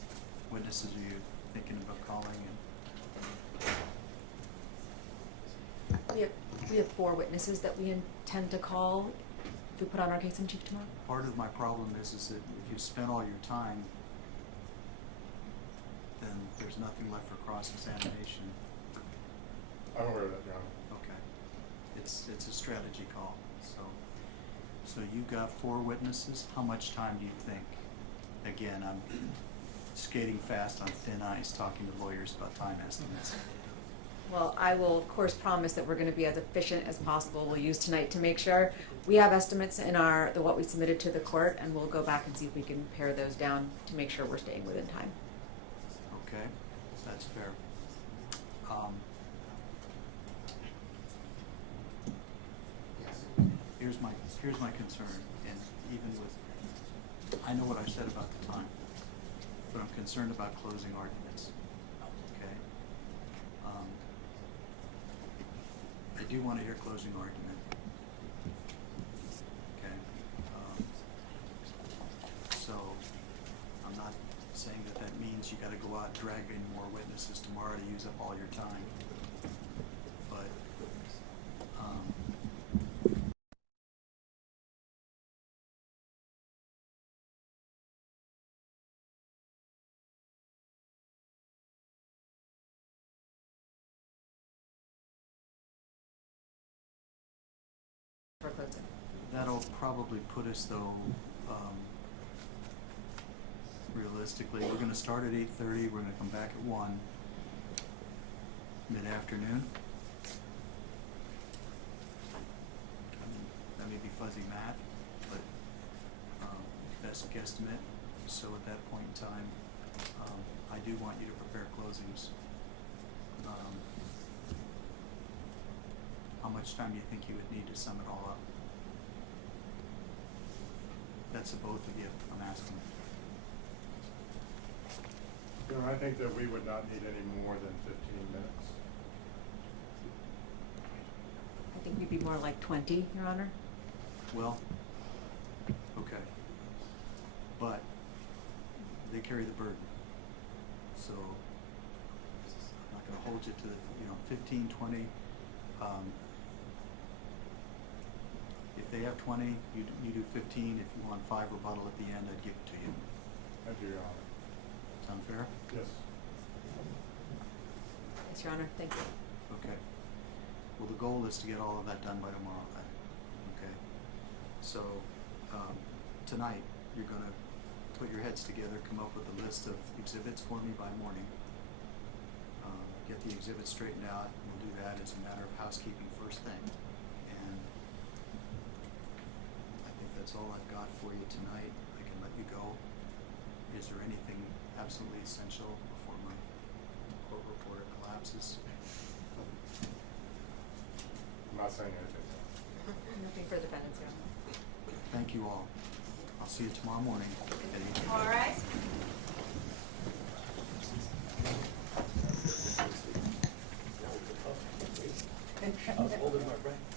witnesses are you thinking about calling? We have 4 witnesses that we intend to call if we put on our case in chief tomorrow. Part of my problem is that if you spend all your time, then there's nothing left for cross-examination. I'm aware of that, Your Honor. Okay. It's a strategy call. So you got 4 witnesses. How much time do you think? Again, I'm skating fast on thin ice talking to lawyers about time estimates. Well, I will of course promise that we're going to be as efficient as possible. We'll use tonight to make sure we have estimates in what we submitted to the court, and we'll go back and see if we can pare those down to make sure we're staying within time. Okay, that's fair. Here's my concern, and even with, I know what I said about the time, but I'm concerned about closing arguments. Okay. I do want to hear closing argument. Okay. So I'm not saying that means you got to go out and drag in more witnesses tomorrow to use up all your time. But For closing. that'll probably put us, though, realistically, we're going to start at 8:30. We're going to come back at 1 mid-afternoon. That may be fuzzy math, but best guesstimate. So at that point in time, I do want you to prepare closings. How much time do you think you would need to sum it all up? That's the both of you I'm asking. Your Honor, I think that we would not need any more than 15 minutes. I think we'd be more like 20, Your Honor. Well, okay. But they carry the burden. So I'm not going to hold you to the, 15, 20. If they have 20, you do 15. If you want 5 rebuttal at the end, I'd give it to you. Thank you, Your Honor. Sound fair? Yes. Yes, Your Honor. Thank you. Okay. Well, the goal is to get all of that done by tomorrow then. Okay. So tonight, you're going to put your heads together, come up with a list of exhibits for me by morning. get the exhibit straightened out. We'll do that as a matter of housekeeping first thing. And I think that's all I've got for you tonight. I can let you go. Is there anything absolutely essential before my court reporter collapses? I'm not saying anything. Nothing for defendants, yeah. Thank you all. I'll see you tomorrow morning at 8. All right. I was holding my breath.